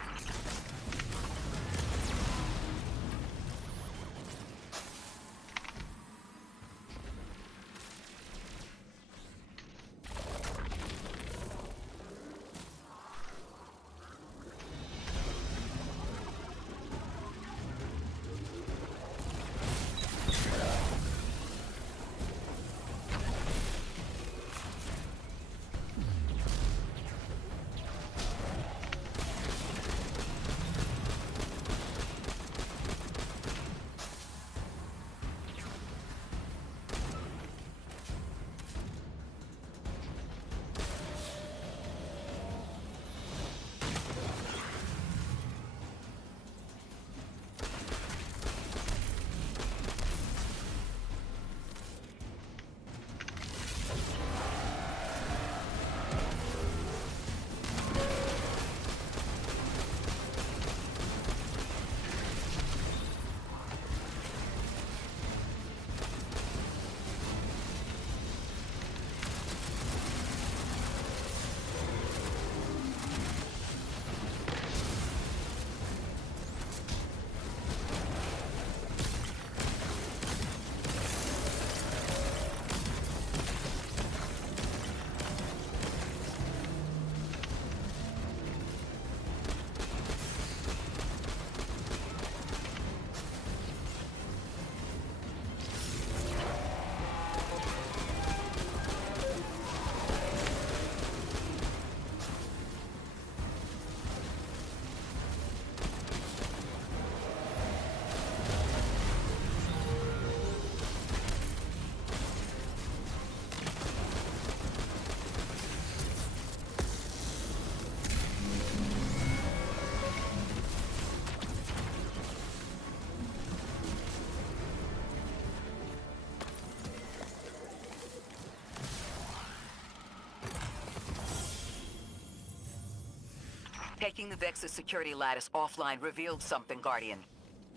Taking the Vex's security lattice offline revealed something, Guardian.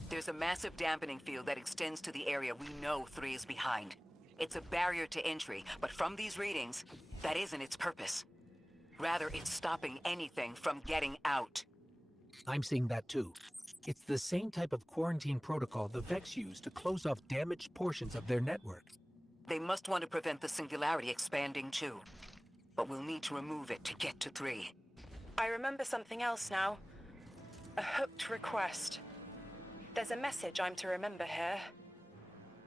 There's a massive dampening field that extends to the area we know 3 is behind. It's a barrier to entry, but from these readings, that isn't its purpose. Rather, it's stopping anything from getting out. I'm seeing that too. It's the same type of quarantine protocol the Vex use to close off damaged portions of their network. They must want to prevent the singularity expanding too. But we'll need to remove it to get to 3. I remember something else now. A hooked request. There's a message I'm to remember here.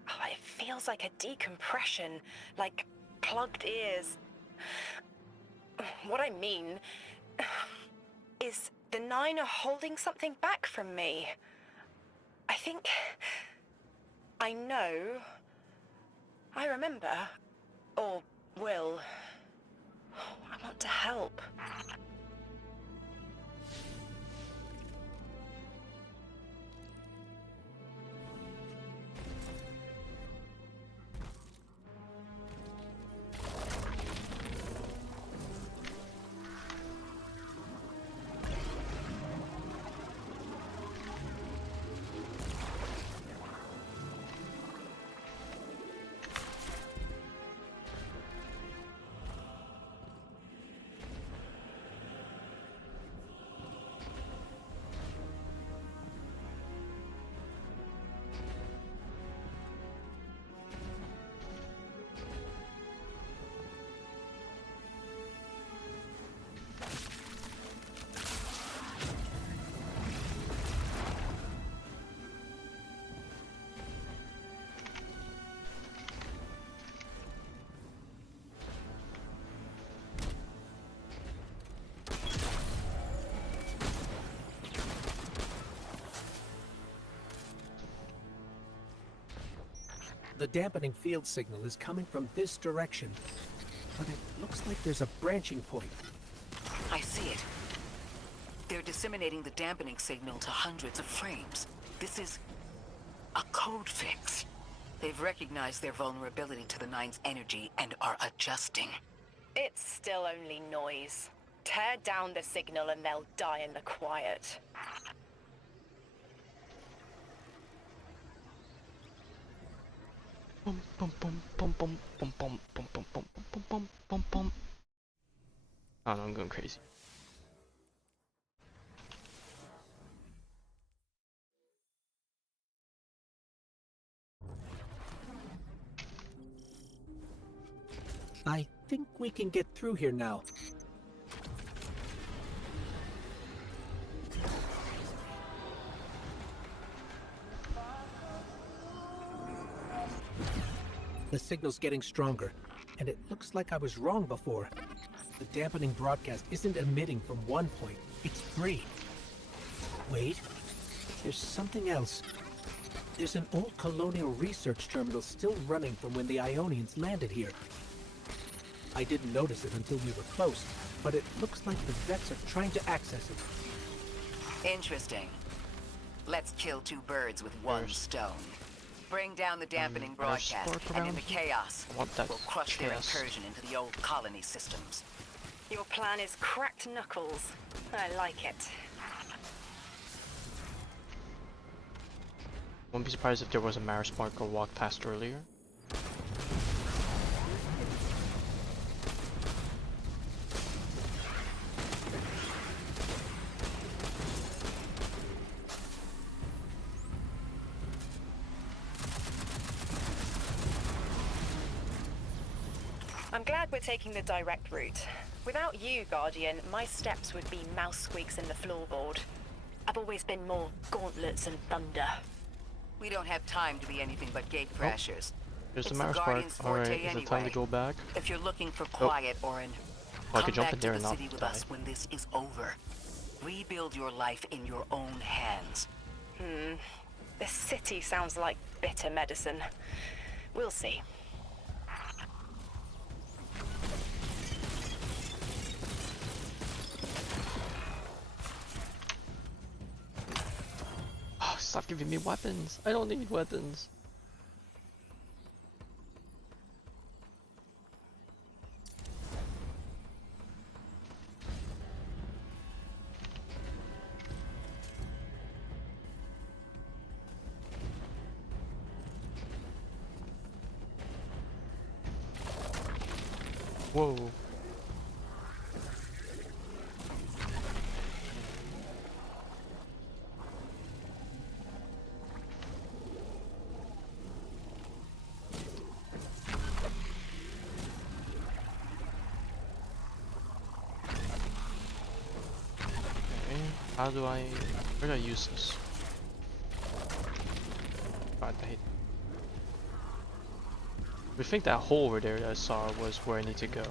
Oh, it feels like a decompression, like plugged ears. What I mean is the 9 are holding something back from me. I think I know. I remember. Or will. I want to help. The dampening field signal is coming from this direction, but it looks like there's a branching point. I see it. They're disseminating the dampening signal to hundreds of frames. This is a code fix. They've recognized their vulnerability to the 9's energy and are adjusting. It's still only noise. Tear down the signal and they'll die in the quiet. Bum bum bum bum bum bum bum bum bum bum bum bum bum bum. I don't know, I'm going crazy. I think we can get through here now. The signal's getting stronger, and it looks like I was wrong before. The dampening broadcast isn't emitting from one point, it's 3. Wait, there's something else. There's an old colonial research terminal still running from when the Ionians landed here. I didn't notice it until we were close, but it looks like the Vex are trying to access it. Interesting. Let's kill 2 birds with one stone. Bring down the dampening broadcast, and in the chaos, we'll crush their incursion into the old colony systems. Your plan is cracked knuckles. I like it. Wouldn't be surprised if there was a Mara Sparkle walk past earlier. I'm glad we're taking the direct route. Without you, Guardian, my steps would be mouse squeaks in the floorboard. I've always been more gauntlets and thunder. We don't have time to be anything but gate crashers. There's the It's Mara Spark. Guardian's Alright, forte is it time to anyway. go back? If you're looking for quiet, Orin, Oh, I come could jump back in to there the and not city with die. us when this is over. Rebuild your life in your own hands. The city sounds like bitter medicine. We'll see. Oh, stop giving me weapons. I don't need weapons. Whoa. How do I... where do I use this? God, I hate... I think that hole over there that I saw was where I need to go.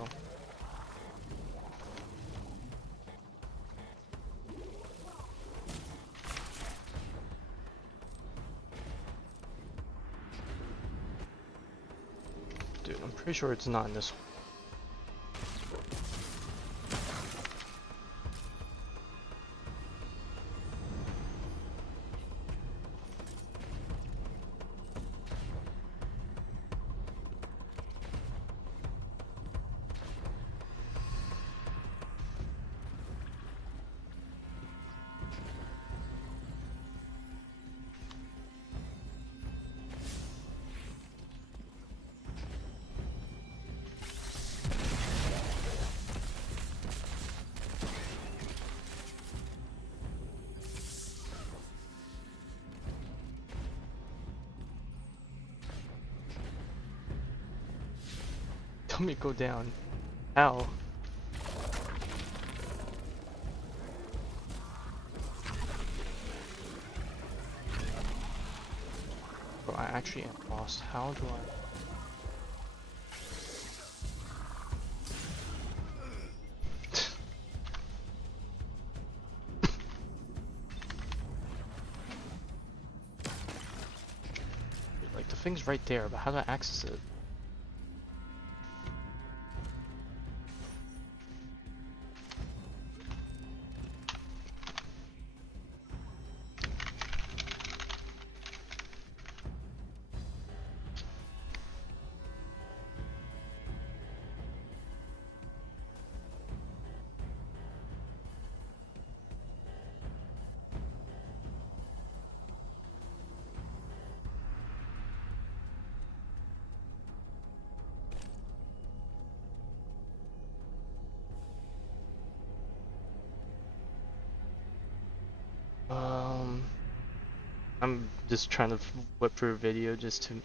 Dude, I'm pretty sure it's not in this hole. Tell me to go down. How? Bro, I actually am lost. How do I... like, the thing's right there, but how do I access it? I'm just trying to whip through a video just to...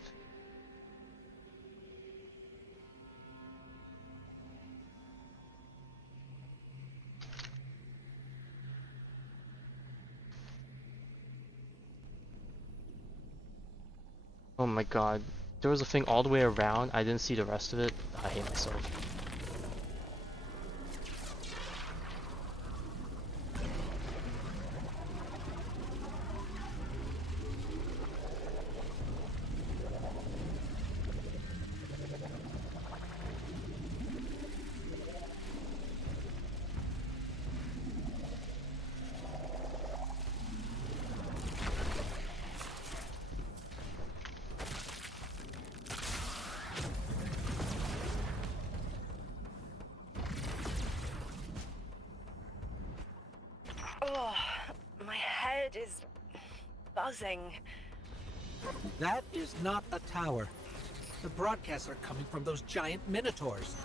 Oh my god. There was a thing all the way around, I didn't see the rest of it. I hate myself. Oh, my head is buzzing. That is not a tower. The broadcasts are coming from those giant minotaurs.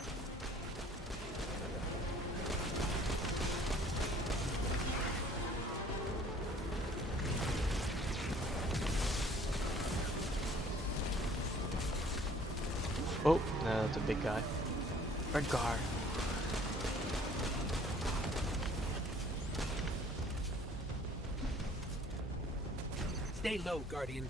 Oh, no, that's a big guy. Redgar. Stay low, Guardian.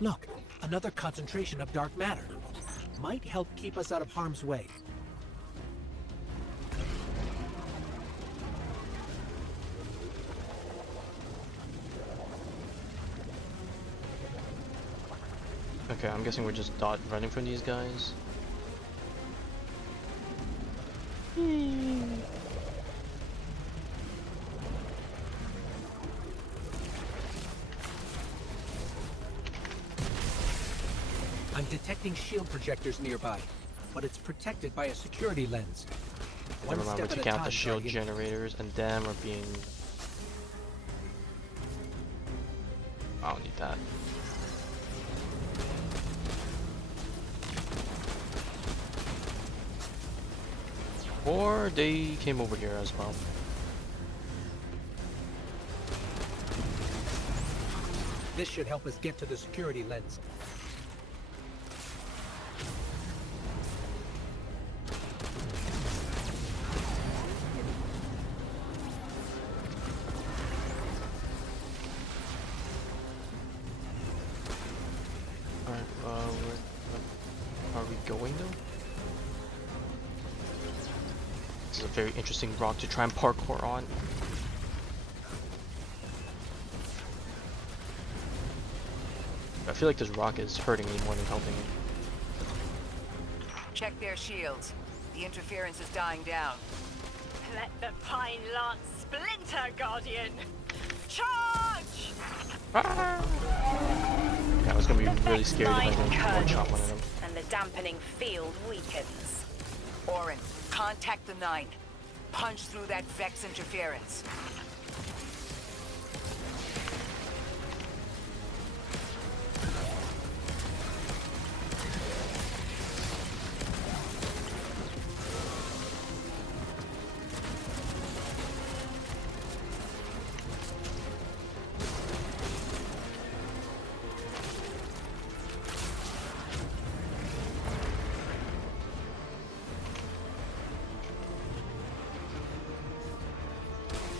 Look, another concentration of dark matter. Might help keep us out of harm's way. Okay, I'm guessing we're just running from these guys. detecting shield projectors nearby, but it's protected by a security lens. One Never mind, we're step at a taking out time, the shield Guardian. generators, and them are being... I don't need that. Or they came over here as well. This should help us get to the security lens. Alright, where are we going though? This is a very interesting rock to try and parkour on. I feel like this rock is hurting me more than helping me. Check their shields. The interference is dying down. Let the Pine Lance splinter, Guardian! Charge! Yeah, I was gonna be really scared if I didn't one-shot one of them. And the dampening field weakens. Orin, contact the 9. Punch through that Vex interference.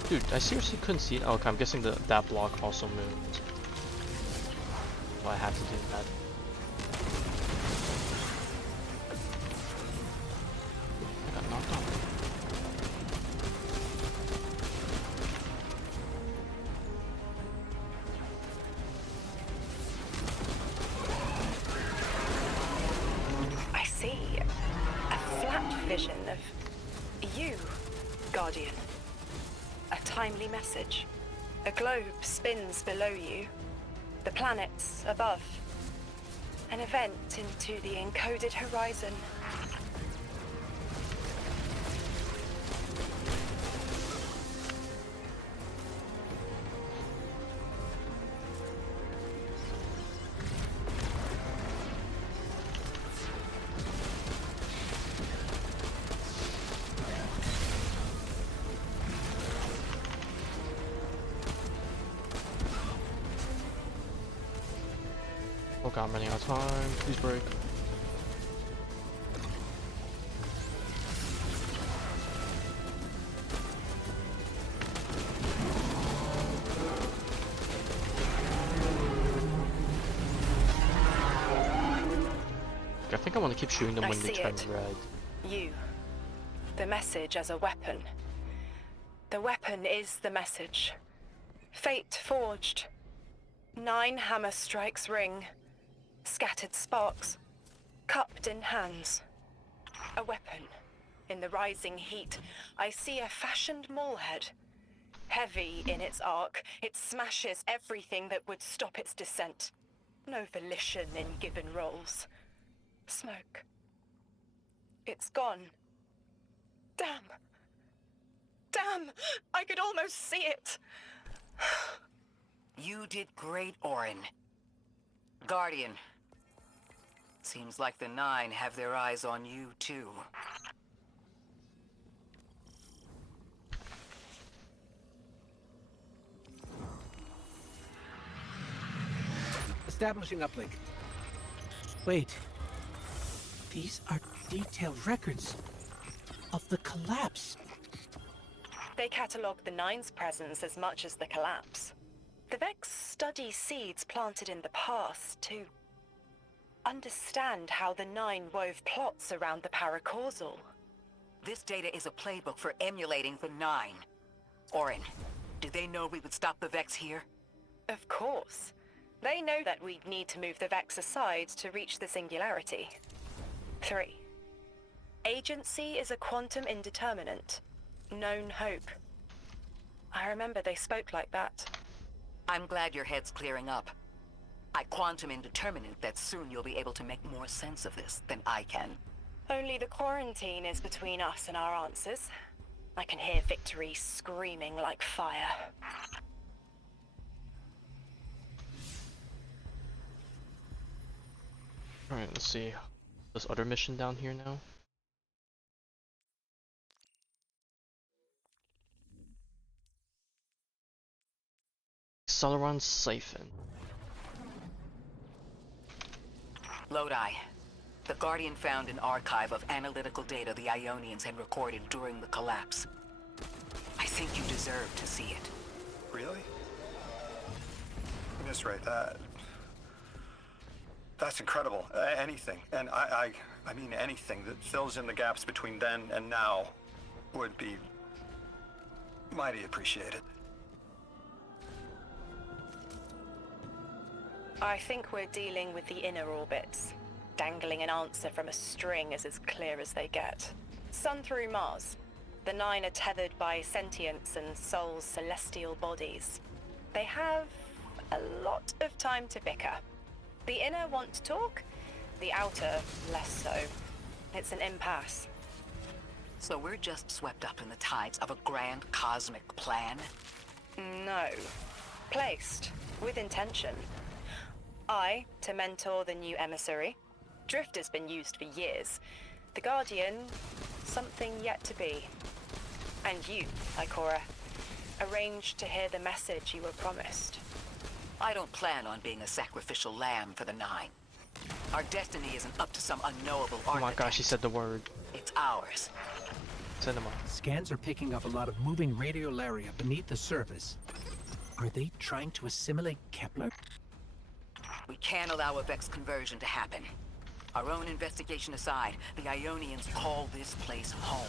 Dude, I seriously couldn't see it. Oh, okay, I'm guessing that block also moved. So I had to do that. I got knocked off. I see a flat vision of you, Guardian. A timely message. A globe spins below you. The planets above. An event into the encoded horizon. Oh god, I'm running out of time. Please break. I think I want to keep shooting them I when they see turn it. red. You. The message as a weapon. The weapon is the message. Fate forged. 9 hammer strikes ring. Scattered sparks. Cupped in hands. A weapon. In the rising heat, I see a fashioned maulhead. Heavy in its arc, it smashes everything that would stop its descent. No volition in given roles. Smoke. It's gone. Damn. Damn! I could almost see it! You did great, Orin. Guardian. Seems like the 9 have their eyes on you, too. Establishing uplink. Wait. These are detailed records of the collapse. They catalogue the 9's presence as much as the collapse. The Vex study seeds planted in the past to understand how the 9 wove plots around the paracausal. This data is a playbook for emulating the 9. Orin, do they know we would stop the Vex here? Of course. They know that we need to move the Vex aside to reach the singularity. 3. Agency is a quantum indeterminate. Known hope. I remember they spoke like that. I'm glad your head's clearing up. I quantum indeterminate that soon you'll be able to make more sense of this than I can. Only the quarantine is between us and our answers. I can hear victory screaming like fire. Alright, let's see. This other mission down here now. Celeron Siphon. Lodi. The Guardian found an archive of analytical data the Ionians had recorded during the collapse. I think you deserve to see it. Really? Miss Ray, that's incredible. Anything, and I mean anything that fills in the gaps between then and now would be mighty appreciated. I think we're dealing with the inner orbits. Dangling an answer from a string is as clear as they get. Sun through Mars. The 9 are tethered by sentience and Sol's celestial bodies. They have a lot of time to bicker. The inner want to talk, the outer less so. It's an impasse. So we're just swept up in the tides of a grand cosmic plan? No. Placed. With intention. I, to mentor the new emissary. Drifter's been used for years. The Guardian, something yet to be. And you, Ikora, arranged to hear the message you were promised. I don't plan on being a sacrificial lamb for the 9. Our destiny isn't up to some unknowable architect. Oh my gosh, he said the word. It's ours. Cinema. Scans are picking up a lot of moving radiolaria beneath the surface. Are they trying to assimilate Kepler? We can't allow a Vex conversion to happen. Our own investigation aside, the Ionians call this place home.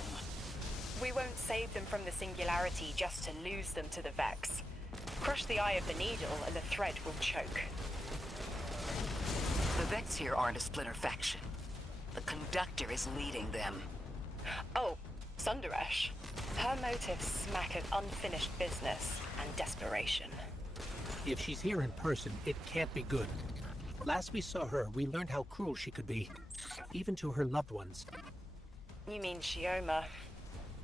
We won't save them from the singularity just to lose them to the Vex. Crush the eye of the needle and the thread will choke. The Vex here aren't a splinter faction. The Conductor is leading them. Oh, Sundaresh. Her motives smack of unfinished business and desperation. If she's here in person, it can't be good. Last we saw her, we learned how cruel she could be, even to her loved ones. You mean Shioma?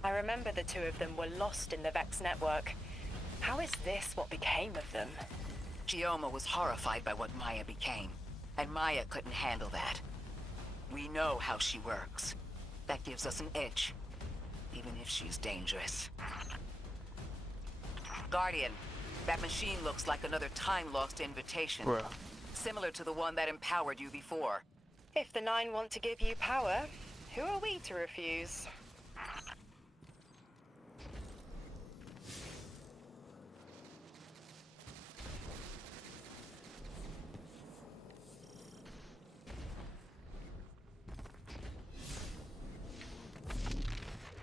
I remember the two of them were lost in the Vex network. How is this what became of them? Shioma was horrified by what Maya became, and Maya couldn't handle that. We know how she works. That gives us an edge, even if she's dangerous. Guardian, that machine looks like another time-lost invitation. Bruh. Similar to the one that empowered you before. If the 9 want to give you power, who are we to refuse?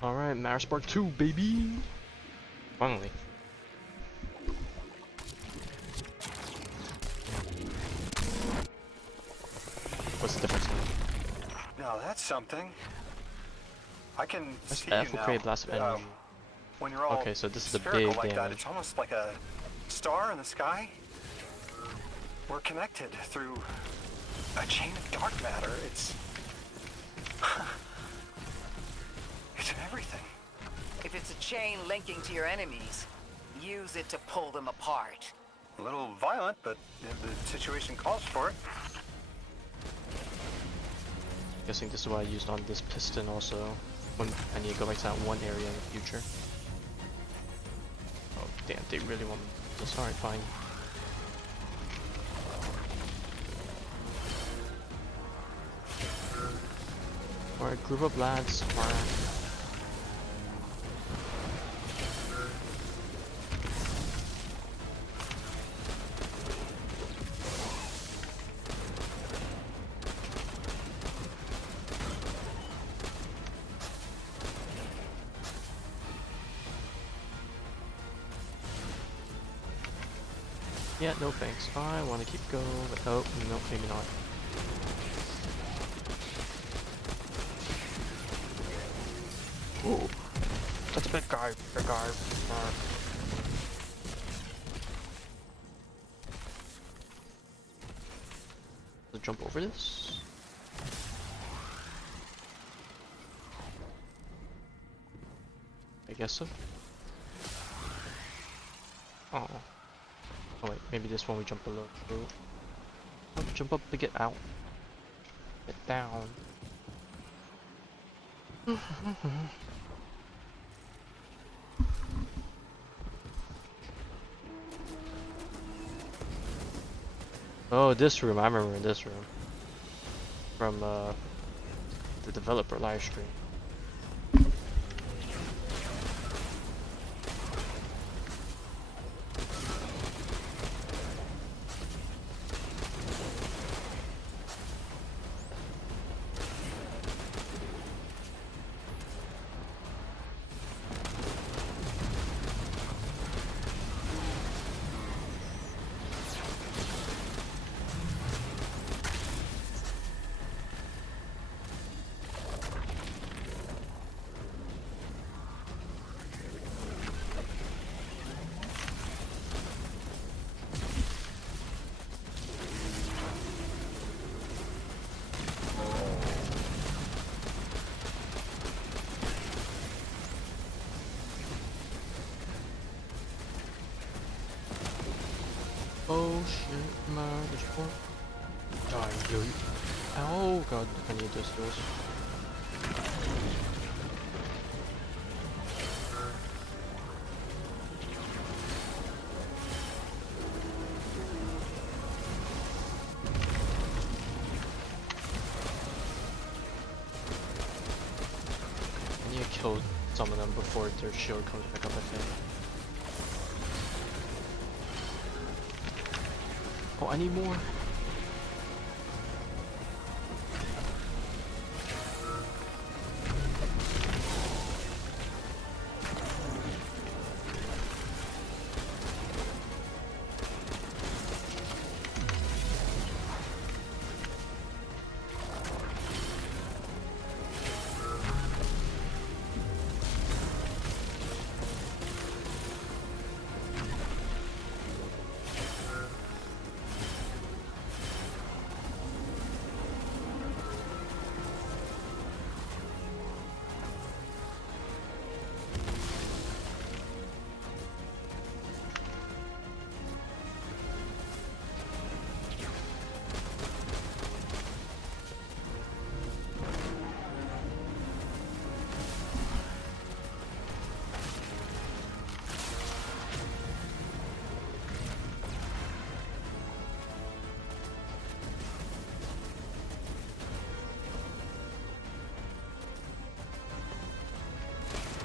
Alright, Marisburg 2, baby! Finally. What's the difference now? Now that's something. I can That's see F you will create now. blast of energy. When you're all Okay, so this is a spherical big like that, damage. it's almost like a star in the sky. We're connected through a chain of dark matter. It's it's in everything. If it's a chain linking to your enemies, use it to pull them apart. A little violent, but the situation calls for it. Guessing this is what I used on this piston also. When I need to go back to that one area in the future. Oh damn, they really want me. That's alright, fine. Alright, group up lads. Alright. Yeah, no thanks. I want to keep going. Oh, no, maybe not. Ooh, that's a big guy. Big guy. jump over this? I guess so. Oh. Oh wait, maybe this one we jump below. Oh, jump up to get out. Get down. Oh, this room. I remember this room. From the developer live stream. Oh shit, man, there's more. Die, yo. Oh god, I need this. I need to kill some of them before their shield comes back up, I think. Oh, I need more.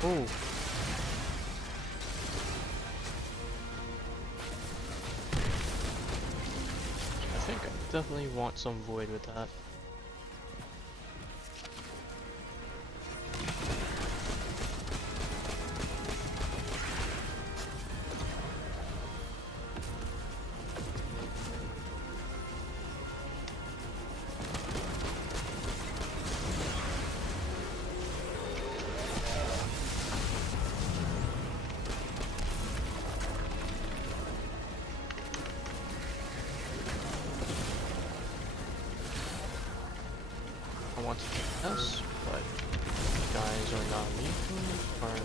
Oh. I think I definitely want some void with that. I want to kill this, but you guys are not lethal, or...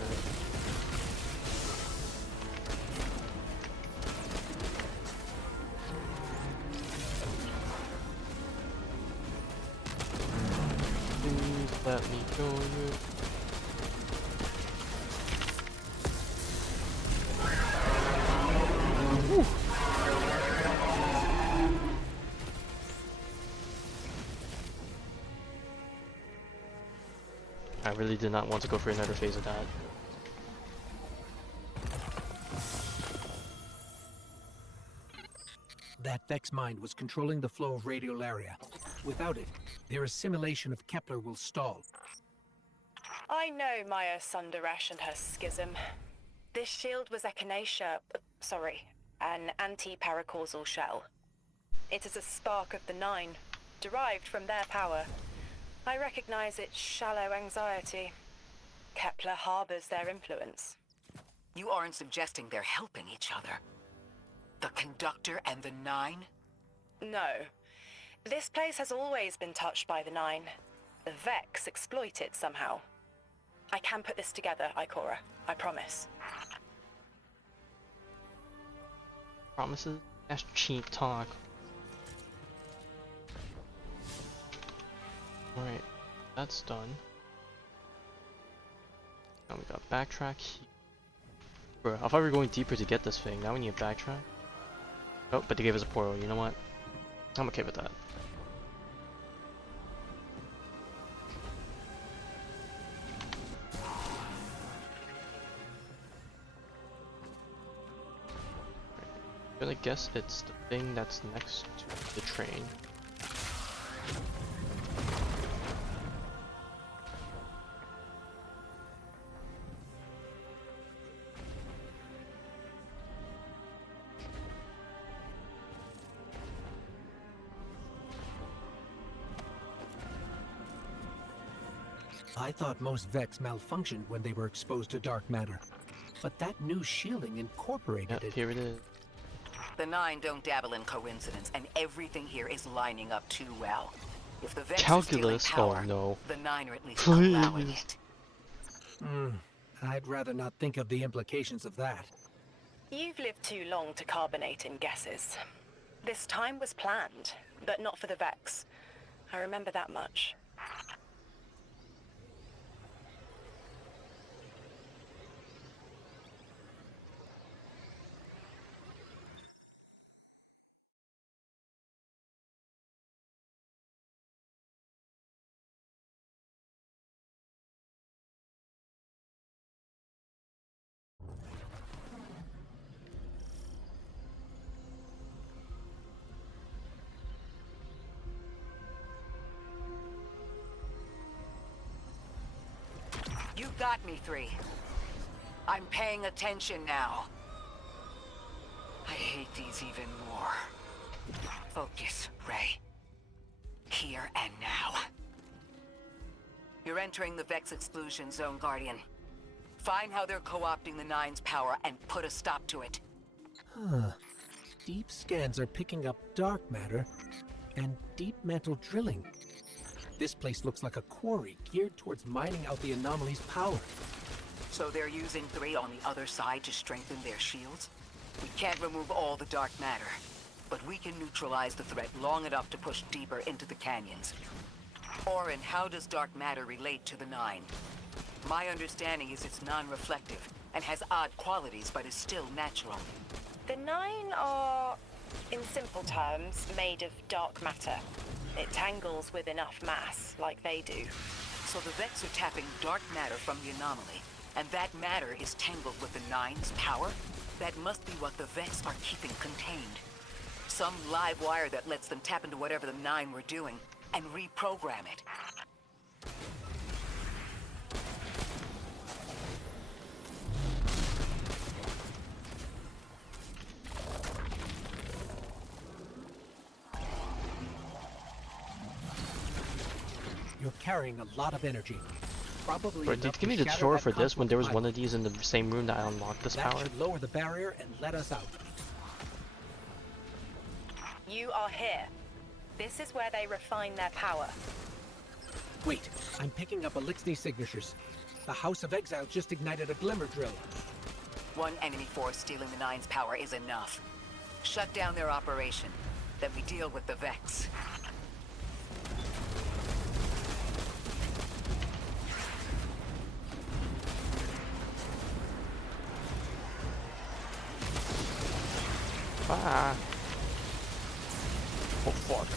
Please let me kill you. Whew. I really did not want to go for another phase of that. That Vex mind was controlling the flow of radiolaria. Without it, their assimilation of Kepler will stall. I know Maya Sundaresh and her schism. This shield was echinacea, an anti-paracausal shell. It is a spark of the Nine, derived from their power. I recognize its shallow anxiety. Kepler harbors their influence. You aren't suggesting they're helping each other? The Conductor and the Nine? No. This place has always been touched by the Nine. The Vex exploit it somehow. I can put this together, Ikora. I promise. Promises? That's cheap talk. Alright, that's done. Now we got backtrack here. Bro, I thought we were going deeper to get this thing. Now we need to backtrack. Oh, but they gave us a portal. You know what? I'm okay with that. I'm gonna guess it's the thing that's next to the train. I thought most Vex malfunctioned when they were exposed to dark matter. But that new shielding incorporated it. Here it is. The Nine don't dabble in coincidence, and everything here is lining up too well. If the Vex Calculus? are stealing power, Oh no. the Nine are at least allowing it. I'd rather not think of the implications of that. You've lived too long to carbonate in guesses. This time was planned, but not for the Vex. I remember that much. You got me, 3. I'm paying attention now. I hate these even more. Focus, Ray. Here and now. You're entering the Vex exclusion zone, Guardian. Find how they're co-opting the Nine's power and put a stop to it. Deep scans are picking up dark matter and deep mantle drilling. This place looks like a quarry geared towards mining out the anomaly's power. So they're using 3 on the other side to strengthen their shields? We can't remove all the dark matter, but we can neutralize the threat long enough to push deeper into the canyons. Orin, how does dark matter relate to the Nine? My understanding is it's non-reflective and has odd qualities, but is still natural. The Nine are, in simple terms, made of dark matter. It tangles with enough mass, like they do. So the Vex are tapping dark matter from the anomaly, and that matter is tangled with the Nine's power? That must be what the Vex are keeping contained. Some live wire that lets them tap into whatever the Nine were doing and reprogram it. You're carrying a lot of energy. Probably Bro, did you enough give me to the shatter tutorial that for this when there was conflict one of these in the same room that I unlocked this that power? should lower the barrier and let us out. You are here. This is where they refine their power. Wait, I'm picking up Elixni signatures. The House of Exile just ignited a glimmer drill. One enemy force stealing the Nine's power is enough. Shut down their operation. Then we deal with the Vex. Ah. Oh fuck.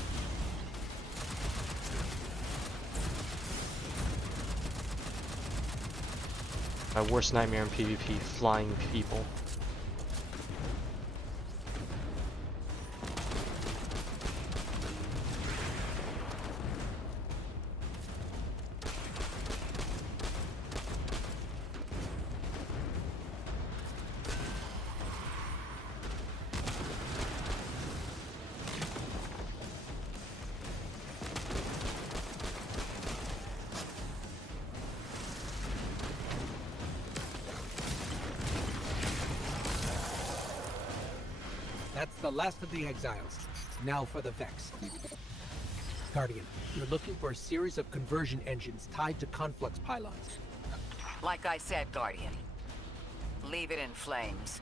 My worst nightmare in PvP, flying people. That's the last of the exiles. Now for the Vex. Guardian, you're looking for a series of conversion engines tied to conflux pylons. Like I said, Guardian. Leave it in flames.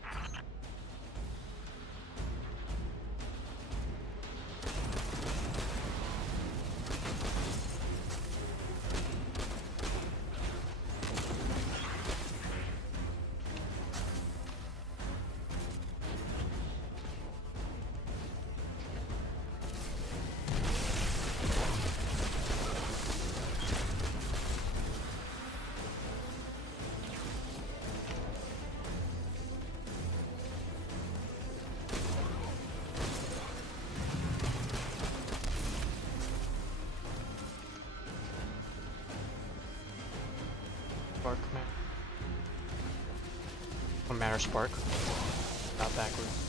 Spark man. Or matter spark. Not backwards.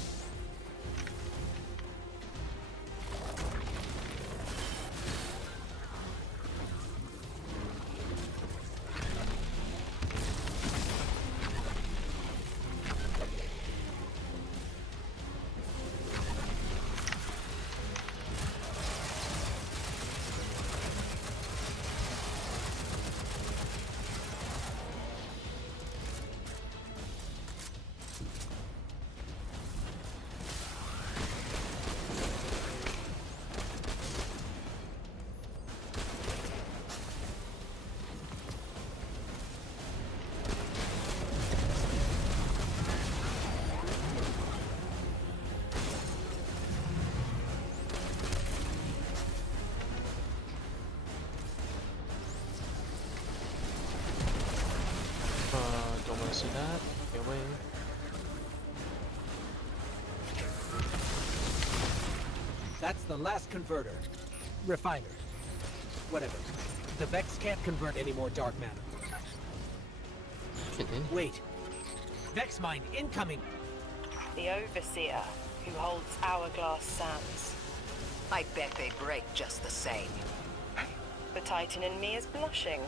Don't want to see that. Get away. That's the last converter. Refiner. Whatever. The Vex can't convert any more dark matter. Wait. Vex mine incoming! The Overseer, who holds hourglass sands. I bet they break just the same. The Titan in me is blushing.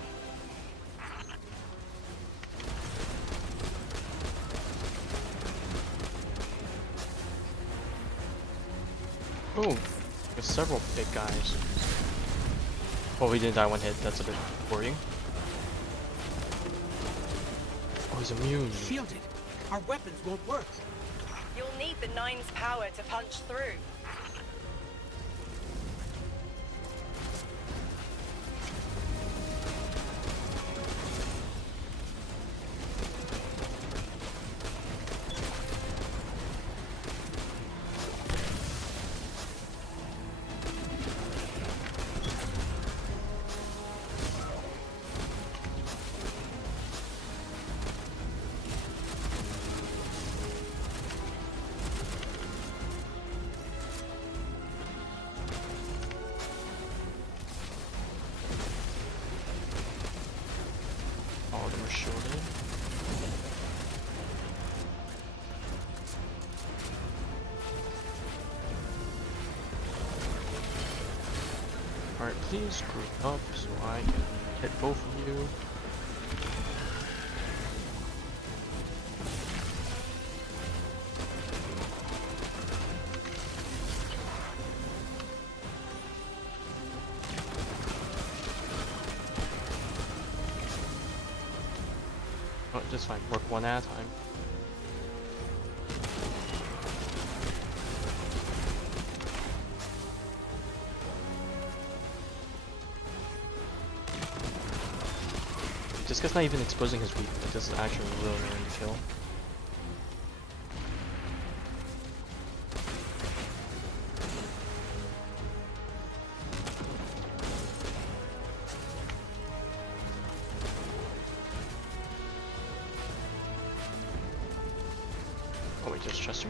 Oh, there's several big guys. Well, we didn't die one hit. That's a bit worrying. Oh, he's immune. Shielded! Our weapons won't work! You'll need the Nine's power to punch through. All of them are shielded. Alright, please group up so I can hit both of you. Oh, just fine. Work one at a time. This guy's not even exposing his weakness. This is actually really annoying to kill. Oh wait, just Chester?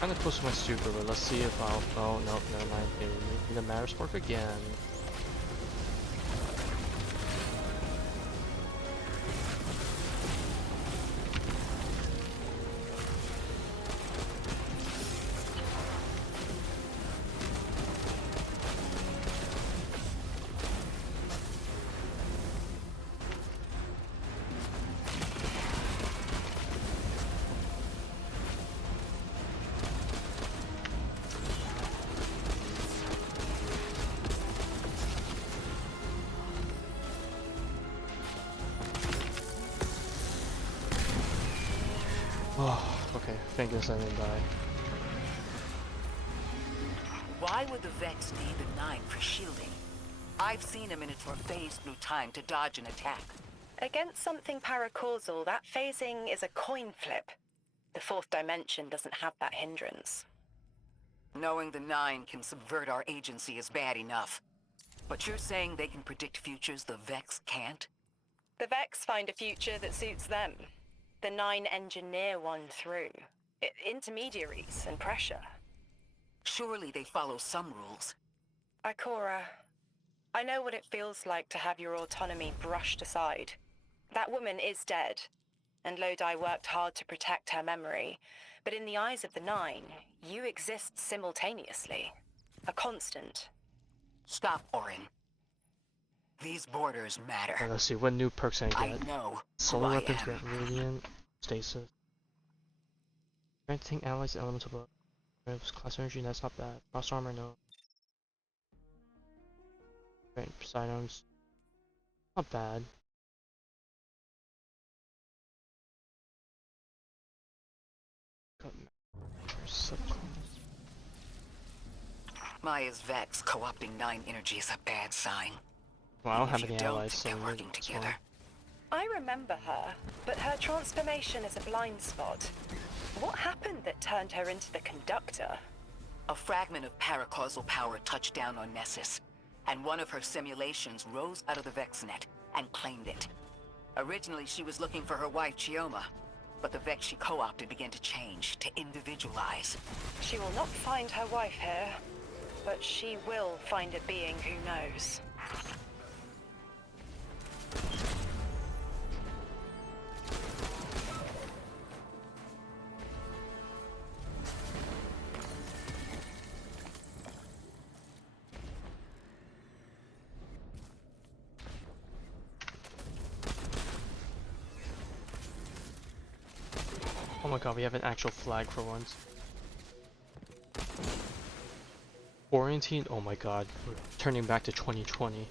Kinda close to my super, but let's see if I'll... Oh, no, never mind. Okay, we need a matter spark again. Oh, okay. Thank goodness I didn't die. Why would the Vex need the 9 for shielding? I've seen a Minotaur phase through time to dodge an attack. Against something paracausal, that phasing is a coin flip. The 4th dimension doesn't have that hindrance. Knowing the 9 can subvert our agency is bad enough. But you're saying they can predict futures the Vex can't? The Vex find a future that suits them. The 9 engineer one through. Intermediaries and pressure. Surely they follow some rules. Ikora, I know what it feels like to have your autonomy brushed aside. That woman is dead, and Lodi worked hard to protect her memory. But in the eyes of the 9, you exist simultaneously. A constant. Stop, Orin. These borders matter. Right, let's see, what new perks I get? I know Solar who I weapons am. get radiant, stasis. Granting allies elemental class energy, that's not bad. Cross armor, no. Right, sidearms. Not bad. Maya's Vex co-opting 9 energy is a bad sign. Well, I don't If have you any don't allies, think so they're maybe working this together. one. I remember her, but her transformation is a blind spot. What happened that turned her into the conductor? A fragment of paracausal power touched down on Nessus, and one of her simulations rose out of the Vex net and claimed it. Originally, she was looking for her wife, Chioma, but the Vex she co-opted began to change, to individualize. She will not find her wife here, but she will find a being who knows. Oh my god, we have an actual flag for once. Quarantine? Oh my god, we're turning back to 2020.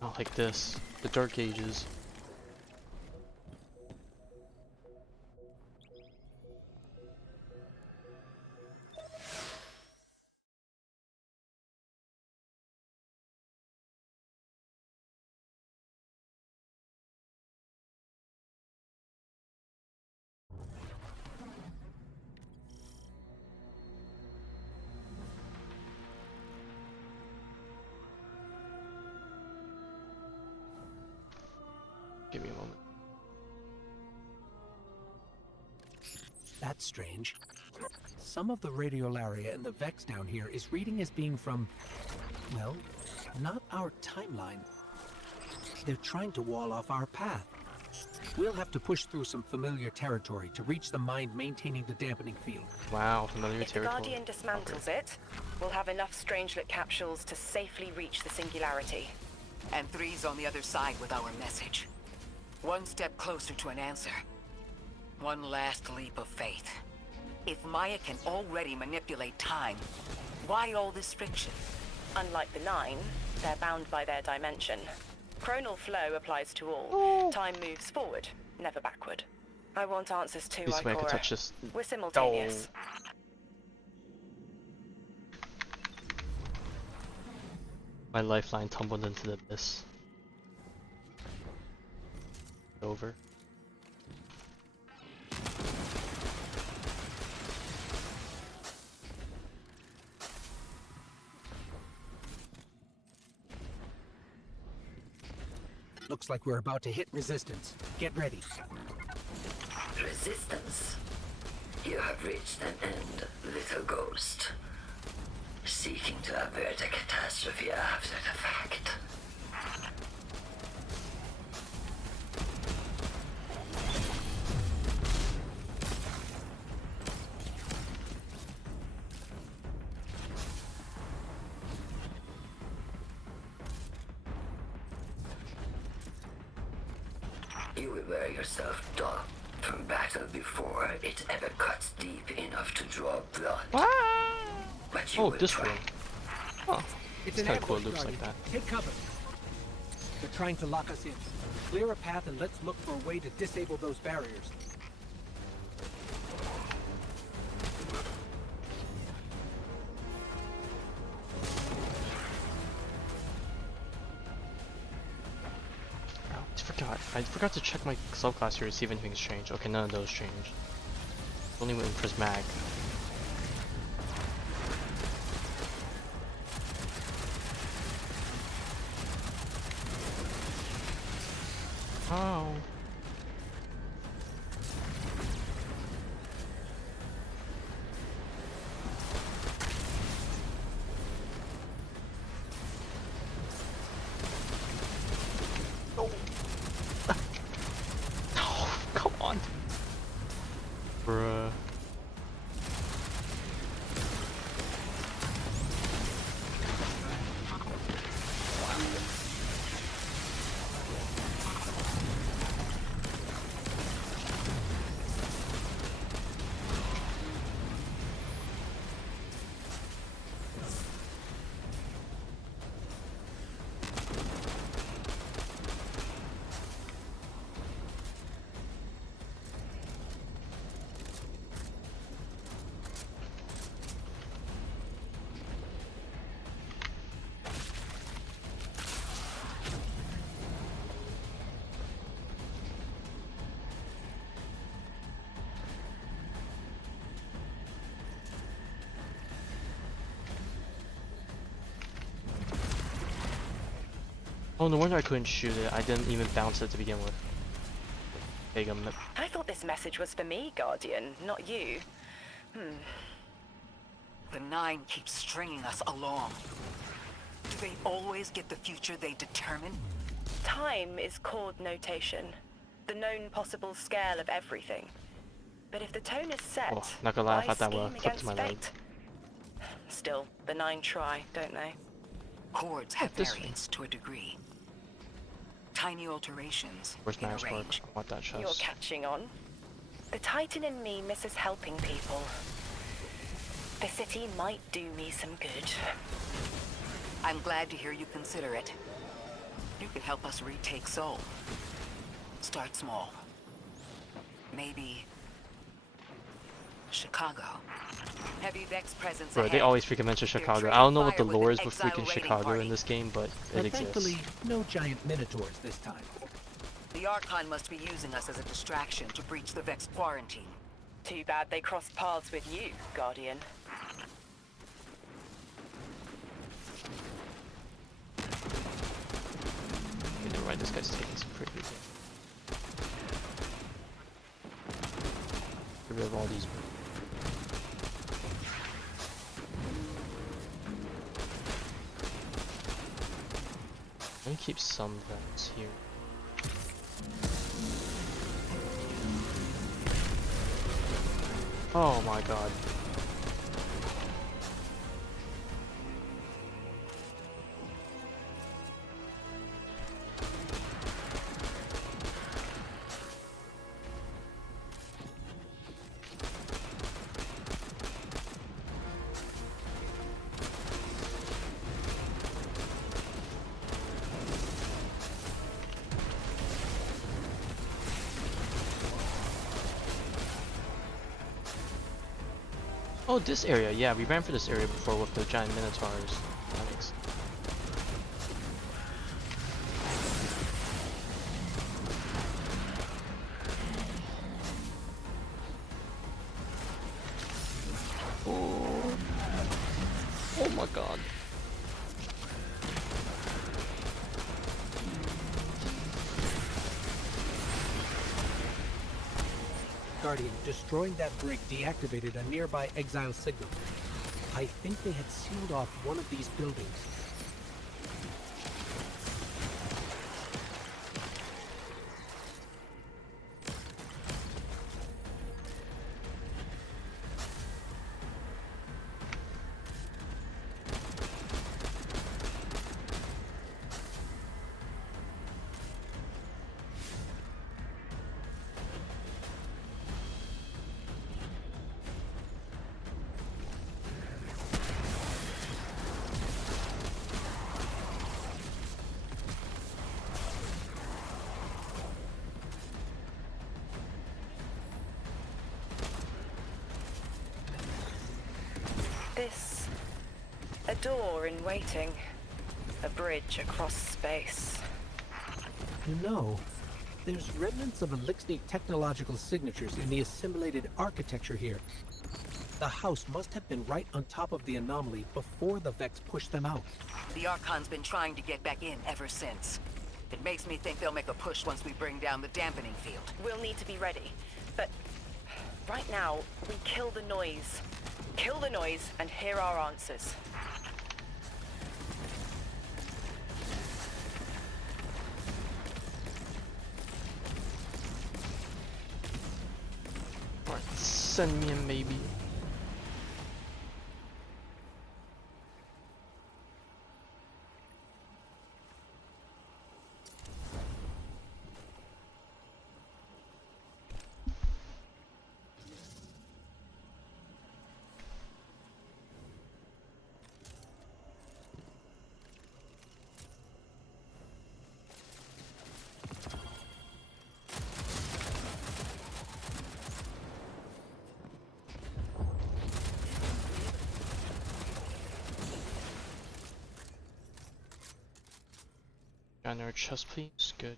Not like this. The Dark Ages. Give me a moment. That's strange. Some of the radiolaria in the Vex down here is reading as being from, well, not our timeline. They're trying to wall off our path. We'll have to push through some familiar territory to reach the mind maintaining the dampening field. Wow, familiar If the territory. Guardian dismantles it, we'll have enough Strangelet capsules to safely reach the Singularity. And 3's on the other side with our message. One step closer to an answer. One last leap of faith. If Maya can already manipulate time, why all this friction? Unlike the 9, they're bound by their dimension. Chronal flow applies to all. Time moves forward, never backward. I want answers too, This way I can Ikora. touch this. We're simultaneous. My lifeline tumbled into the abyss. Over. Looks like we're about to hit resistance. Get ready. Resistance. You have reached an end, little little ghost, seeking to avert a catastrophe after the fact. You will wear yourself dull from battle before it ever cuts deep enough to draw blood. But you Oh, will this try. room. Oh, It's it's an kind of cool. It ambush, looks like Guardian. that. Take cover. They're trying to lock us in. Clear a path and let's look for a way to disable those barriers. I forgot to check my subclass here to see if anything's changed. Okay, none of those changed. Only with Prismatic. Oh. No, come on. Bruh. Oh, no wonder I couldn't shoot it. I didn't even bounce it to begin with. I thought this message was for me, Guardian, not you. The Nine keep stringing us along. Do they always get the future they determine? Time is chord notation, the known possible scale of everything. But if the tone is set, Oh, not gonna lie, I why thought that scheme would have clipped against my leg. fate? Still, the Nine try, don't they? Chords have this variance to a degree. Tiny alterations Where's in a Max work? range. I want that chest. You're catching on. The Titan in me misses helping people. The city might do me some good. I'm glad to hear you consider it. You could help us retake Seoul. Start small. Maybe Chicago. Heavy Vex presence Bro, ahead. they always freaking mention Chicago. I don't know what the lore is with freaking Chicago in this game, but it exists. Thankfully, no giant minotaurs this time. The Archon must be using us as a distraction to breach the Vex quarantine. Too bad they crossed paths with you, Guardian. You're right, this guy's taking some pretty good. Get rid of all these. Let me keep some vents here. Oh my god. Oh, this area. Yeah, we ran for this area before with the giant minotaurs. That makes sense. Oh. Oh my god. Guardian destroying that brig deactivated a nearby exile signal. I think they had sealed off one of these buildings. This... a door in waiting. A bridge across space. You know, there's remnants of Elixir technological signatures in the assimilated architecture here. The house must have been right on top of the anomaly before the Vex pushed them out. The Archon's been trying to get back in ever since. It makes me think they'll make a push once we bring down the dampening field. We'll need to be ready. But right now, we kill the noise. Kill the noise and hear our answers. Alright, send me a maybe. On our chest, please. Good.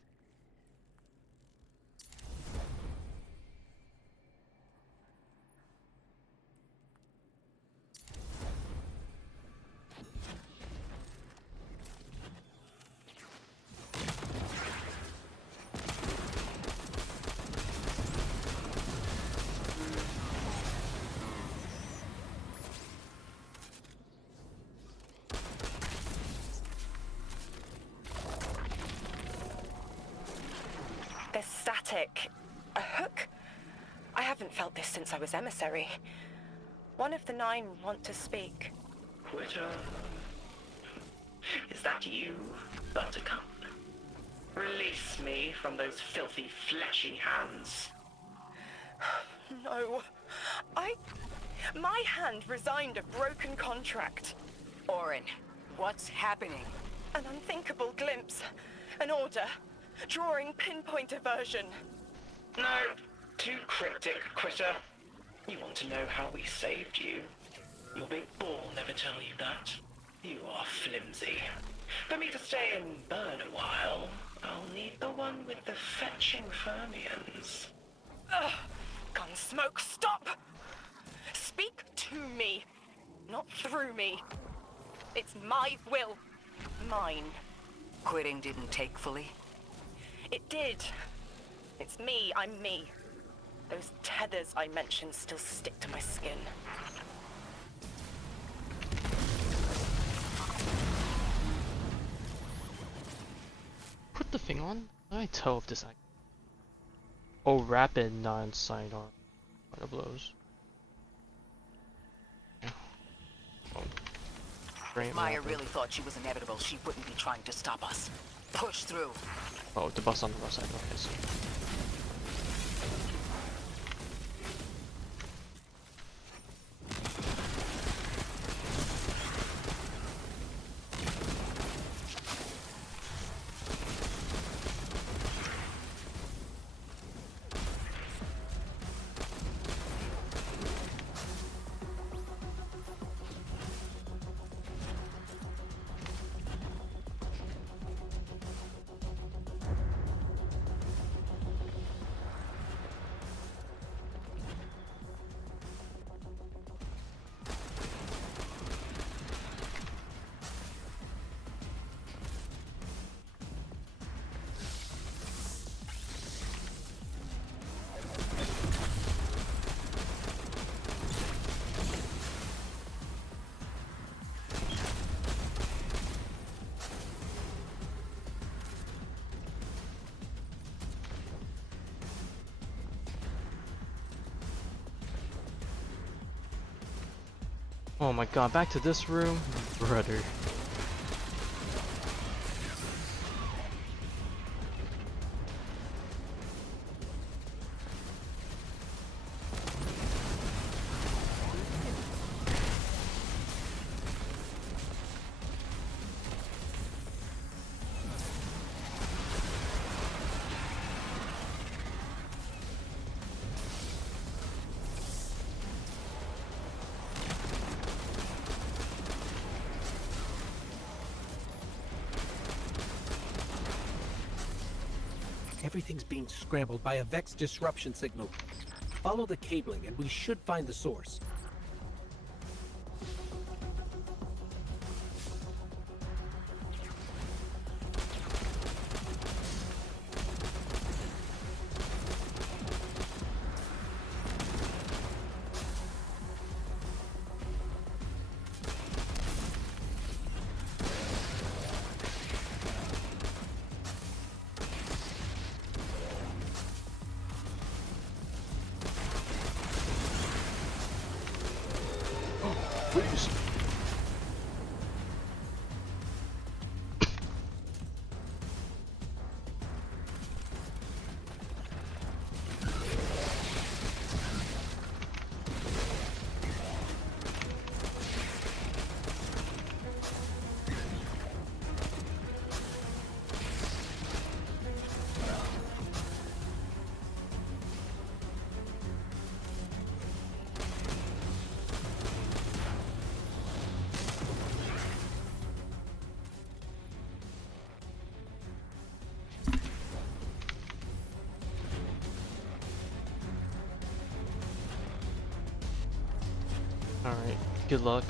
There's static. A hook? I haven't felt this since I was emissary. One of the 9 want to speak. Quitter. Is that you, Buttercup? Release me from those filthy, fleshy hands. No. My hand resigned a broken contract. Orin, what's happening? An unthinkable glimpse. An order. Drawing pinpoint aversion. No, too cryptic, Quitter. You want to know how we saved you? Your big ball never tell you that. You are flimsy. For me to stay and burn a while, I'll need the one with the fetching fermions. Ugh! Gunsmoke, stop! Speak to me, not through me. It's my will. Mine. Quitting didn't take fully? It did. It's me, I'm me. Those tethers I mentioned still stick to my skin. Put the thing on? How do I tell if this Oh, rapid non-sidearm auto blows. Yeah. Oh. If Maya really thought she was inevitable, she wouldn't be trying to stop us. Push through. Oh, the bus on the left side. Okay, so. Oh my god, back to this room? Brother. Everything's being scrambled by a Vex disruption signal. Follow the cabling and we should find the source. Please. Alright, good luck.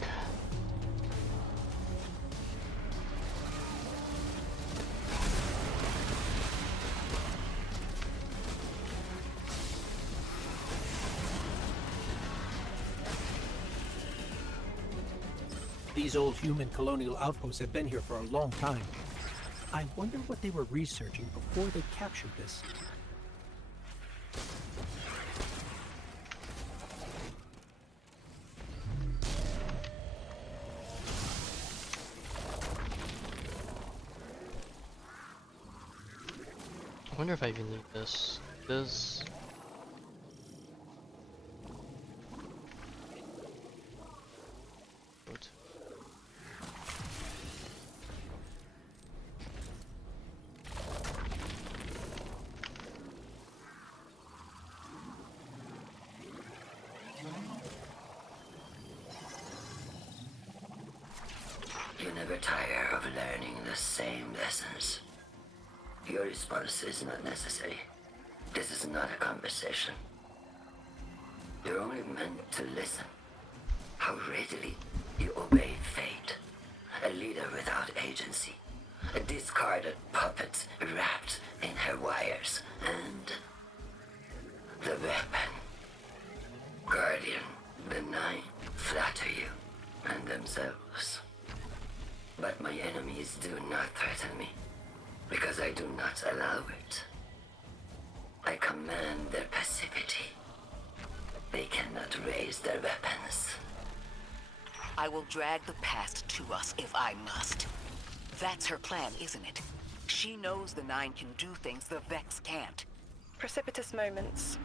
These old human colonial outposts have been here for a long time. I wonder what they were researching before they captured this. I wonder if I even need this. This. What? You never tire of learning the same lessons. Your response is not necessary. This is not a conversation. You're only meant to listen. How readily you obey fate. A leader without agency. A discarded puppet wrapped in her wires. And the weapon. Guardian, the Nine flatter you and themselves. But my enemies do not threaten me. Because I do not allow it. I command their passivity. They cannot raise their weapons. I will drag the past to us if I must. That's her plan, isn't it? She knows the Nine can do things the Vex can't. Precipitous moments.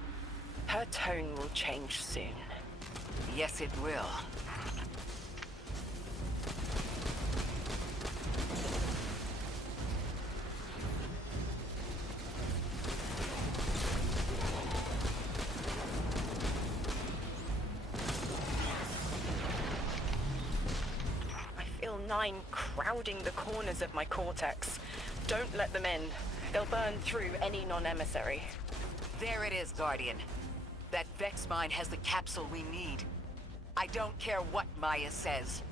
Her tone will change soon. Yes, it will. Nine crowding the corners of my cortex. Don't let them in. They'll burn through any non-emissary. There it is, Guardian. That Vex mine has the capsule we need. I don't care what Maya says.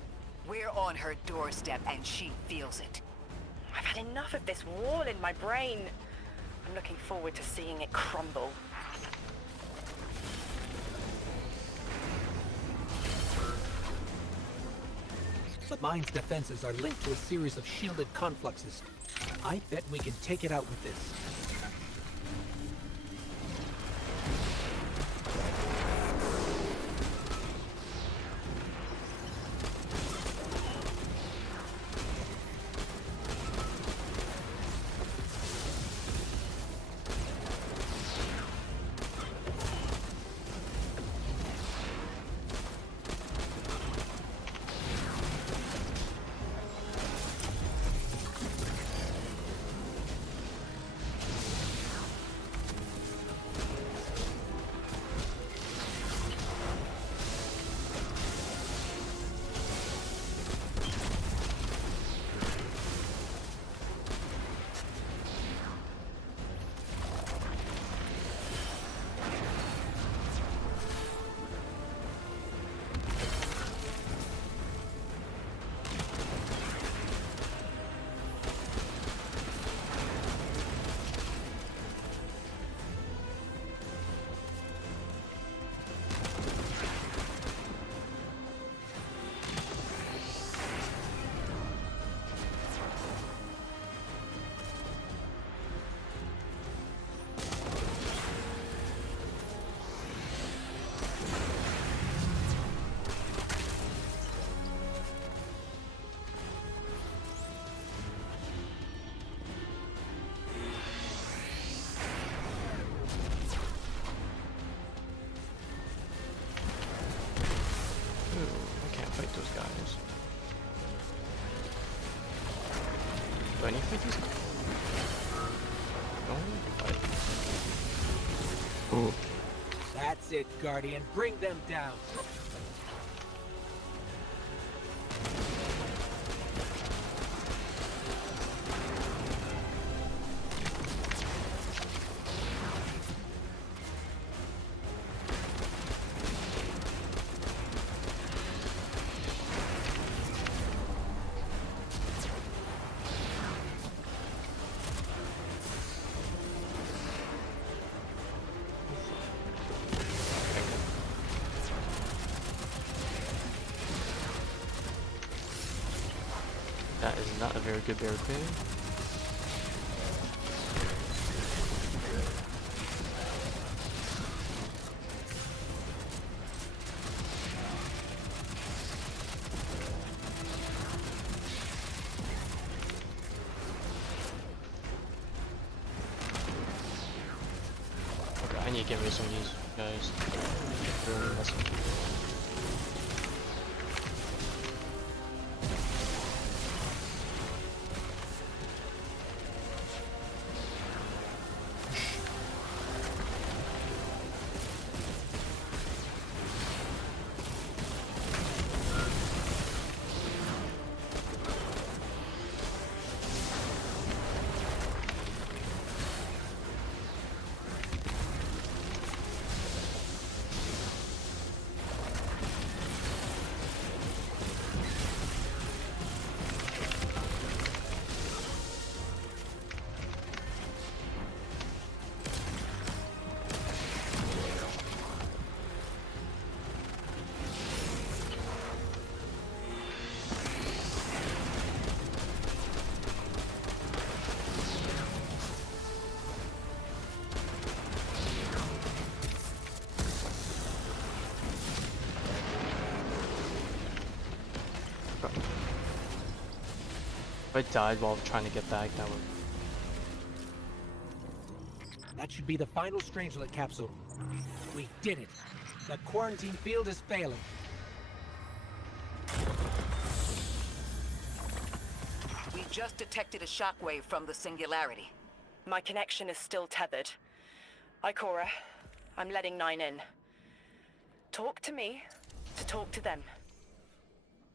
We're on her doorstep and she feels it. I've had enough of this wall in my brain. I'm looking forward to seeing it crumble. The mine's defenses are linked to a series of shielded confluxes. I bet we can take it out with this. fight those guys. Do I need to fight these guys? No? Ooh. That's it, Guardian. Bring them down. That is not a very good barricade. Okay, I need to get rid of some of these guys. Really messing with me. If I died while trying to get back, that would... That should be the final Strangelet capsule. We did it. The quarantine field is failing. We just detected a shockwave from the singularity. My connection is still tethered. Ikora, I'm letting 9 in. Talk to me to talk to them.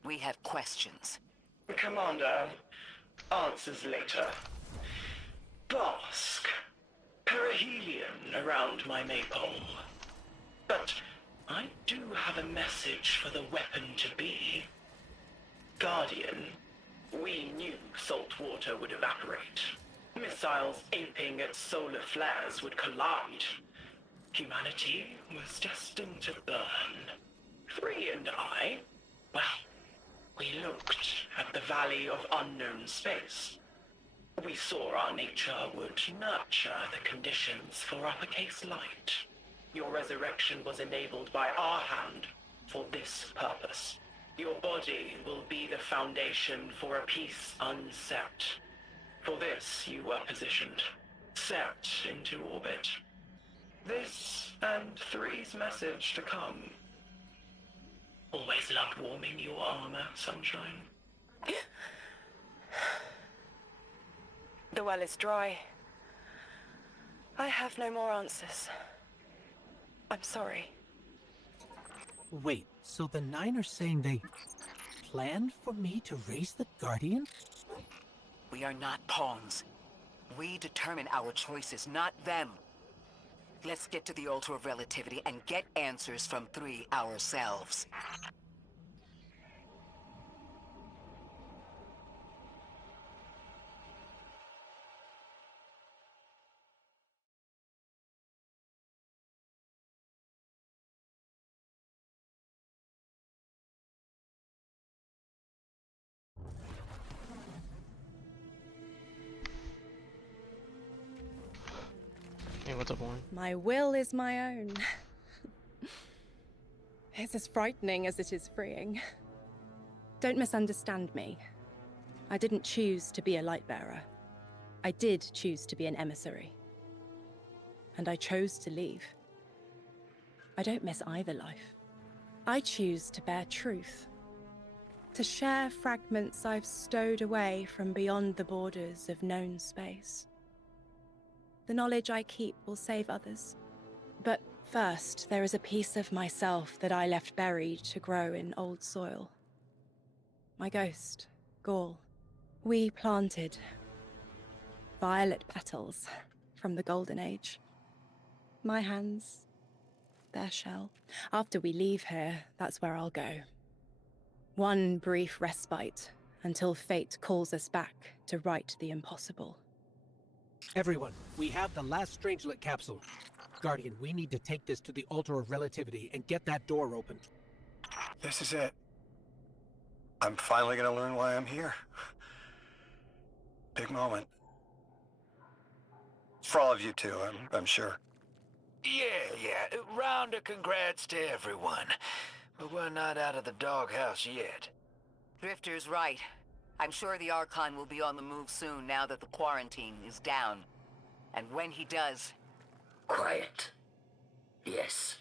We have questions. Commander, answers later. Bosk. Perihelion around my maypole. But I do have a message for the weapon to be. Guardian, we knew salt water would evaporate. Missiles aping at solar flares would collide. Humanity was destined to burn. Three and I, well, we looked at the Valley of Unknown Space. We saw our nature would nurture the conditions for uppercase light. Your resurrection was enabled by our hand for this purpose. Your body will be the foundation for a peace unset. For this you were positioned, set into orbit. This and Three's message to come. Always loved warming your armor, Sunshine. The well is dry. I have no more answers. I'm sorry. Wait, so the 9 are saying they planned for me to raise the Guardian? We are not pawns. We determine our choices, not them. Let's get to the Altar of Relativity and get answers from Three ourselves. Hey, what's up, Warren? My will is my own. It's as frightening as it is freeing. Don't misunderstand me. I didn't choose to be a light bearer. I did choose to be an emissary. And I chose to leave. I don't miss either life. I choose to bear truth, To share fragments I've stowed away from beyond the borders of known space. The knowledge I keep will save others. But first, there is a piece of myself that I left buried to grow in old soil. My ghost, Gaul. We planted violet petals from the Golden Age. My hands, their shell. After we leave here, that's where I'll go. One brief respite until fate calls us back to right the impossible. Everyone, we have the last Strangelet capsule. Guardian, we need to take this to the Altar of Relativity and get that door open. This is it. I'm finally gonna learn why I'm here. Big moment. For all of you too, I'm sure. Yeah. Round of congrats to everyone. But we're not out of the doghouse yet. Drifter's right. I'm sure the Archon will be on the move soon now that the quarantine is down. And when he does... Quiet. Yes,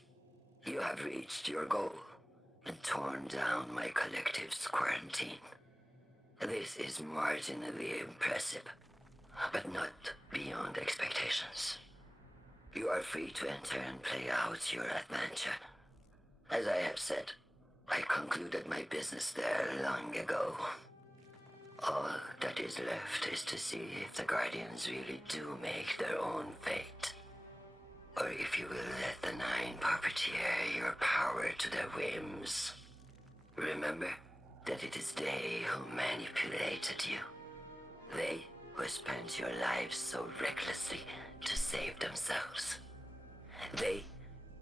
you have reached your goal and torn down my collective's quarantine. This is marginally impressive, but not beyond expectations. You are free to enter and play out your adventure. As I have said, I concluded my business there long ago. All that is left is to see if the Guardians really do make their own fate. Or if you will let the Nine puppeteer your power to their whims. Remember that it is they who manipulated you. They who spent your lives so recklessly to save themselves. They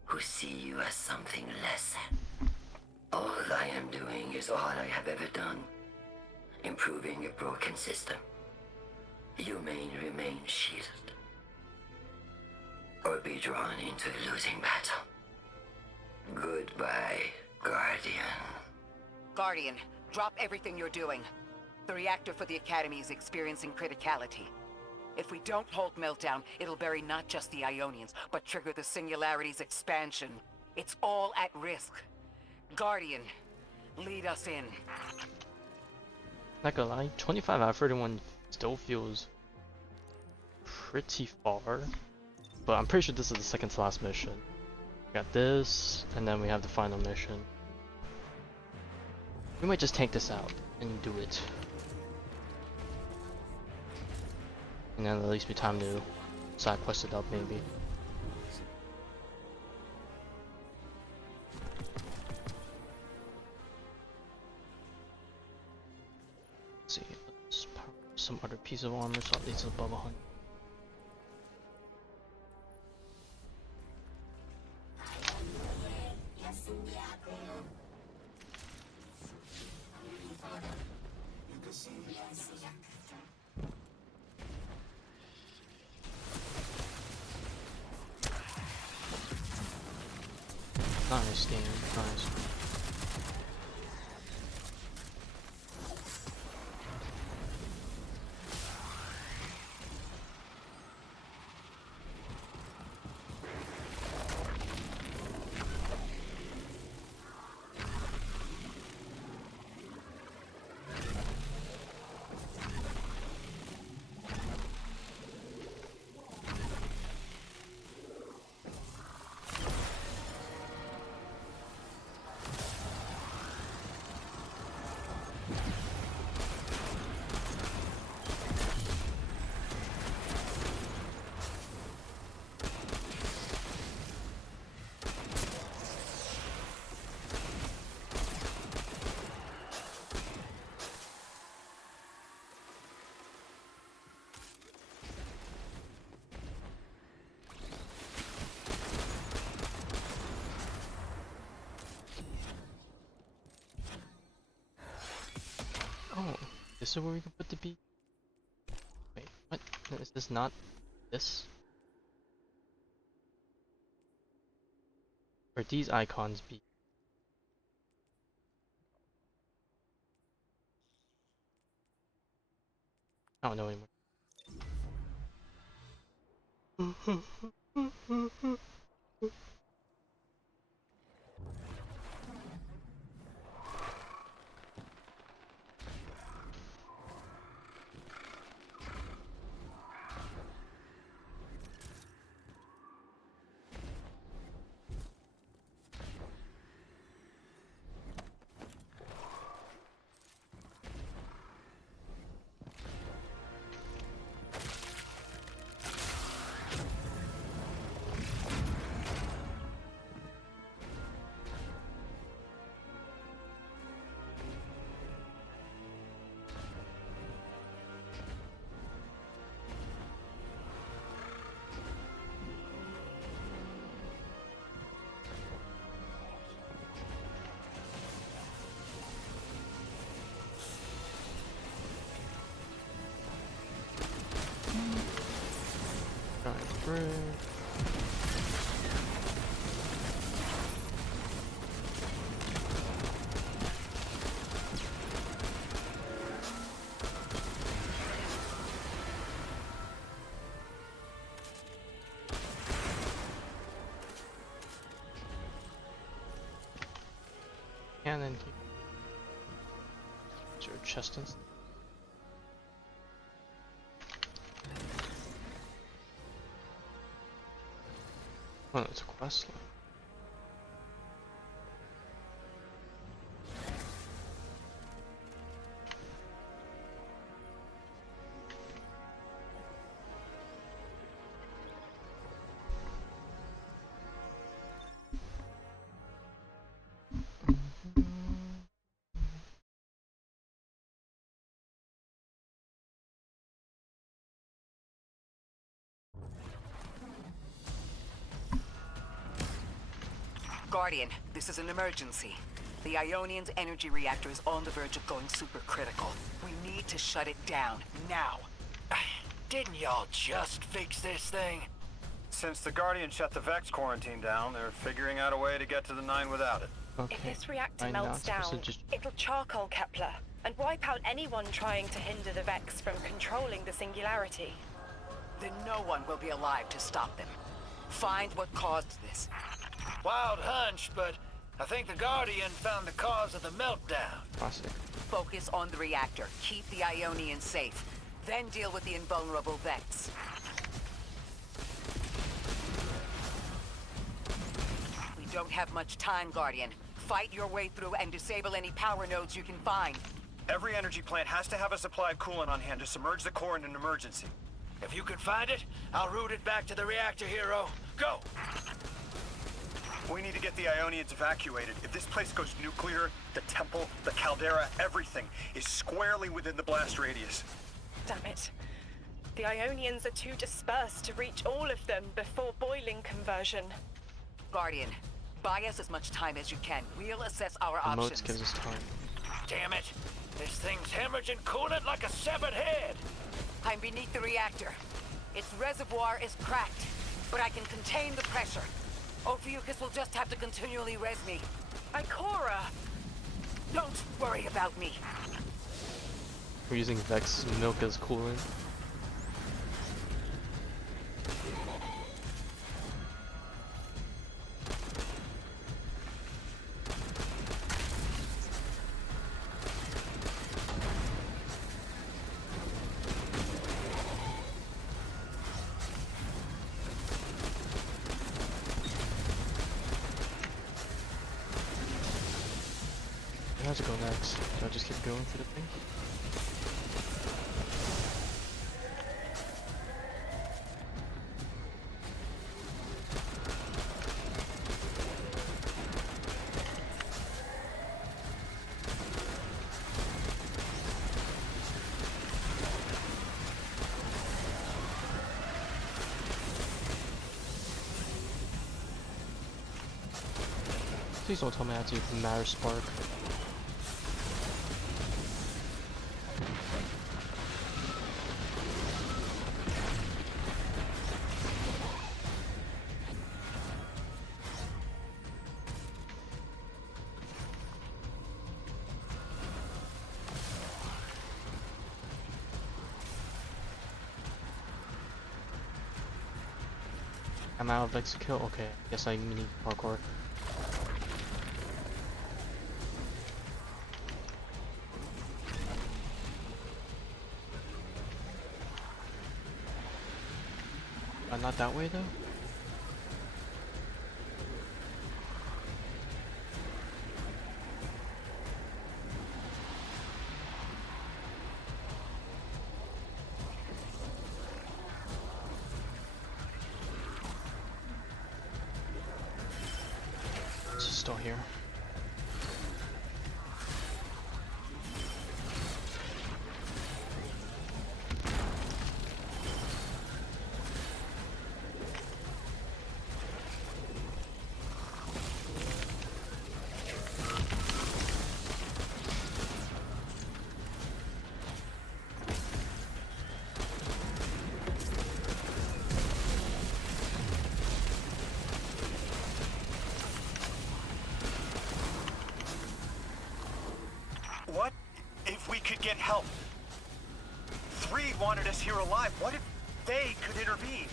who see you as something less. All I am doing is all I have ever done. Improving a broken system. You may remain shielded. Or be drawn into a losing battle. Goodbye, Guardian. Guardian, drop everything you're doing. The reactor for the Academy is experiencing criticality. If we don't hold Meltdown, it'll bury not just the Ionians, but trigger the Singularity's expansion. It's all at risk. Guardian, lead us in. Not gonna lie, 25 out of 31 still feels pretty far. But I'm pretty sure this is the second to last mission. We got this, and then we have the final mission. We might just tank this out and do it. And then at least be time to side quest it up, maybe. Let's see, let's power some other piece of armor, so at least it's above 100. Nice game, nice. Oh, this is where we can put the B. Wait, what? Is this not this? Or these icons be? I don't know anymore. Is there a chest in? Oh, it's a quest line. Guardian, this is an emergency. The Ionian's energy reactor is on the verge of going supercritical. We need to shut it down, now. Didn't y'all just fix this thing? Since the Guardian shut the Vex quarantine down, they're figuring out a way to get to the 9 without it. Okay. If this reactor I'm melts not supposed down, to just... it'll charcoal Kepler and wipe out anyone trying to hinder the Vex from controlling the singularity. Then no one will be alive to stop them. Find what caused this. Wild hunch, but I think the Guardian found the cause of the meltdown. Classic. Focus on the reactor. Keep the Ionian safe. Then deal with the invulnerable Vex. We don't have much time, Guardian. Fight your way through and disable any power nodes you can find. Every energy plant has to have a supply of coolant on hand to submerge the core in an emergency. If you can find it, I'll route it back to the reactor, Hero. Go! We need to get the Ionians evacuated. If this place goes nuclear, the temple, the caldera, everything is squarely within the blast radius. Damn it. The Ionians are too dispersed to reach all of them before boiling conversion. Guardian, buy us as much time as you can. We'll assess our The moats options. gives us time. Damn it! This thing's hemorrhaging coolant like a severed head! I'm beneath the reactor. Its reservoir is cracked, but I can contain the pressure. Ophiuchus will just have to continually res me. Ikora! Don't worry about me. We're using Vex milk as coolant. Where to go next? Do I just keep going for the thing? Please don't tell me I have to use Matter Spark. I'm out of Vex to kill? Okay, guess I need parkour. Not that way though? It's still here. What if we could get help? 3 wanted us here alive. What if they could intervene?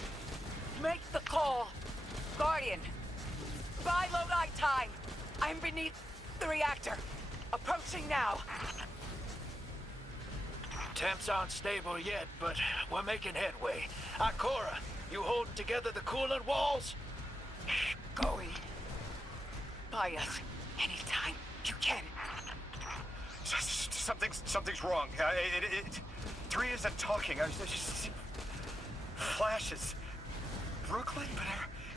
Make the call. Guardian, buy Lodi time. I'm beneath the reactor. Approaching now. Temps aren't stable yet, but we're making headway. Ikora, you holding together the coolant walls? Going. Buy us anytime you can. Something's wrong. 3 isn't talking. I just see flashes. Brooklyn, but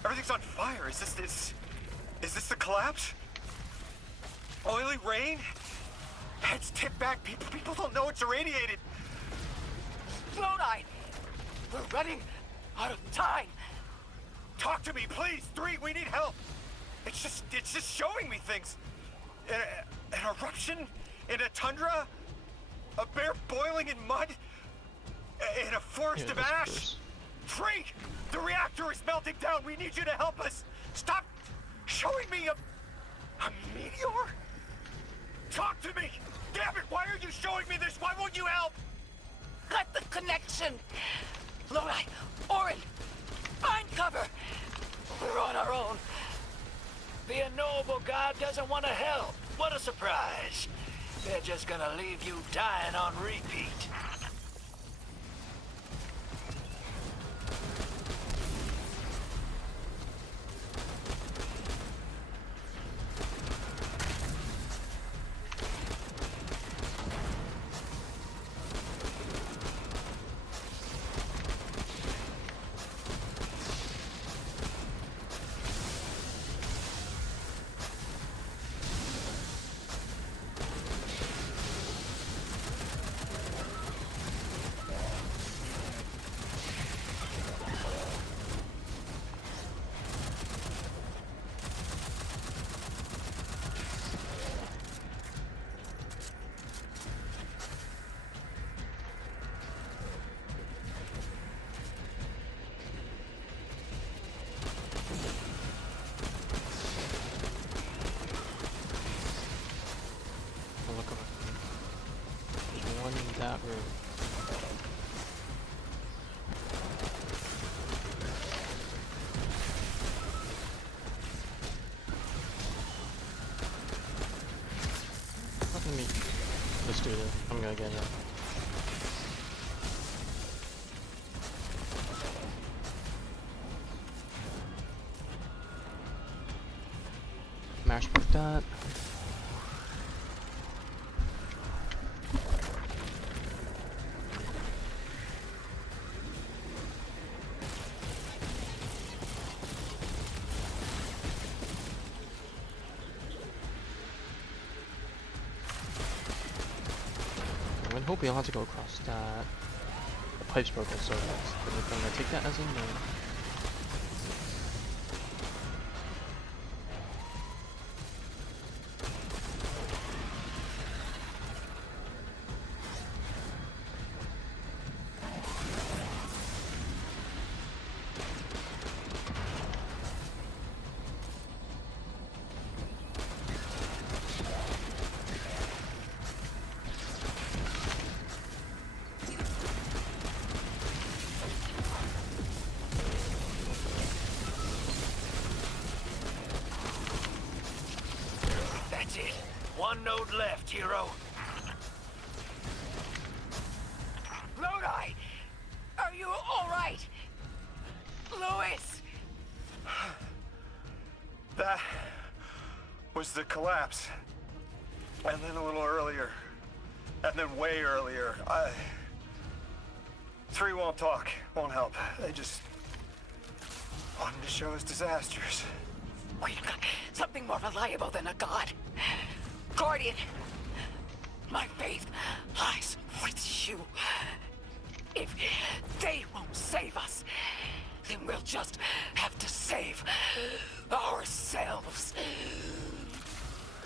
everything's on fire. Is this the collapse? Oily rain? Heads tipped back. People don't know it's irradiated. Lodi! We're running out of time. Talk to me, please. 3, we need help. It's just showing me things. An eruption in a tundra, a bear boiling in mud, in a forest of ash. 3, the reactor is melting down. We need you to help us. Stop showing me a meteor. Talk to me. Damn it! Why are you showing me this? Why won't you help? Cut the connection. Lodi, Orin, find cover. We're on our own. The unknowable god doesn't want to help. What a surprise. They're just gonna leave you dying on repeat. That room. Let me just do this. I'm gonna get it. Mash like that. I hope we don't have to go across that. The pipe's broken, so I'm gonna take that as a no. That's it. One node left, hero. Lodi! Are you alright? Louis! That was the collapse. And then a little earlier. And then way earlier. 3 won't talk, won't help. They just wanted to show us disasters. We've got something more reliable than a god. Guardian, my faith lies with you. If they won't save us, then we'll just have to save ourselves.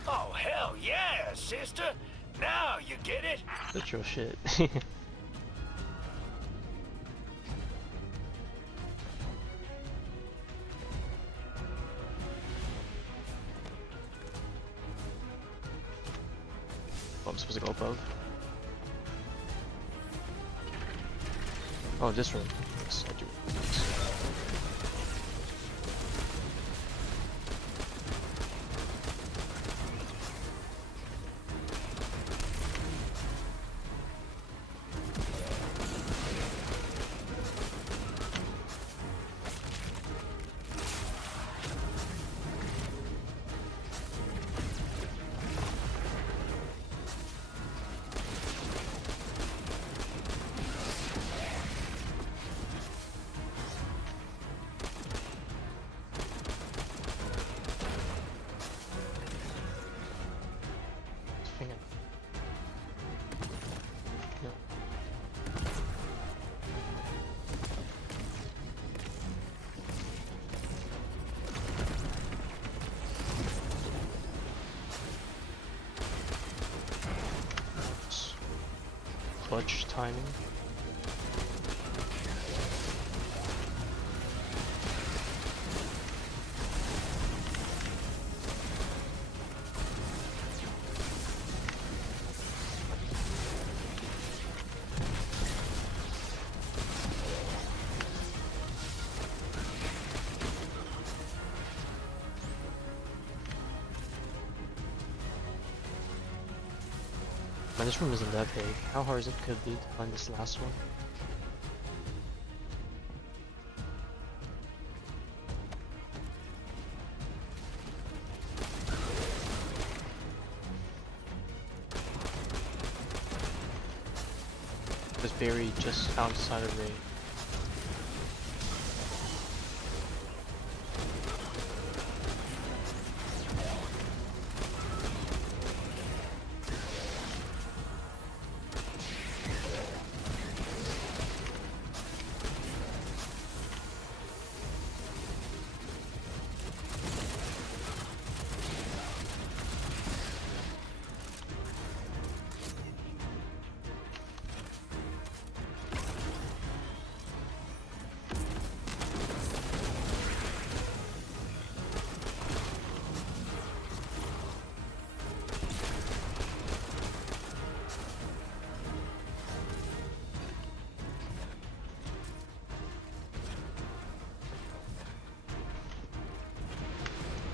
Oh, hell yeah, sister. Now you get it. That's your shit. I'm supposed to go above. Oh, this room. Yes, I do. clutch timing. Man, this room isn't that big. How hard is it could be to find this last one? It's buried just outside of the...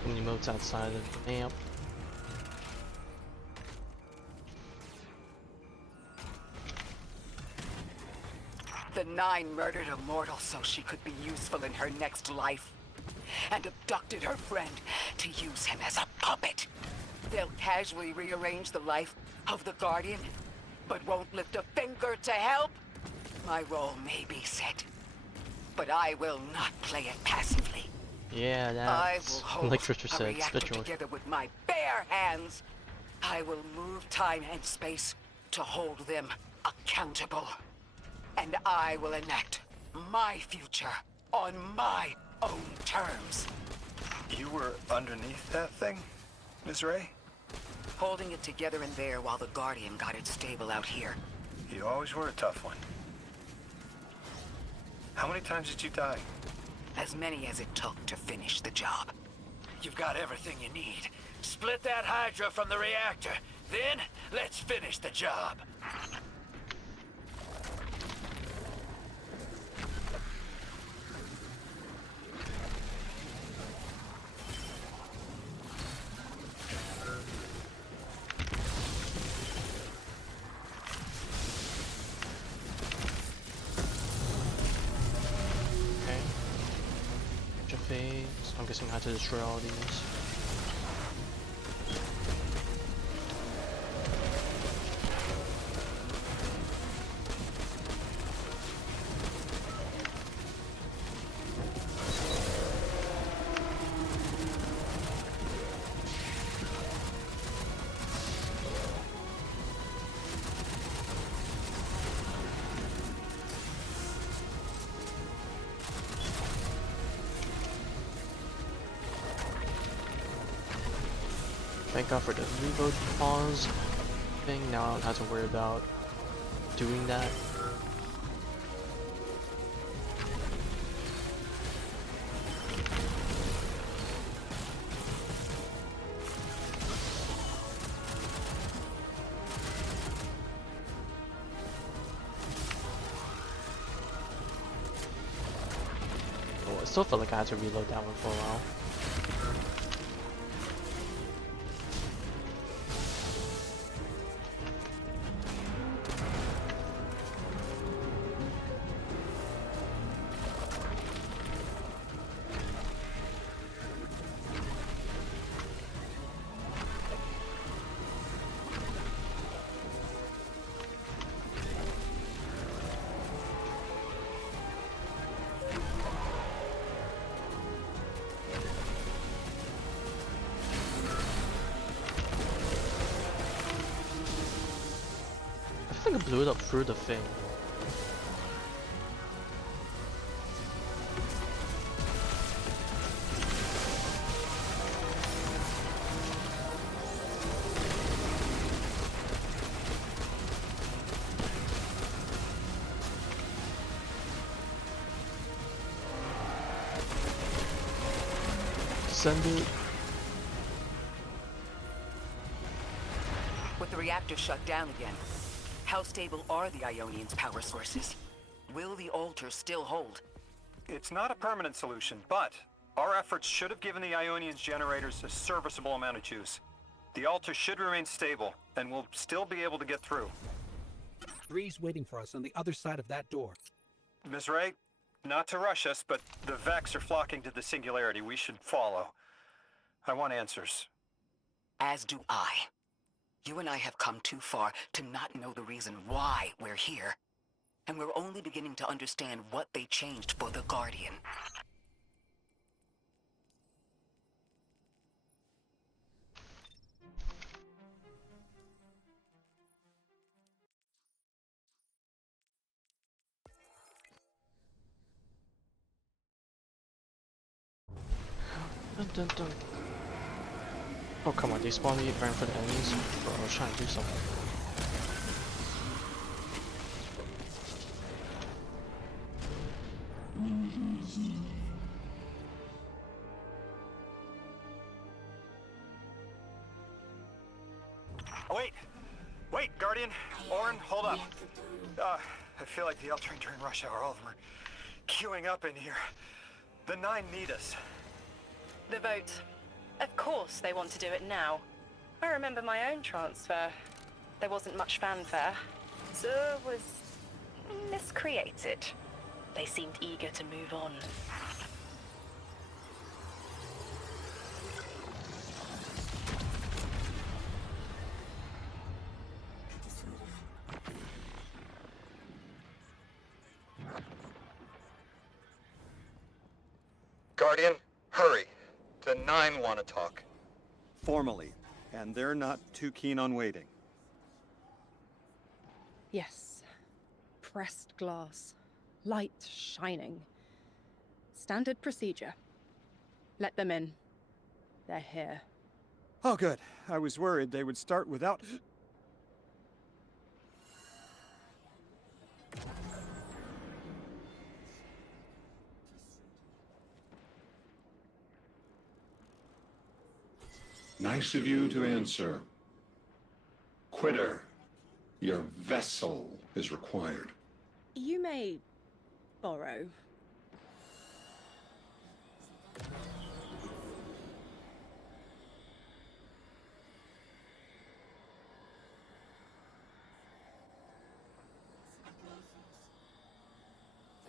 Emotes outside of the map. The Nine murdered a mortal so she could be useful in her next life, and abducted her friend to use him as a puppet. They'll casually rearrange the life of the Guardian, but won't lift a finger to help. My role may be set, but I will not play it passively. Yeah, that's like Trisha said, spiritual. Together with my bare hands, I will move time and space to hold them accountable. And I will enact my future on my own terms. You were underneath that thing, Ms. Ray? Holding it together in there while the Guardian got it stable out here. You always were a tough one. How many times did you die? As many as it took to finish the job. You've got everything you need. Split that Hydra from the reactor. Then, let's finish the job. I'm guessing I had to destroy all these. Thank God for the reload pause thing. Now I don't have to worry about doing that. Oh, I still felt like I had to reload that one for a while. I think I blew it up through the thing. send it. With the reactor shut down again, how stable are the Ionians' power sources? Will the altar still hold? It's not a permanent solution, but our efforts should have given the Ionians generators a serviceable amount of juice. The altar should remain stable, and we'll still be able to get through. 3's waiting for us on the other side of that door. Ms. Ray, not to rush us, but the Vex are flocking to the Singularity. We should follow. I want answers. As do I. You and I have come too far to not know the reason why we're here. And we're only beginning to understand what they changed for the Guardian. Dun, dun, dun. Oh, come on, they spawned me right for the enemies. Bro, I was trying to do something. Wait, Guardian. Orin, hold up. I feel like the L-Train during rush hour. All of them are queuing up in here. The 9 need us. The vote. Of course they want to do it now. I remember my own transfer. There wasn't much fanfare. So it was miscreated. They seemed eager to move on. Guardian, hurry. The 9 want to talk. Formally, and they're not too keen on waiting. Yes. Pressed glass. Light shining. Standard procedure. Let them in. They're here. Oh, good. I was worried they would start without... Nice of you to answer. Quitter, your vessel is required. You may borrow.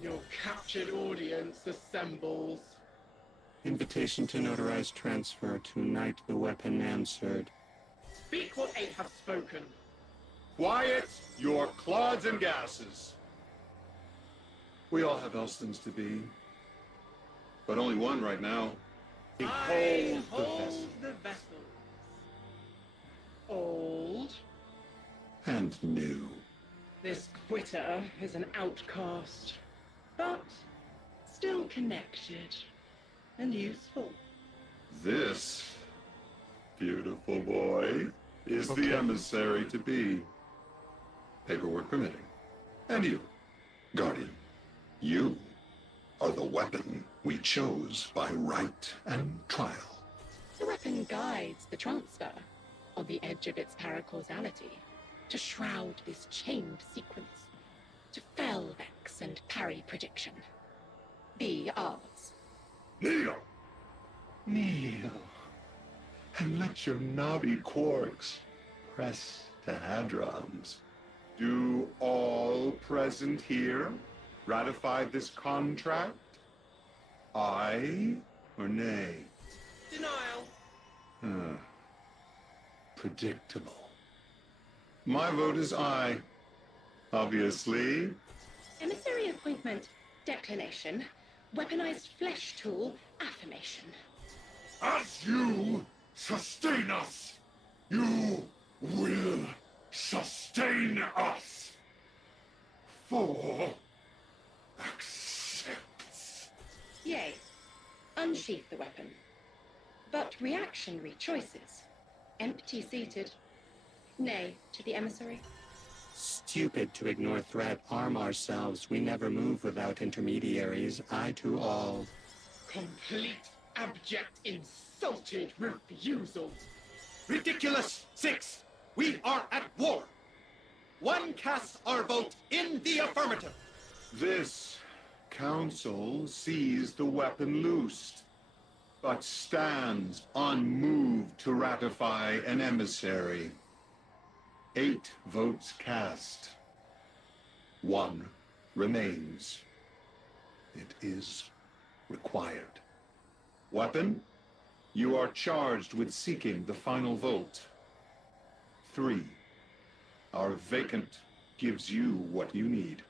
Your captured audience assembles. Invitation to notarize transfer. Tonight the weapon answered. Speak what eight have spoken. Quiet your clods and gases. We all have Elstons to be, but only one right now. I hold the vessels. Old. And new. This quitter is an outcast, but still connected and useful. This beautiful boy is the emissary to be. Paperwork permitting. And you, Guardian, you are the weapon we chose by right and trial. The weapon guides the transfer on the edge of its paracausality to shroud this chained sequence, to fell Vex and parry prediction. Be ours. Kneel! Kneel. And let your knobby quarks press to hadrons. Do all present here ratify this contract? Aye or nay? Denial. Predictable. My vote is aye. Obviously. Emissary appointment, declination. Weaponized flesh tool, affirmation. As you sustain us, you will sustain us. For accepts. Yea. Unsheath the weapon. But reactionary choices. Empty-seated. Nay to the emissary. Stupid to ignore threat, arm ourselves. We never move without intermediaries. I to all. Complete abject, insulted refusals. Ridiculous! 6! We are at war! One casts our vote in the affirmative! This council sees the weapon loosed, but stands unmoved to ratify an emissary. 8 votes cast. 1 remains. It is required. Weapon, you are charged with seeking the final vote. 3. Our vacant gives you what you need.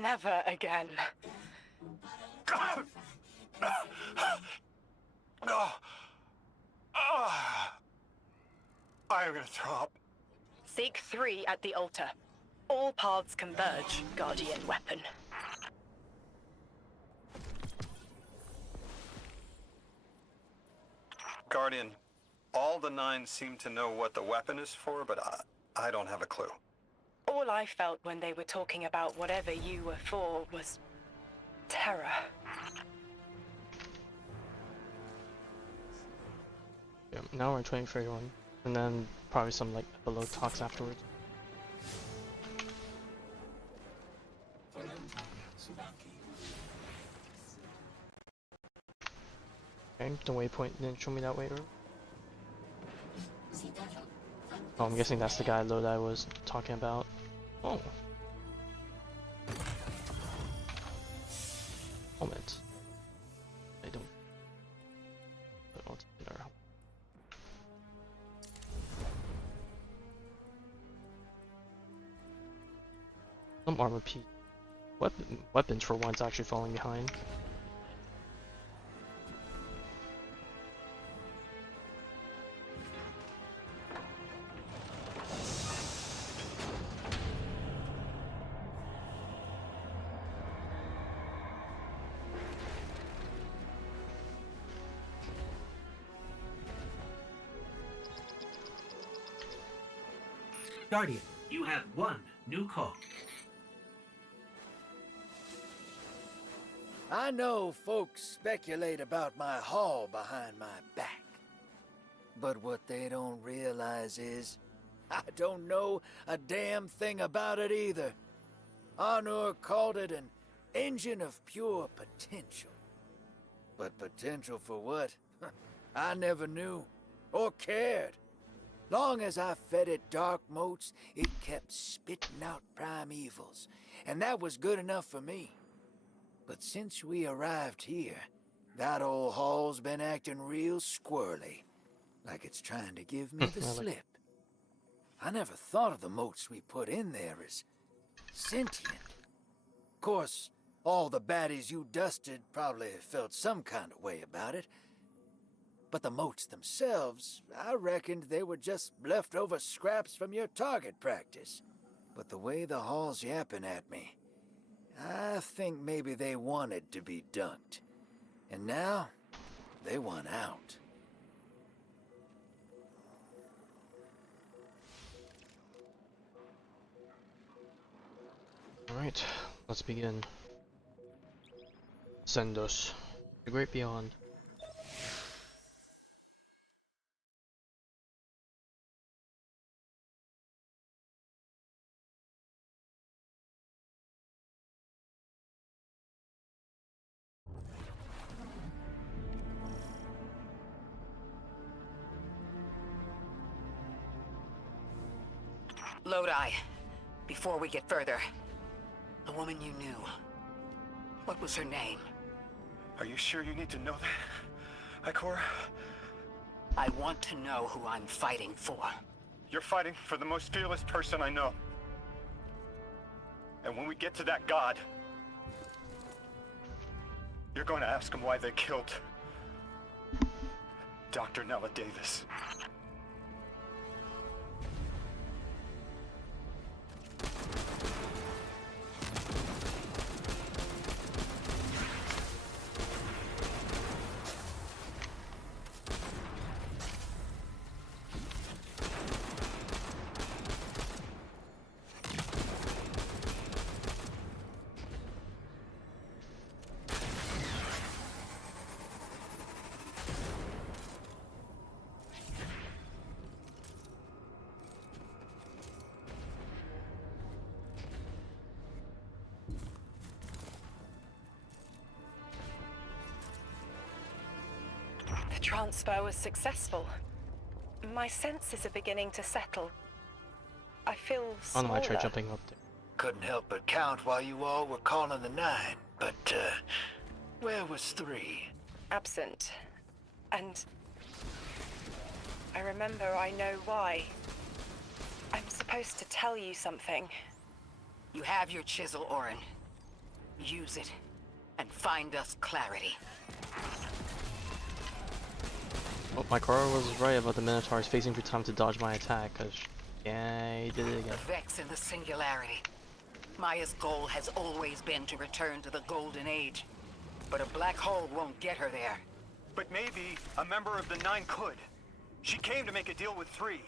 Never again. I'm gonna throw up. Seek 3 at the altar. All paths converge, Guardian weapon. Guardian, all the 9 seem to know what the weapon is for, but I don't have a clue. All I felt when they were talking about whatever you were for was terror. Yeah, now we're training for everyone, and then probably some like below talks afterwards. Okay, the waypoint didn't show me that way. Oh, I'm guessing that's the guy Lodi was talking about. Oh. Moment. I don't want to get our help. Some armor piece. Weapons for once actually falling behind. Guardian, you have 1 new call. I know folks speculate about my haul behind my back. But what they don't realize is, I don't know a damn thing about it either. Arnor called it an engine of pure potential. But potential for what? I never knew, or cared. Long as I fed it dark motes, it kept spitting out primevals, and that was good enough for me. But since we arrived here, that old hall's been acting real squirrely, like it's trying to give me the slip. I never thought of the motes we put in there as sentient. Of course, all the baddies you dusted probably felt some kind of way about it. But the motes themselves, I reckoned they were just leftover scraps from your target practice. But the way the hall's yapping at me, I think maybe they wanted to be dunked. And now, they want out. Alright, let's begin. Send us. The great beyond. Lodi, before we get further, the woman you knew, what was her name? Are you sure you need to know that, Ikora? I want to know who I'm fighting for. You're fighting for the most fearless person I know. And when we get to that god, you're going to ask him why they killed Dr. Nella Davis. The transfer was successful. My senses are beginning to settle. I feel Oh smaller. no, I tried jumping up there. Couldn't help but count while you all were calling the 9, but, where was 3? Absent. And I remember I know why. I'm supposed to tell you something. You have your chisel, Orin. Use it, and find us clarity. Oh, my car was right about the Minotaurs facing for time to dodge my attack, cause yeah, he did it again. The Vex in the Singularity. Maya's goal has always been to return to the Golden Age. But a black hole won't get her there. But maybe a member of the 9 could. She came to make a deal with 3.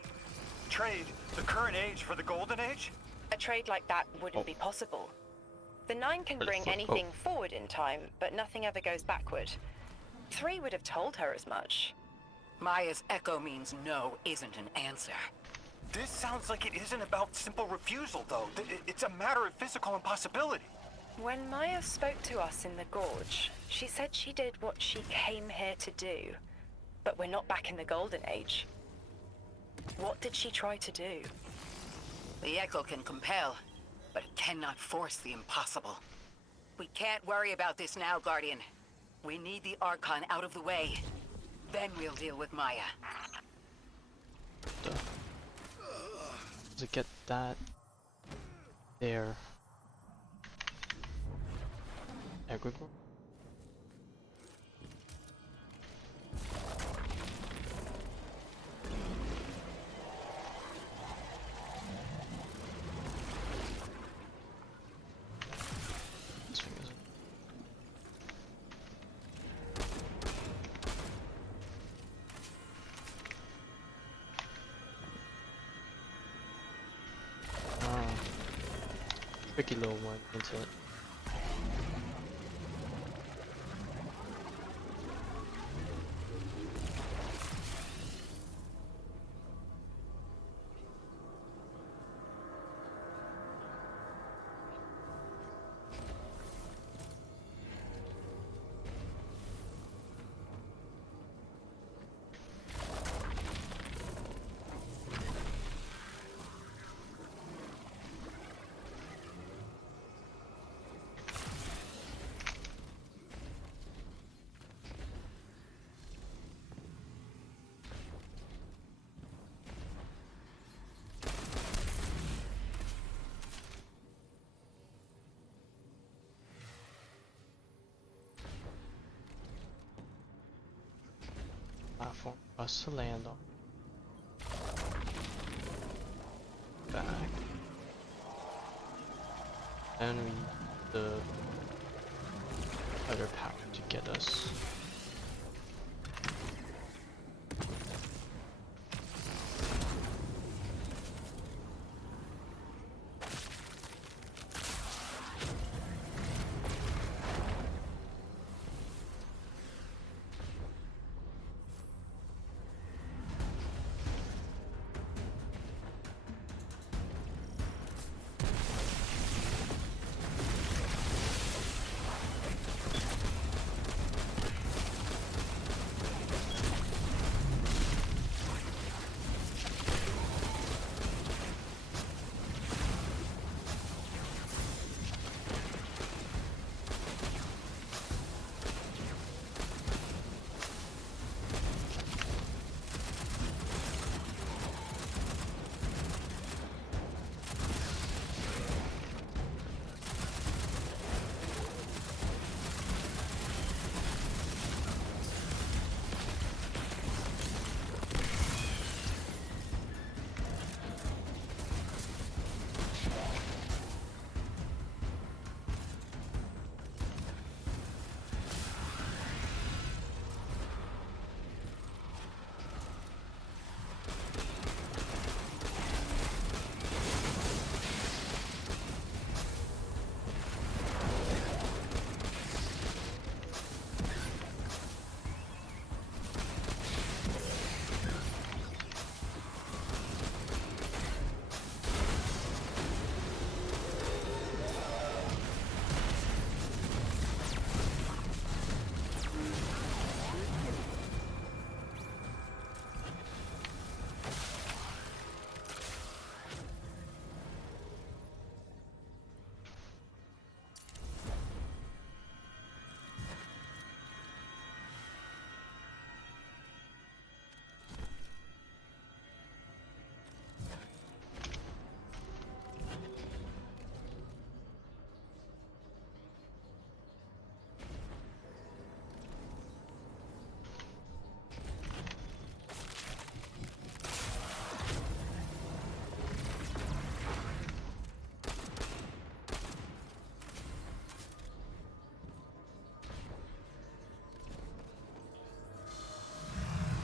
Trade the current age for the Golden Age? A trade like that wouldn't be possible. The 9 can bring anything forward in time, but nothing ever goes backward. 3 would have told her as much. Maya's echo means no isn't an answer. This sounds like it isn't about simple refusal, though. It's a matter of physical impossibility. When Maya spoke to us in the Gorge, she said she did what she came here to do. But we're not back in the Golden Age. What did she try to do? The echo can compel, but it cannot force the impossible. We can't worry about this now, Guardian. We need the Archon out of the way. Then we'll deal with Maya. To get that there. Egregore? Tricky little one, isn't it? Platform for us to land on. Back. And we need the other power to get us.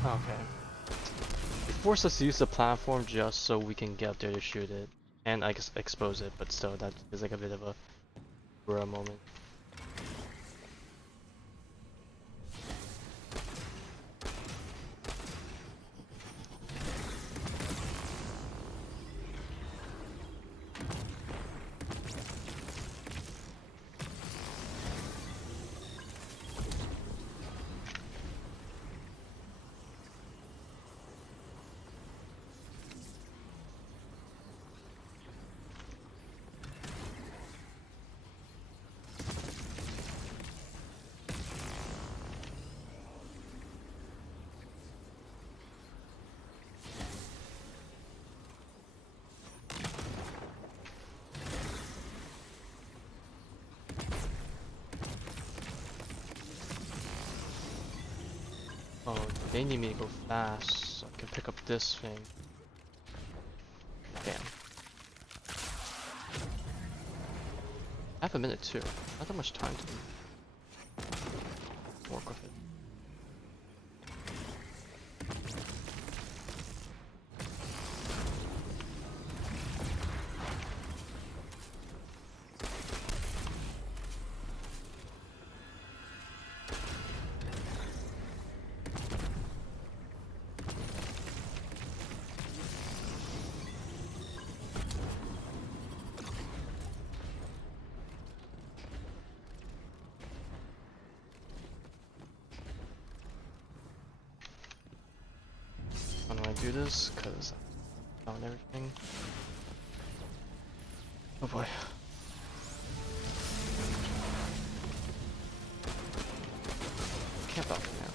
Okay. It forced us to use the platform just so we can get up there to shoot it. And I guess expose it, but still, that is like a bit of a rare moment. Oh, they need me to go fast so I can pick up this thing. Damn. Half a minute too. Not that much time to work with it. How do I do this? Because I found everything. Oh boy. Camp out for now.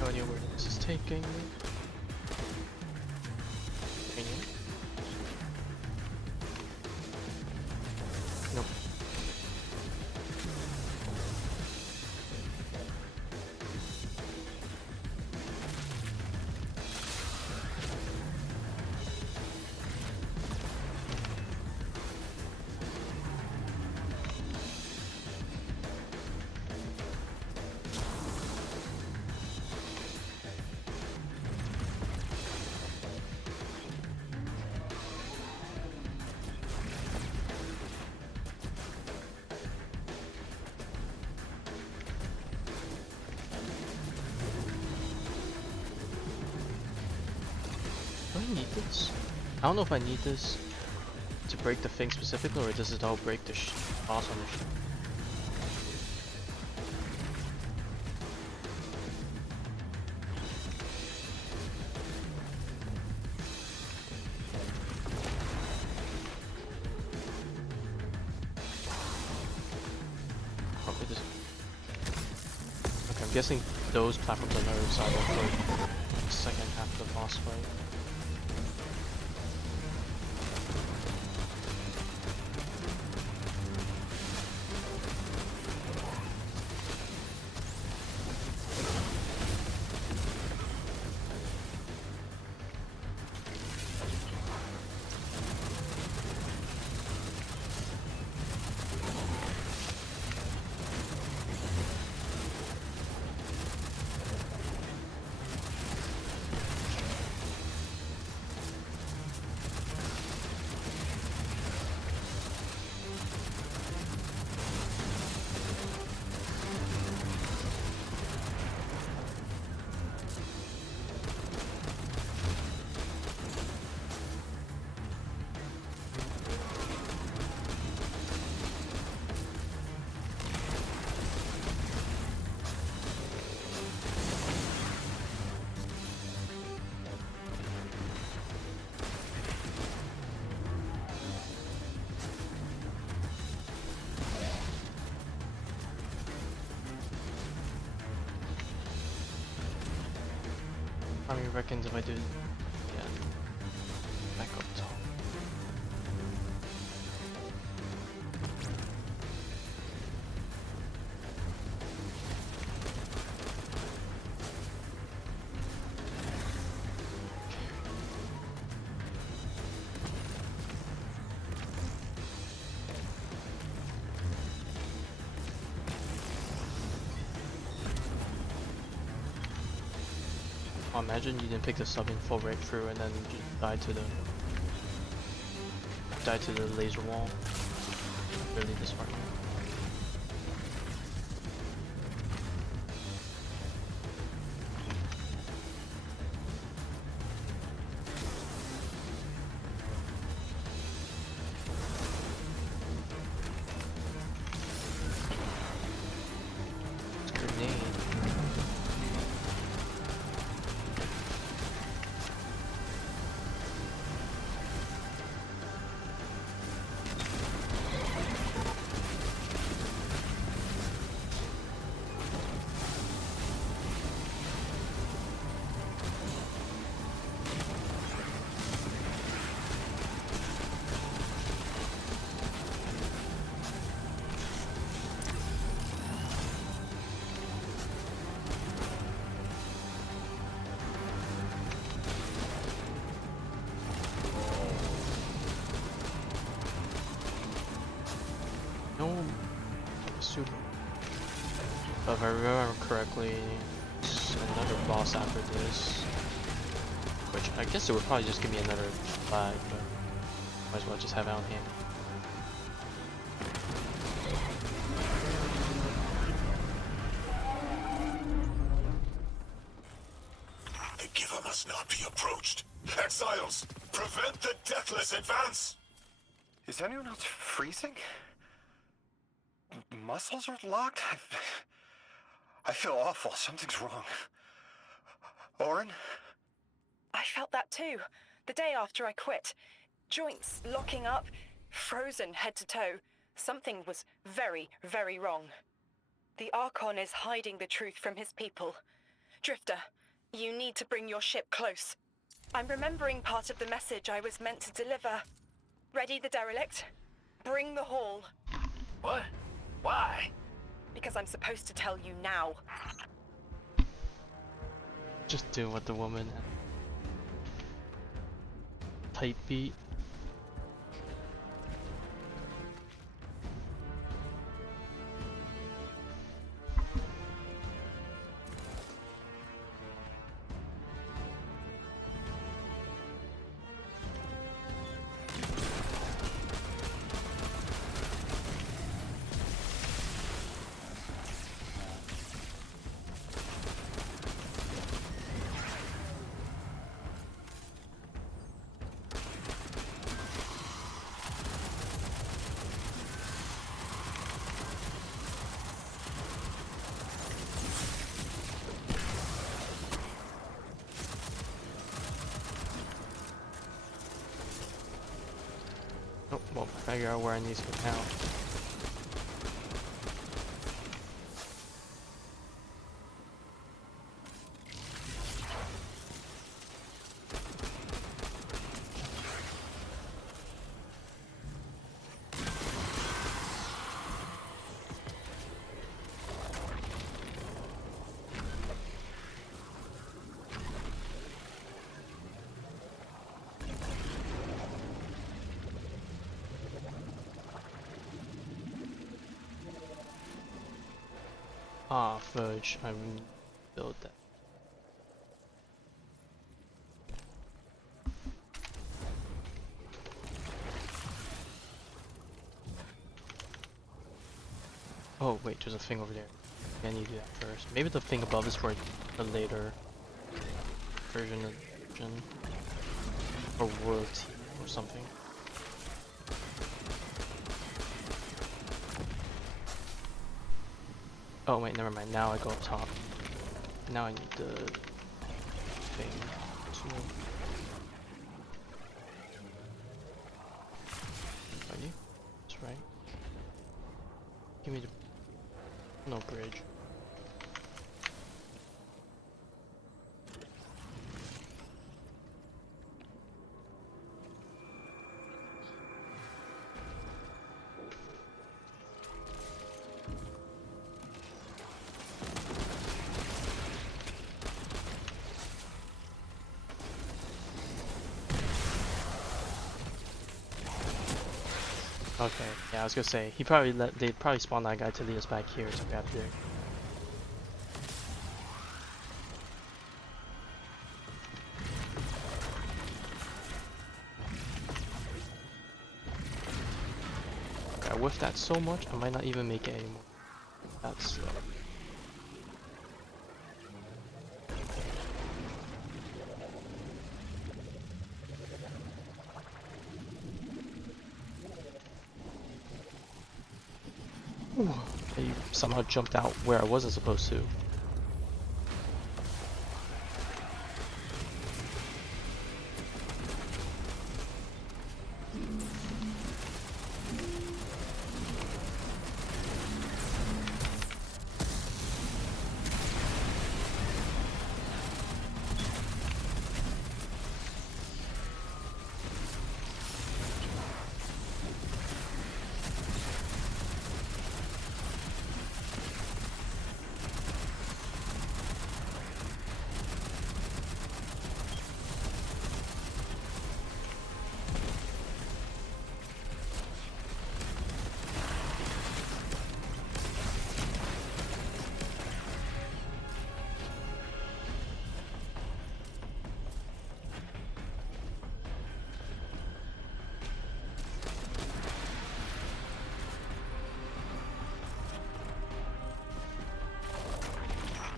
No idea where this is taking me. Nope. Do I need this? I don't know if I need this to break the thing specifically, or does it all break the boss on the ship? Probably this. Okay, I'm guessing those platforms are nerves are for the second half of the boss fight. long you reckons if I do it again? Back up top. Oh, imagine you didn't pick the sub info right through and then you died to the laser wall. Really disheartening. It's a grenade. No, super. If I remember correctly, it's another boss after this. Which I guess it would probably just give me another flag, but might as well just have it on hand. The giver must not be approached. Exiles, prevent the deathless advance! Is anyone else freezing? Muscles are locked? I feel awful. Something's wrong. Oren? I felt that too. The day after I quit. Joints locking up, frozen head to toe. Something was very, very wrong. The Archon is hiding the truth from his people. Drifter, you need to bring your ship close. I'm remembering part of the message I was meant to deliver. Ready the derelict? Bring the haul. What? Why? Because I'm supposed to tell you now. Just do what the woman type beat. Oh, well, figure out where I need to go now. Ah, fudge, I built that. Oh wait, there's a thing over there. I need to do that first. Maybe the thing above is for a later version of Gen or royalty or something. Oh wait, never mind. Now I go up top. Now I need the thing too. Ready? That's right. Give me the no bridge. Okay, yeah, I was gonna say he probably they'd probably spawn that guy to lead us back here to grab there. I whiffed that so much I might not even make it anymore. That's slow. He somehow jumped out where I wasn't supposed to.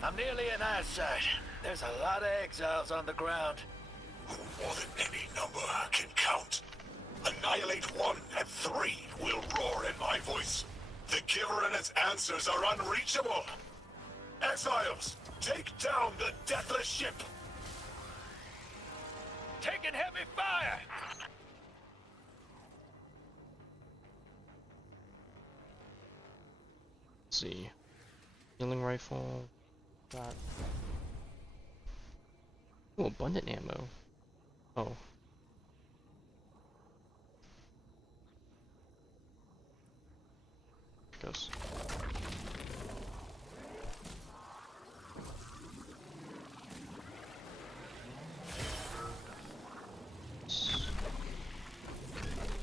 I'm nearly in eyesight. There's a lot of exiles on the ground. Who more than any number can count? Annihilate 1 and 3 will roar in my voice. The Giver and its answers are unreachable. Exiles, take down the deathless ship. Taking heavy fire! Let's see. Healing rifle. Got. Oh, abundant ammo. Oh. There it goes.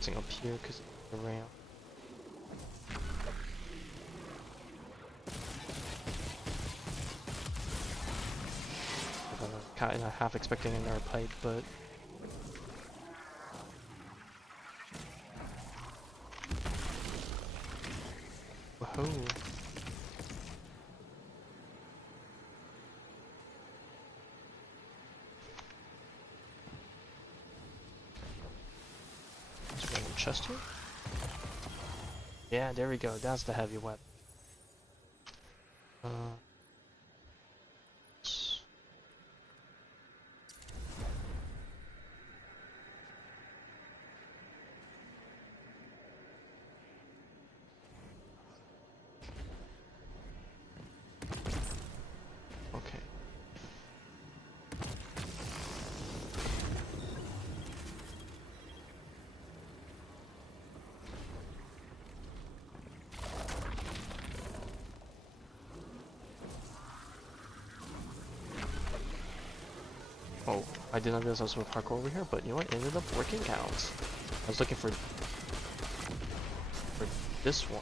Thing up here because of the ramp. Kind of half expecting another pipe, but whoa. Is there a chest here? Yeah, there we go. That's the heavy weapon. Okay. Oh, I did not realize I was with parkour over here, but you know what? It ended up working out. I was looking for this one,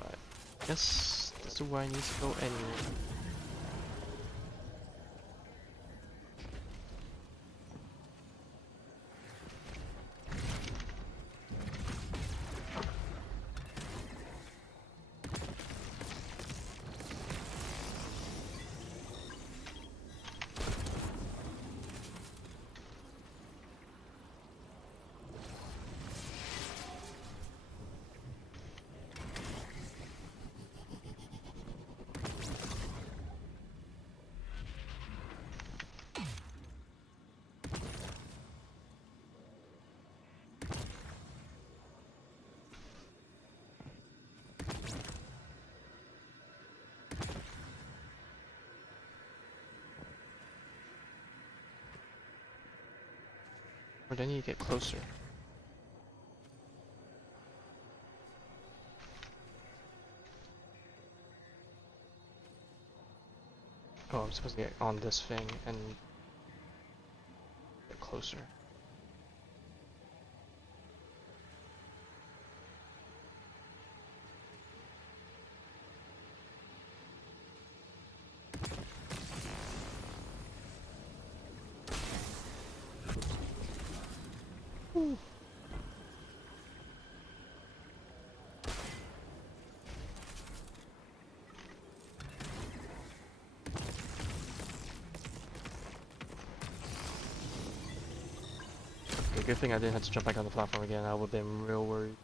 but I guess this is where I need to go anyway. Or do I need to get closer? Oh, I'm supposed to get on this thing and get closer. Woo! Okay, good thing I didn't have to jump back on the platform again. I would have been real worried.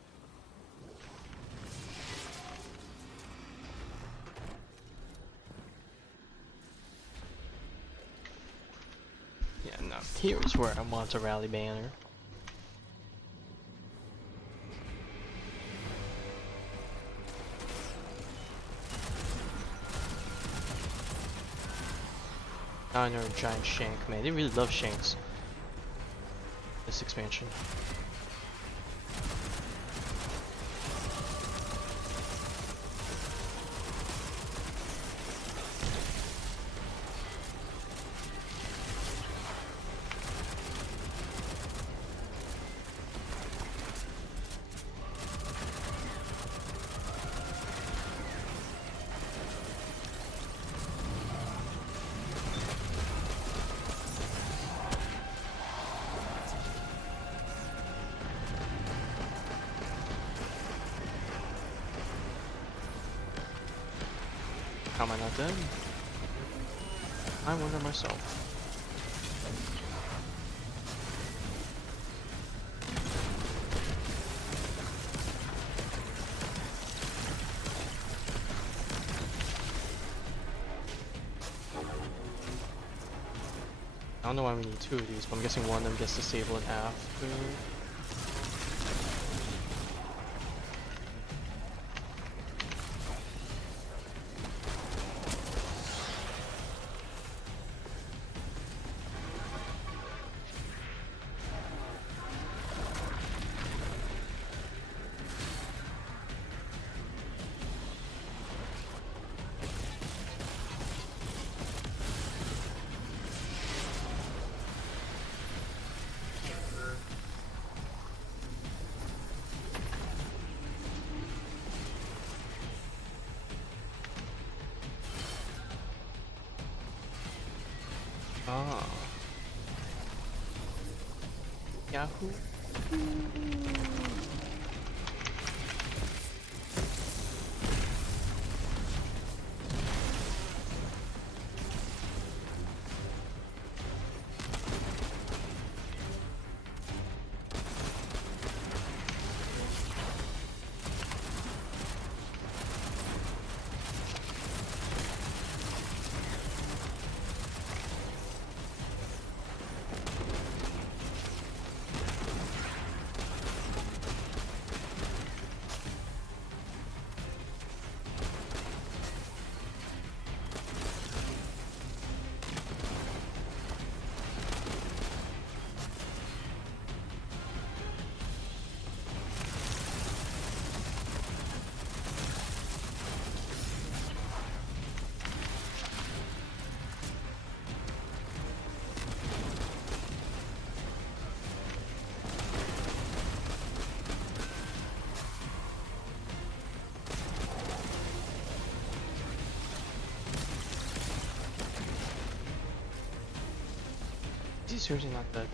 Yeah, no. Here's where I want to rally banner. Now I know a giant shank, man. They really love shanks. This expansion. How am I not dead? I wonder myself. I don't know why we need two of these, but I'm guessing one of them gets disabled in half. Ah. Yahoo. Is he seriously not dead?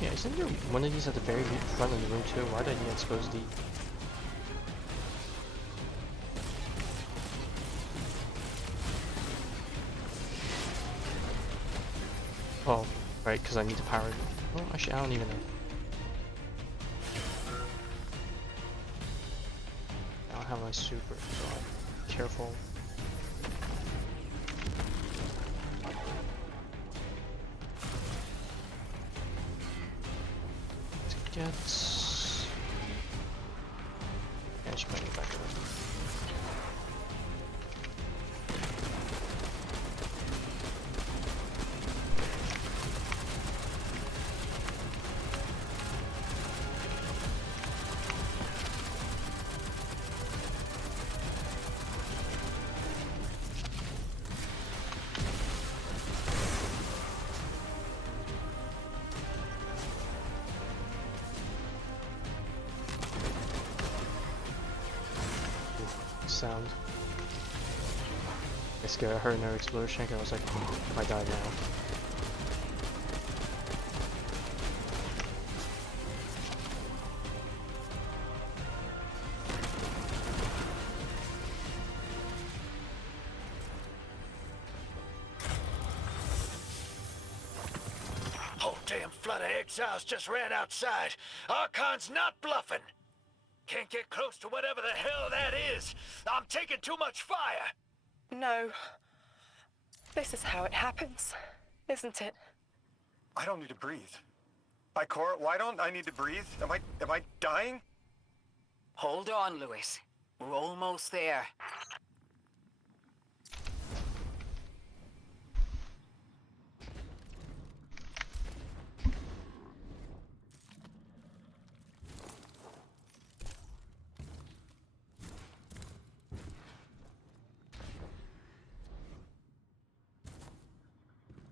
Yeah, isn't there one of these at the very front of the room too? Why did I need to expose the... Oh, right, because I need to power it. Oh, actually, I don't even know. I don't have my super, so I'm careful. Gets... Yeah, I should probably get back to it. sound. I scared. I heard another explosion. I was like, if I die now. Whole damn flood of exiles just ran outside. Archon's not bluffing. Can't get close to whatever the hell that is. I'm taking too much fire. No. This is how it happens, isn't it? I don't need to breathe. Ikora, why don't I need to breathe? Am I dying? Hold on, Lewis. We're almost there.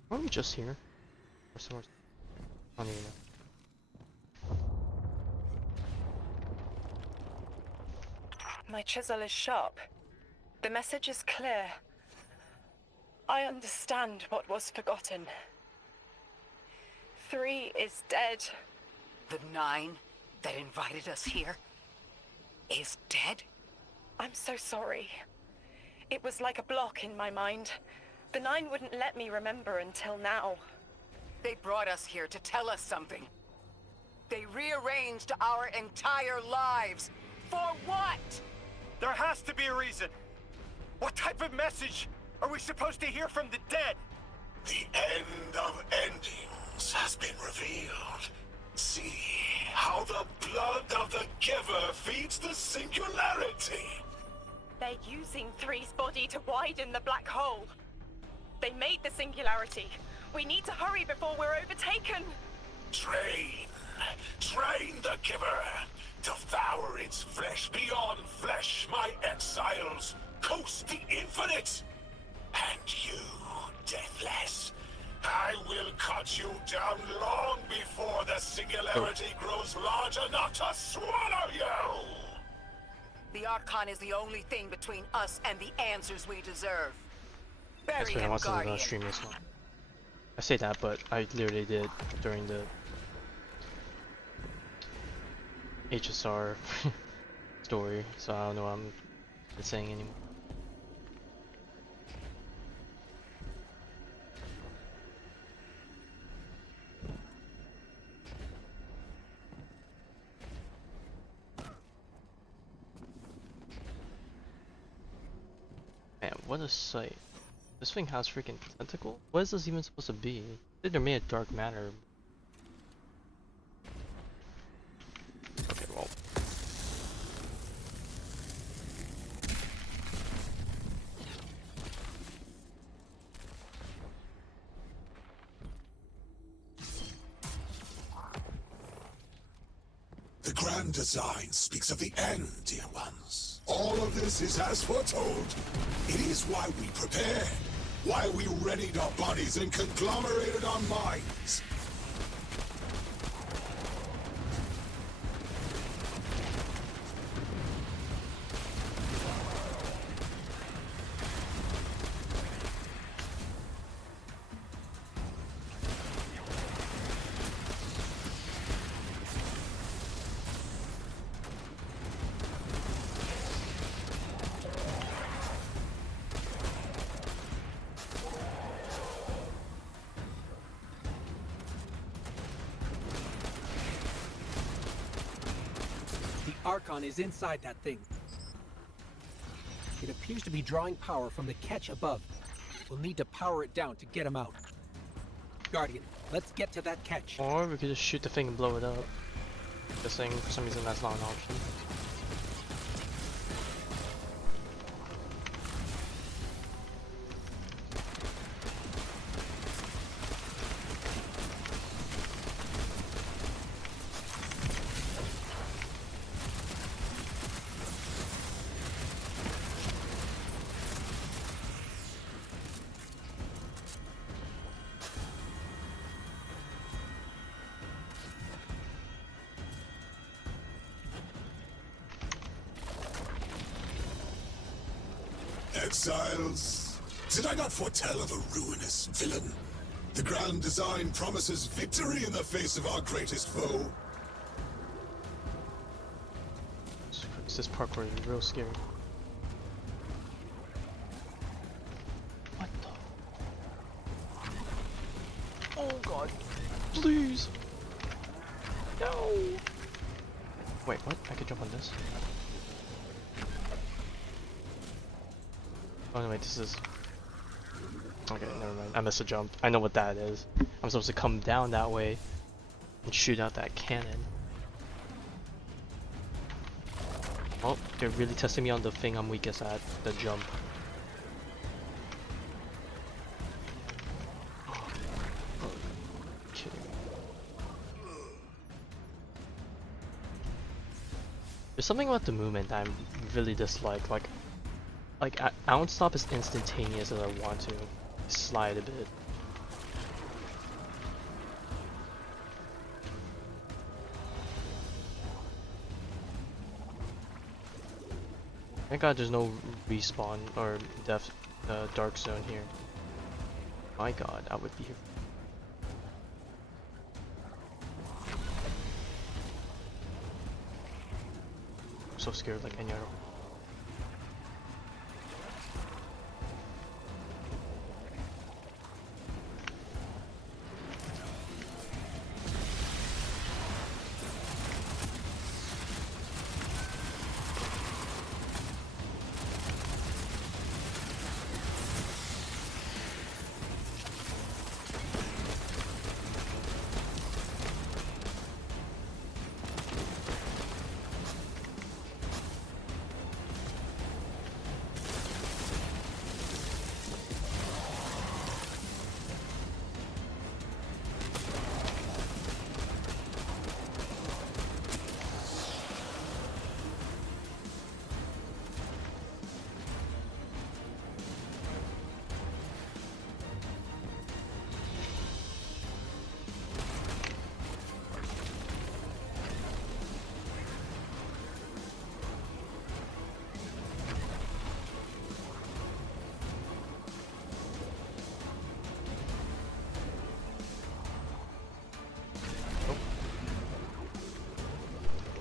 Are we just here? Or somewhere? I don't even know. My chisel is sharp. The message is clear. I understand what was forgotten. 3 is dead. The 9 that invited us here is dead? I'm so sorry. It was like a block in my mind. The 9 wouldn't let me remember until now. They brought us here to tell us something. They rearranged our entire lives. For what? There has to be a reason. What type of message are we supposed to hear from the dead? The end of endings has been revealed. See how the blood of the giver feeds the singularity. They're using 3's body to widen the black hole. They made the singularity. We need to hurry before we're overtaken. Train the giver. Devour its flesh beyond flesh, my exiles. Coast the infinite. And you, Deathless, I will cut you down long before the singularity grows large enough to swallow you. The Archon is the only thing between us and the answers we deserve. Bury That's what I him, want to Guardian. stream this one. I say that, but I literally did during the HSR story, so I don't know what I'm saying anymore. Man, what a sight. This thing has freaking tentacle? What is this even supposed to be? I think they're made of dark matter. Okay, well. The grand design speaks of the end, dear ones. All of this is as foretold. It is why we prepared, why we readied our bodies and conglomerated our minds. Archon is inside that thing. It appears to be drawing power from the catch above. We'll need to power it down to get him out. Guardian, let's get to that catch. Or we could just shoot the thing and blow it up. Just saying, for some reason that's not an option. Exiles, did I not foretell of a ruinous villain? The grand design promises victory in the face of our greatest foe. This parkour is real scary. What the? Oh god. Please! No! Wait, what? I could jump on this? Oh no, wait, this is... Okay, never mind. I missed a jump. I know what that is. I'm supposed to come down that way and shoot out that cannon. Oh, they're really testing me on the thing I'm weakest at, the jump. There's something about the movement that I really dislike. Like I don't stop as instantaneous as I want to. Slide a bit. Thank God there's no respawn or dark zone here. My God, I would be here. I'm so scared like any other.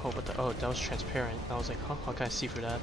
Oh, but oh, that was transparent. I was like, huh? How can I see through that?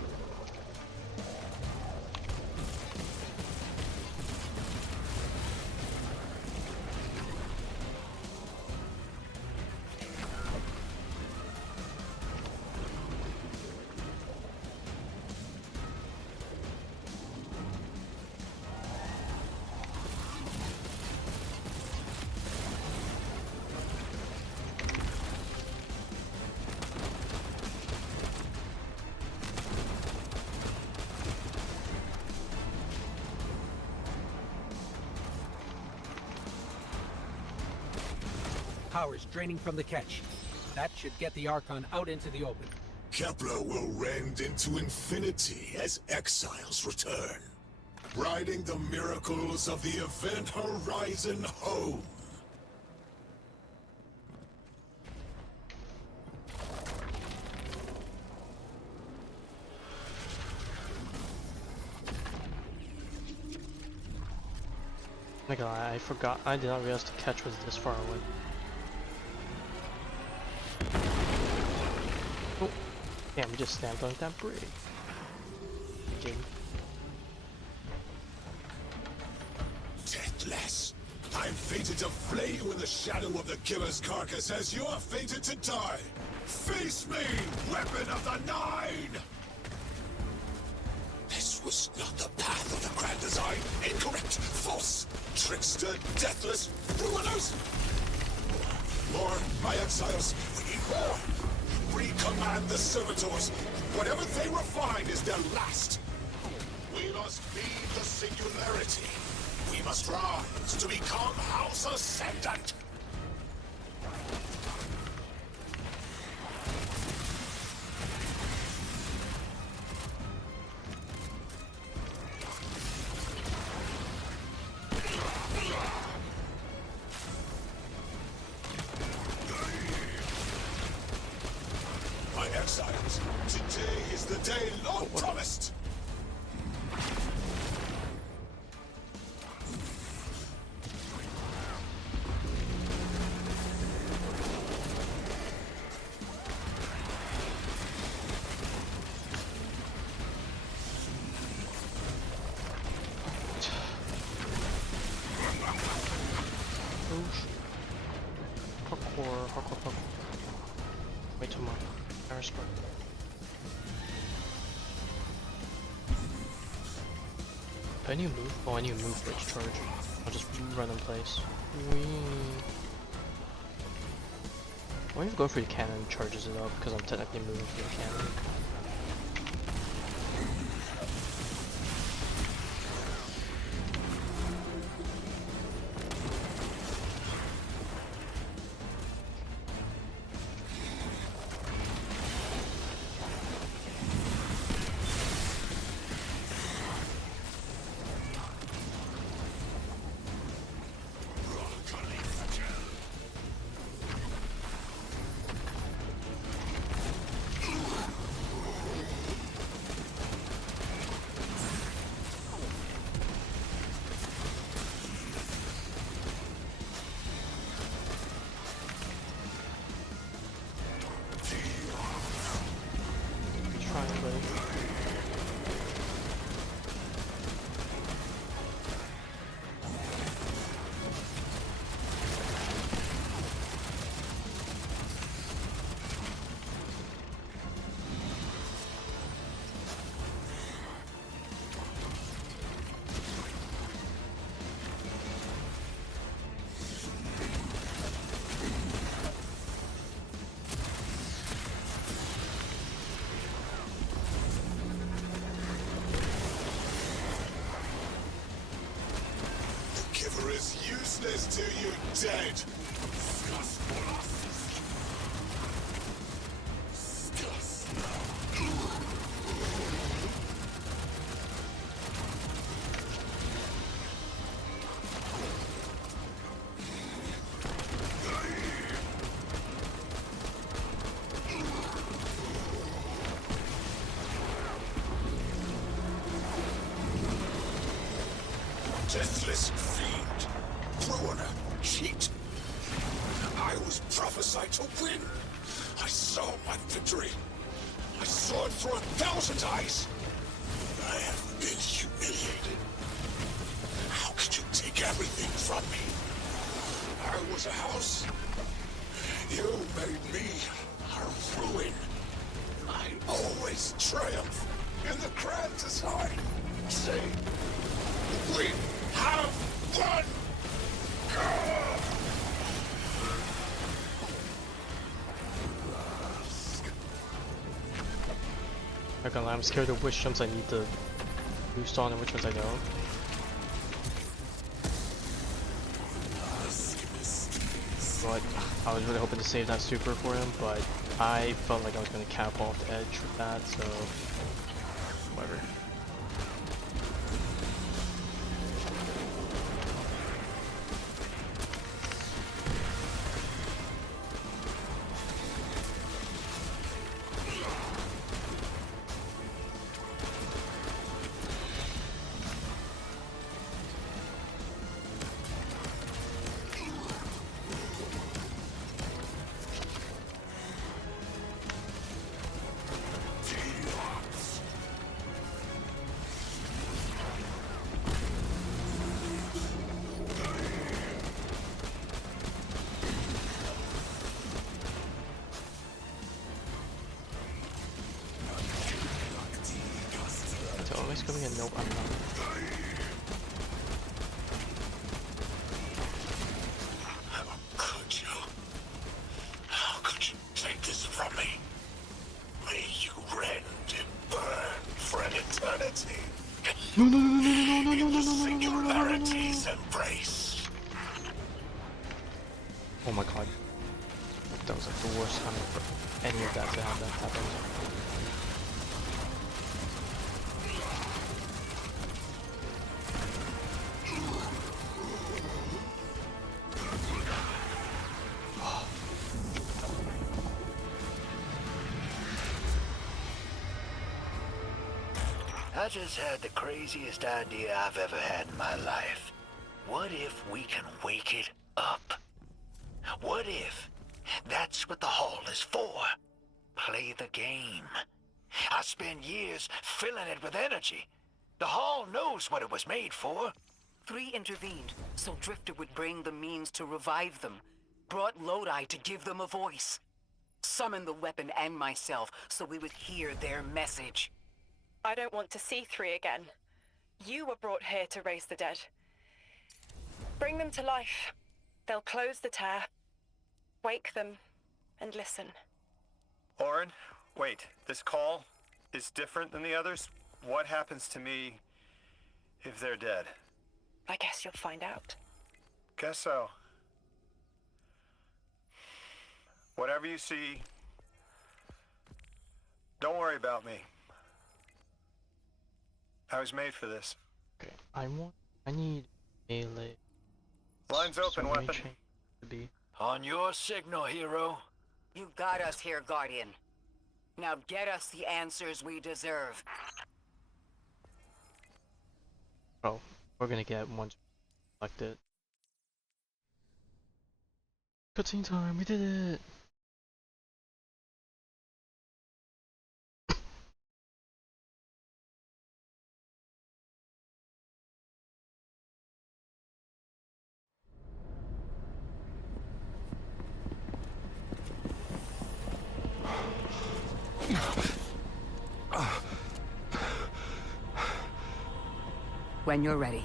Power's draining from the catch. That should get the Archon out into the open. Kepler will rend into infinity as exiles return, riding the miracles of the Event Horizon home. Oh my God, I forgot. I did not realize the catch was this far away. Oh, damn! We just stamped on that bridge. Again. Deathless, I'm fated to flay you in the shadow of the killer's carcass as you are fated to die. Face me, weapon of the Nine! This was not the path of the grand design. Incorrect, false, trickster, deathless, ruiners! More, my exiles, we need more. Recommand the servitors. Whatever they refine is their last. We must feed the singularity. We must rise to become House Ascendant. My exiles, today is the day long promised. parkour. Wait till my power spark. Do I need to move? Oh, I need to move for it to charge. I'll just run in place. Whee. I want to go for the cannon, charges it up, because I'm technically moving for the cannon. Giver is useless till you're dead. Deathless fiend, ruiner, cheat. I was prophesied to win. I saw my victory. I saw it through 1,000 eyes. I have been humiliated. How could you take everything from me? I was a house. You made me a ruin. I always triumph in the grand design. Say, we have won! Not gonna lie, I'm scared of which jumps I need to boost on and which ones I don't. But I was really hoping to save that super for him, but I felt like I was gonna cap off the edge with that, so whatever. Always coming in. Nope, I'm not. How could you? How could you take this from me? May you rend and burn for an eternity. In the singularity's embrace. Oh my god. That was like the worst time for any of that to have that happen. I just had the craziest idea I've ever had in my life. What if we can wake it up? What if that's what the hall is for? Play the game. I spent years filling it with energy. The hall knows what it was made for. 3 intervened, so Drifter would bring the means to revive them. brought Lodi to give them a voice. Summon the weapon and myself so we would hear their message. I don't want to see 3 again. You were brought here to raise the dead. Bring them to life. They'll close the tear, wake them, and listen. Orin, wait. This call is different than the others? What happens to me if they're dead? I guess you'll find out. Guess so. Whatever you see, don't worry about me. I was made for this. Okay, I need melee. Lines open, Melee weapon. chain to be. On your signal, hero. You got us here, Guardian. Now get us the answers we deserve. Oh, we're gonna get one selected. Cutscene time, we did it! When you're ready.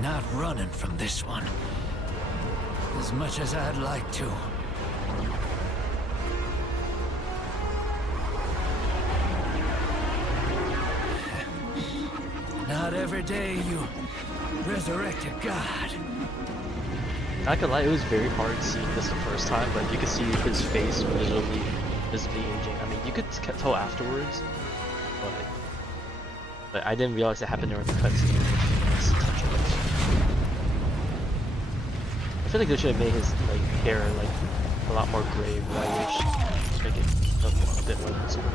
Not running from this one. As much as I'd like to. Not every day you resurrect a god. Not gonna lie, it was very hard seeing this the first time, but you could see his face visibly aging. I mean, you could tell afterwards, but I didn't realize it happened during the cutscene. I feel like they should have made his like hair like a lot more gray, whitish, make it look a bit more visible.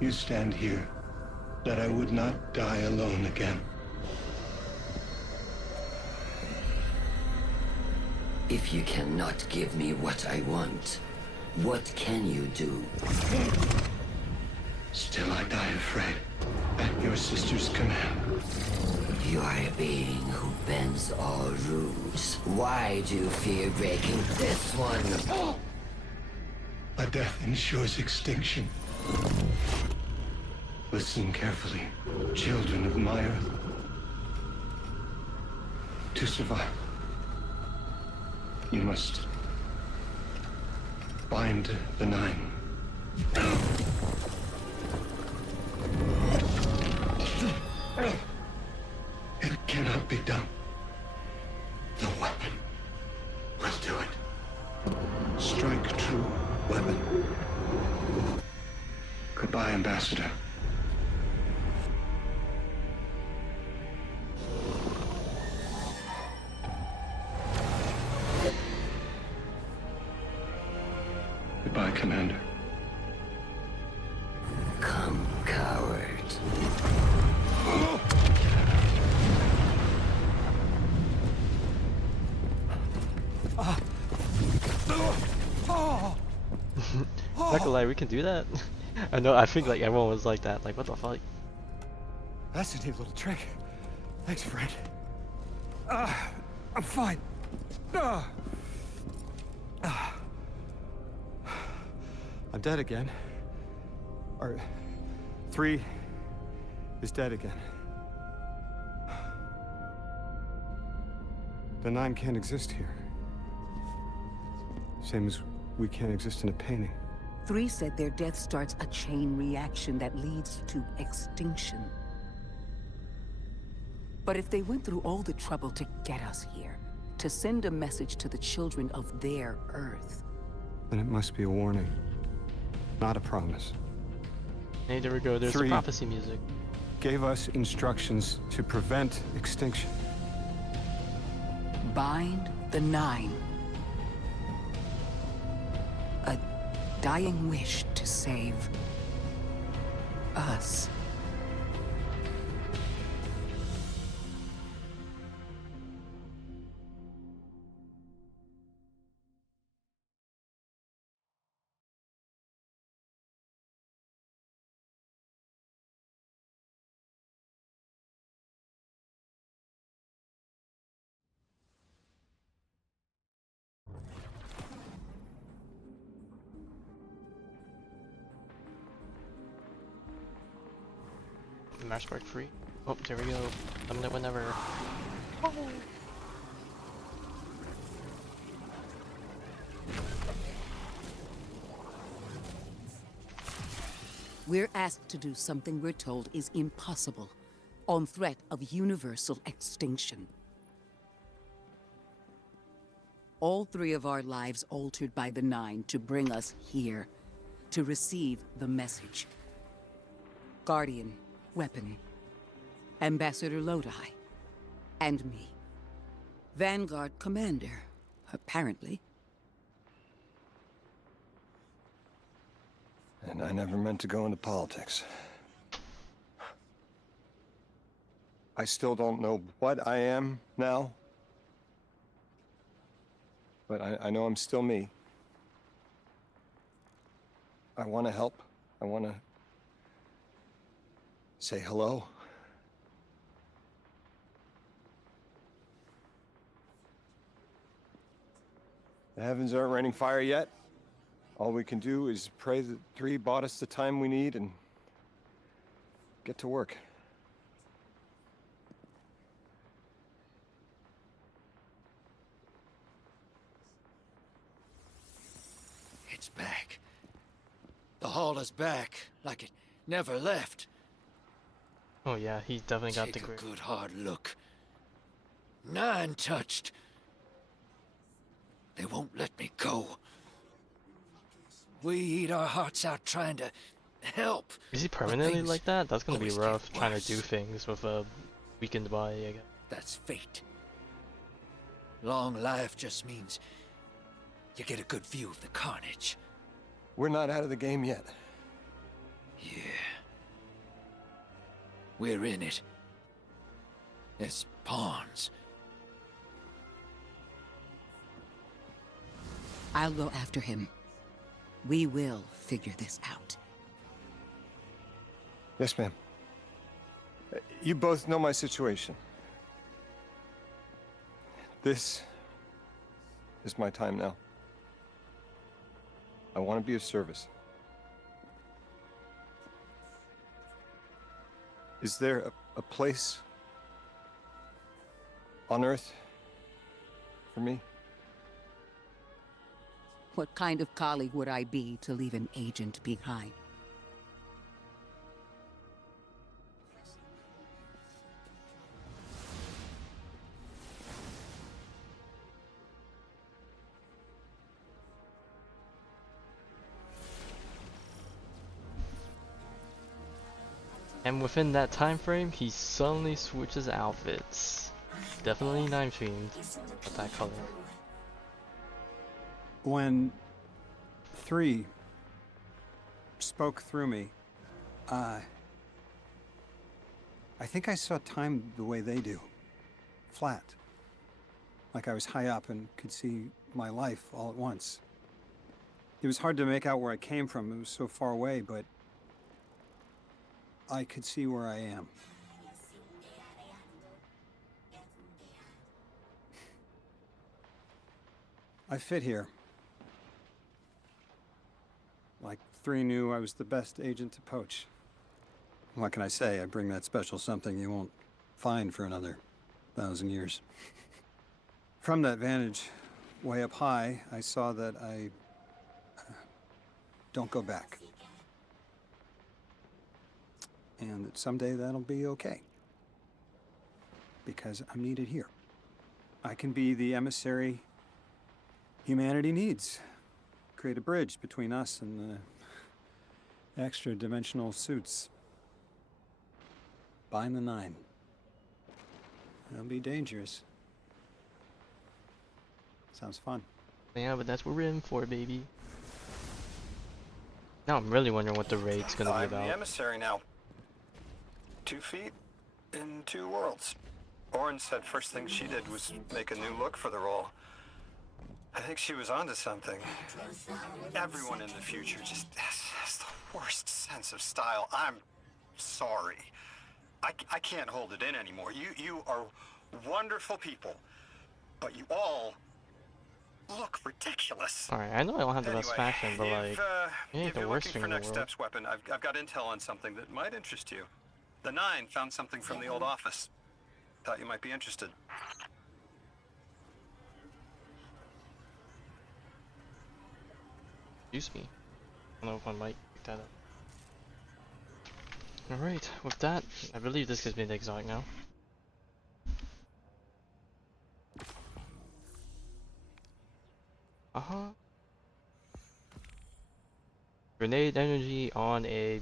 You stand here, that I would not die alone again. If you cannot give me what I want, what can you do? Still I die afraid, at your sister's command. You are a being who bends all rules. Why do you fear breaking this one? A death ensures extinction. Listen carefully, children of my earth. To survive, you must bind the nine. It cannot be done. The weapon will do it. Strike true, weapon. Goodbye, Ambassador. Goodbye, Commander. Come, coward. Not gonna lie, we can do that. I know. I think like everyone was like that. Like, what the fuck? That's a neat little trick. Thanks, friend. I'm fine. I'm dead again. Or 3 is dead again. The 9 can't exist here. Same as we can't exist in a painting. 3 said their death starts a chain reaction that leads to extinction. But if they went through all the trouble to get us here, to send a message to the children of their Earth, Then it must be a warning, not a promise. Hey, there we go. There's the 3 prophecy music. gave us instructions to prevent extinction. bind the 9. A dying wish to save us. Mass Spark free. Oh, there we go. Summon it whenever. Oh. We're asked to do something we're told is impossible, on threat of universal extinction. All 3 of our lives altered by the Nine to bring us here, to receive the message. Guardian, Weapon, Ambassador Lodi, and me. Vanguard Commander, apparently. And I never meant to go into politics. I still don't know what I am now. But I know I'm still me. I want to help. I want to say hello. The heavens aren't raining fire yet. All we can do is pray that 3 bought us the time we need and get to work. It's back. The hall is back, like it never left. Oh yeah, he definitely got the Take a grip. good hard look. 9 touched. They won't let me go. We eat our hearts out trying to help. Is he permanently like that? That's gonna be rough, trying to do things with a weakened body, I guess. That's fate. Long life just means you get a good view of the carnage. We're not out of the game yet. Yeah. We're in it. As pawns. I'll go after him. We will figure this out. Yes, ma'am. You both know my situation. This is my time now. I want to be of service. Is there a place on Earth for me? What kind of colleague would I be to leave an agent behind? And within that time frame, he suddenly switches outfits. Definitely Nine themed, but that color. When 3 spoke through me, I think I saw time the way they do. Flat. Like I was high up and could see my life all at once. It was hard to make out where I came from. It was so far away, but I could see where I am. I fit here. Like 3 knew I was the best agent to poach. What can I say? I bring that special something you won't find for another 1,000 years. From that vantage, way up high, I saw that I don't go back. And that someday that'll be okay. Because I'm needed here. I can be the emissary humanity needs. Create a bridge between us and the extra-dimensional suits. Bind the 9. It'll be dangerous. Sounds fun. Yeah, but that's what we're in for, baby. Now I'm really wondering what the raid's gonna be I'm the about. emissary now. 2 feet in 2 worlds. Orin said first thing she did was make a new look for the role. I think she was onto something. Everyone in the future just has the worst sense of style. I'm sorry. I can't hold it in anymore. You are wonderful people, but you all look ridiculous. Alright, I know I don't have the best Anyway, fashion, but like, it ain't if the you're worst looking thing for in the next world. steps, Weapon, I've got intel on something that might interest you. The Nine found something from the old office. Thought you might be interested. Excuse me. I don't know if I might pick that up. Alright, with that, I believe this gives me the exotic now. Grenade energy on a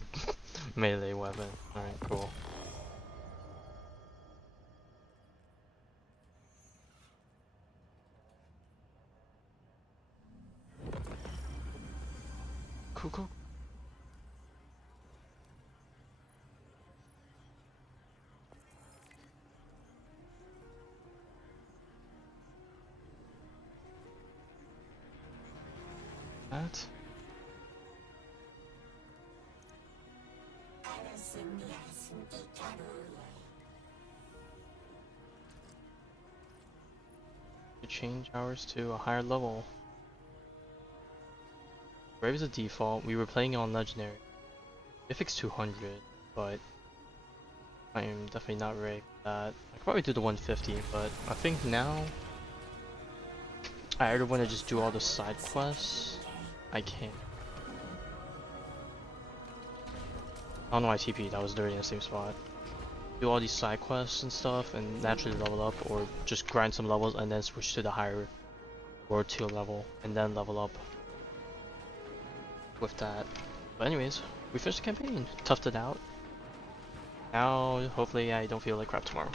melee weapon. Alright, cool. Cool. That. To change ours to a higher level. Brave is a default. We were playing on legendary. Mythic's 200, but I am definitely not ready for that. I could probably do the 150, but I think now I either want to just do all the side quests. I can't. I don't know why TP, that was dirty in the same spot. Do all these side quests and stuff and naturally level up, or just grind some levels and then switch to the higher World 2 level and then level up with that. But anyways, we finished the campaign, toughed it out. Now hopefully I don't feel like crap tomorrow.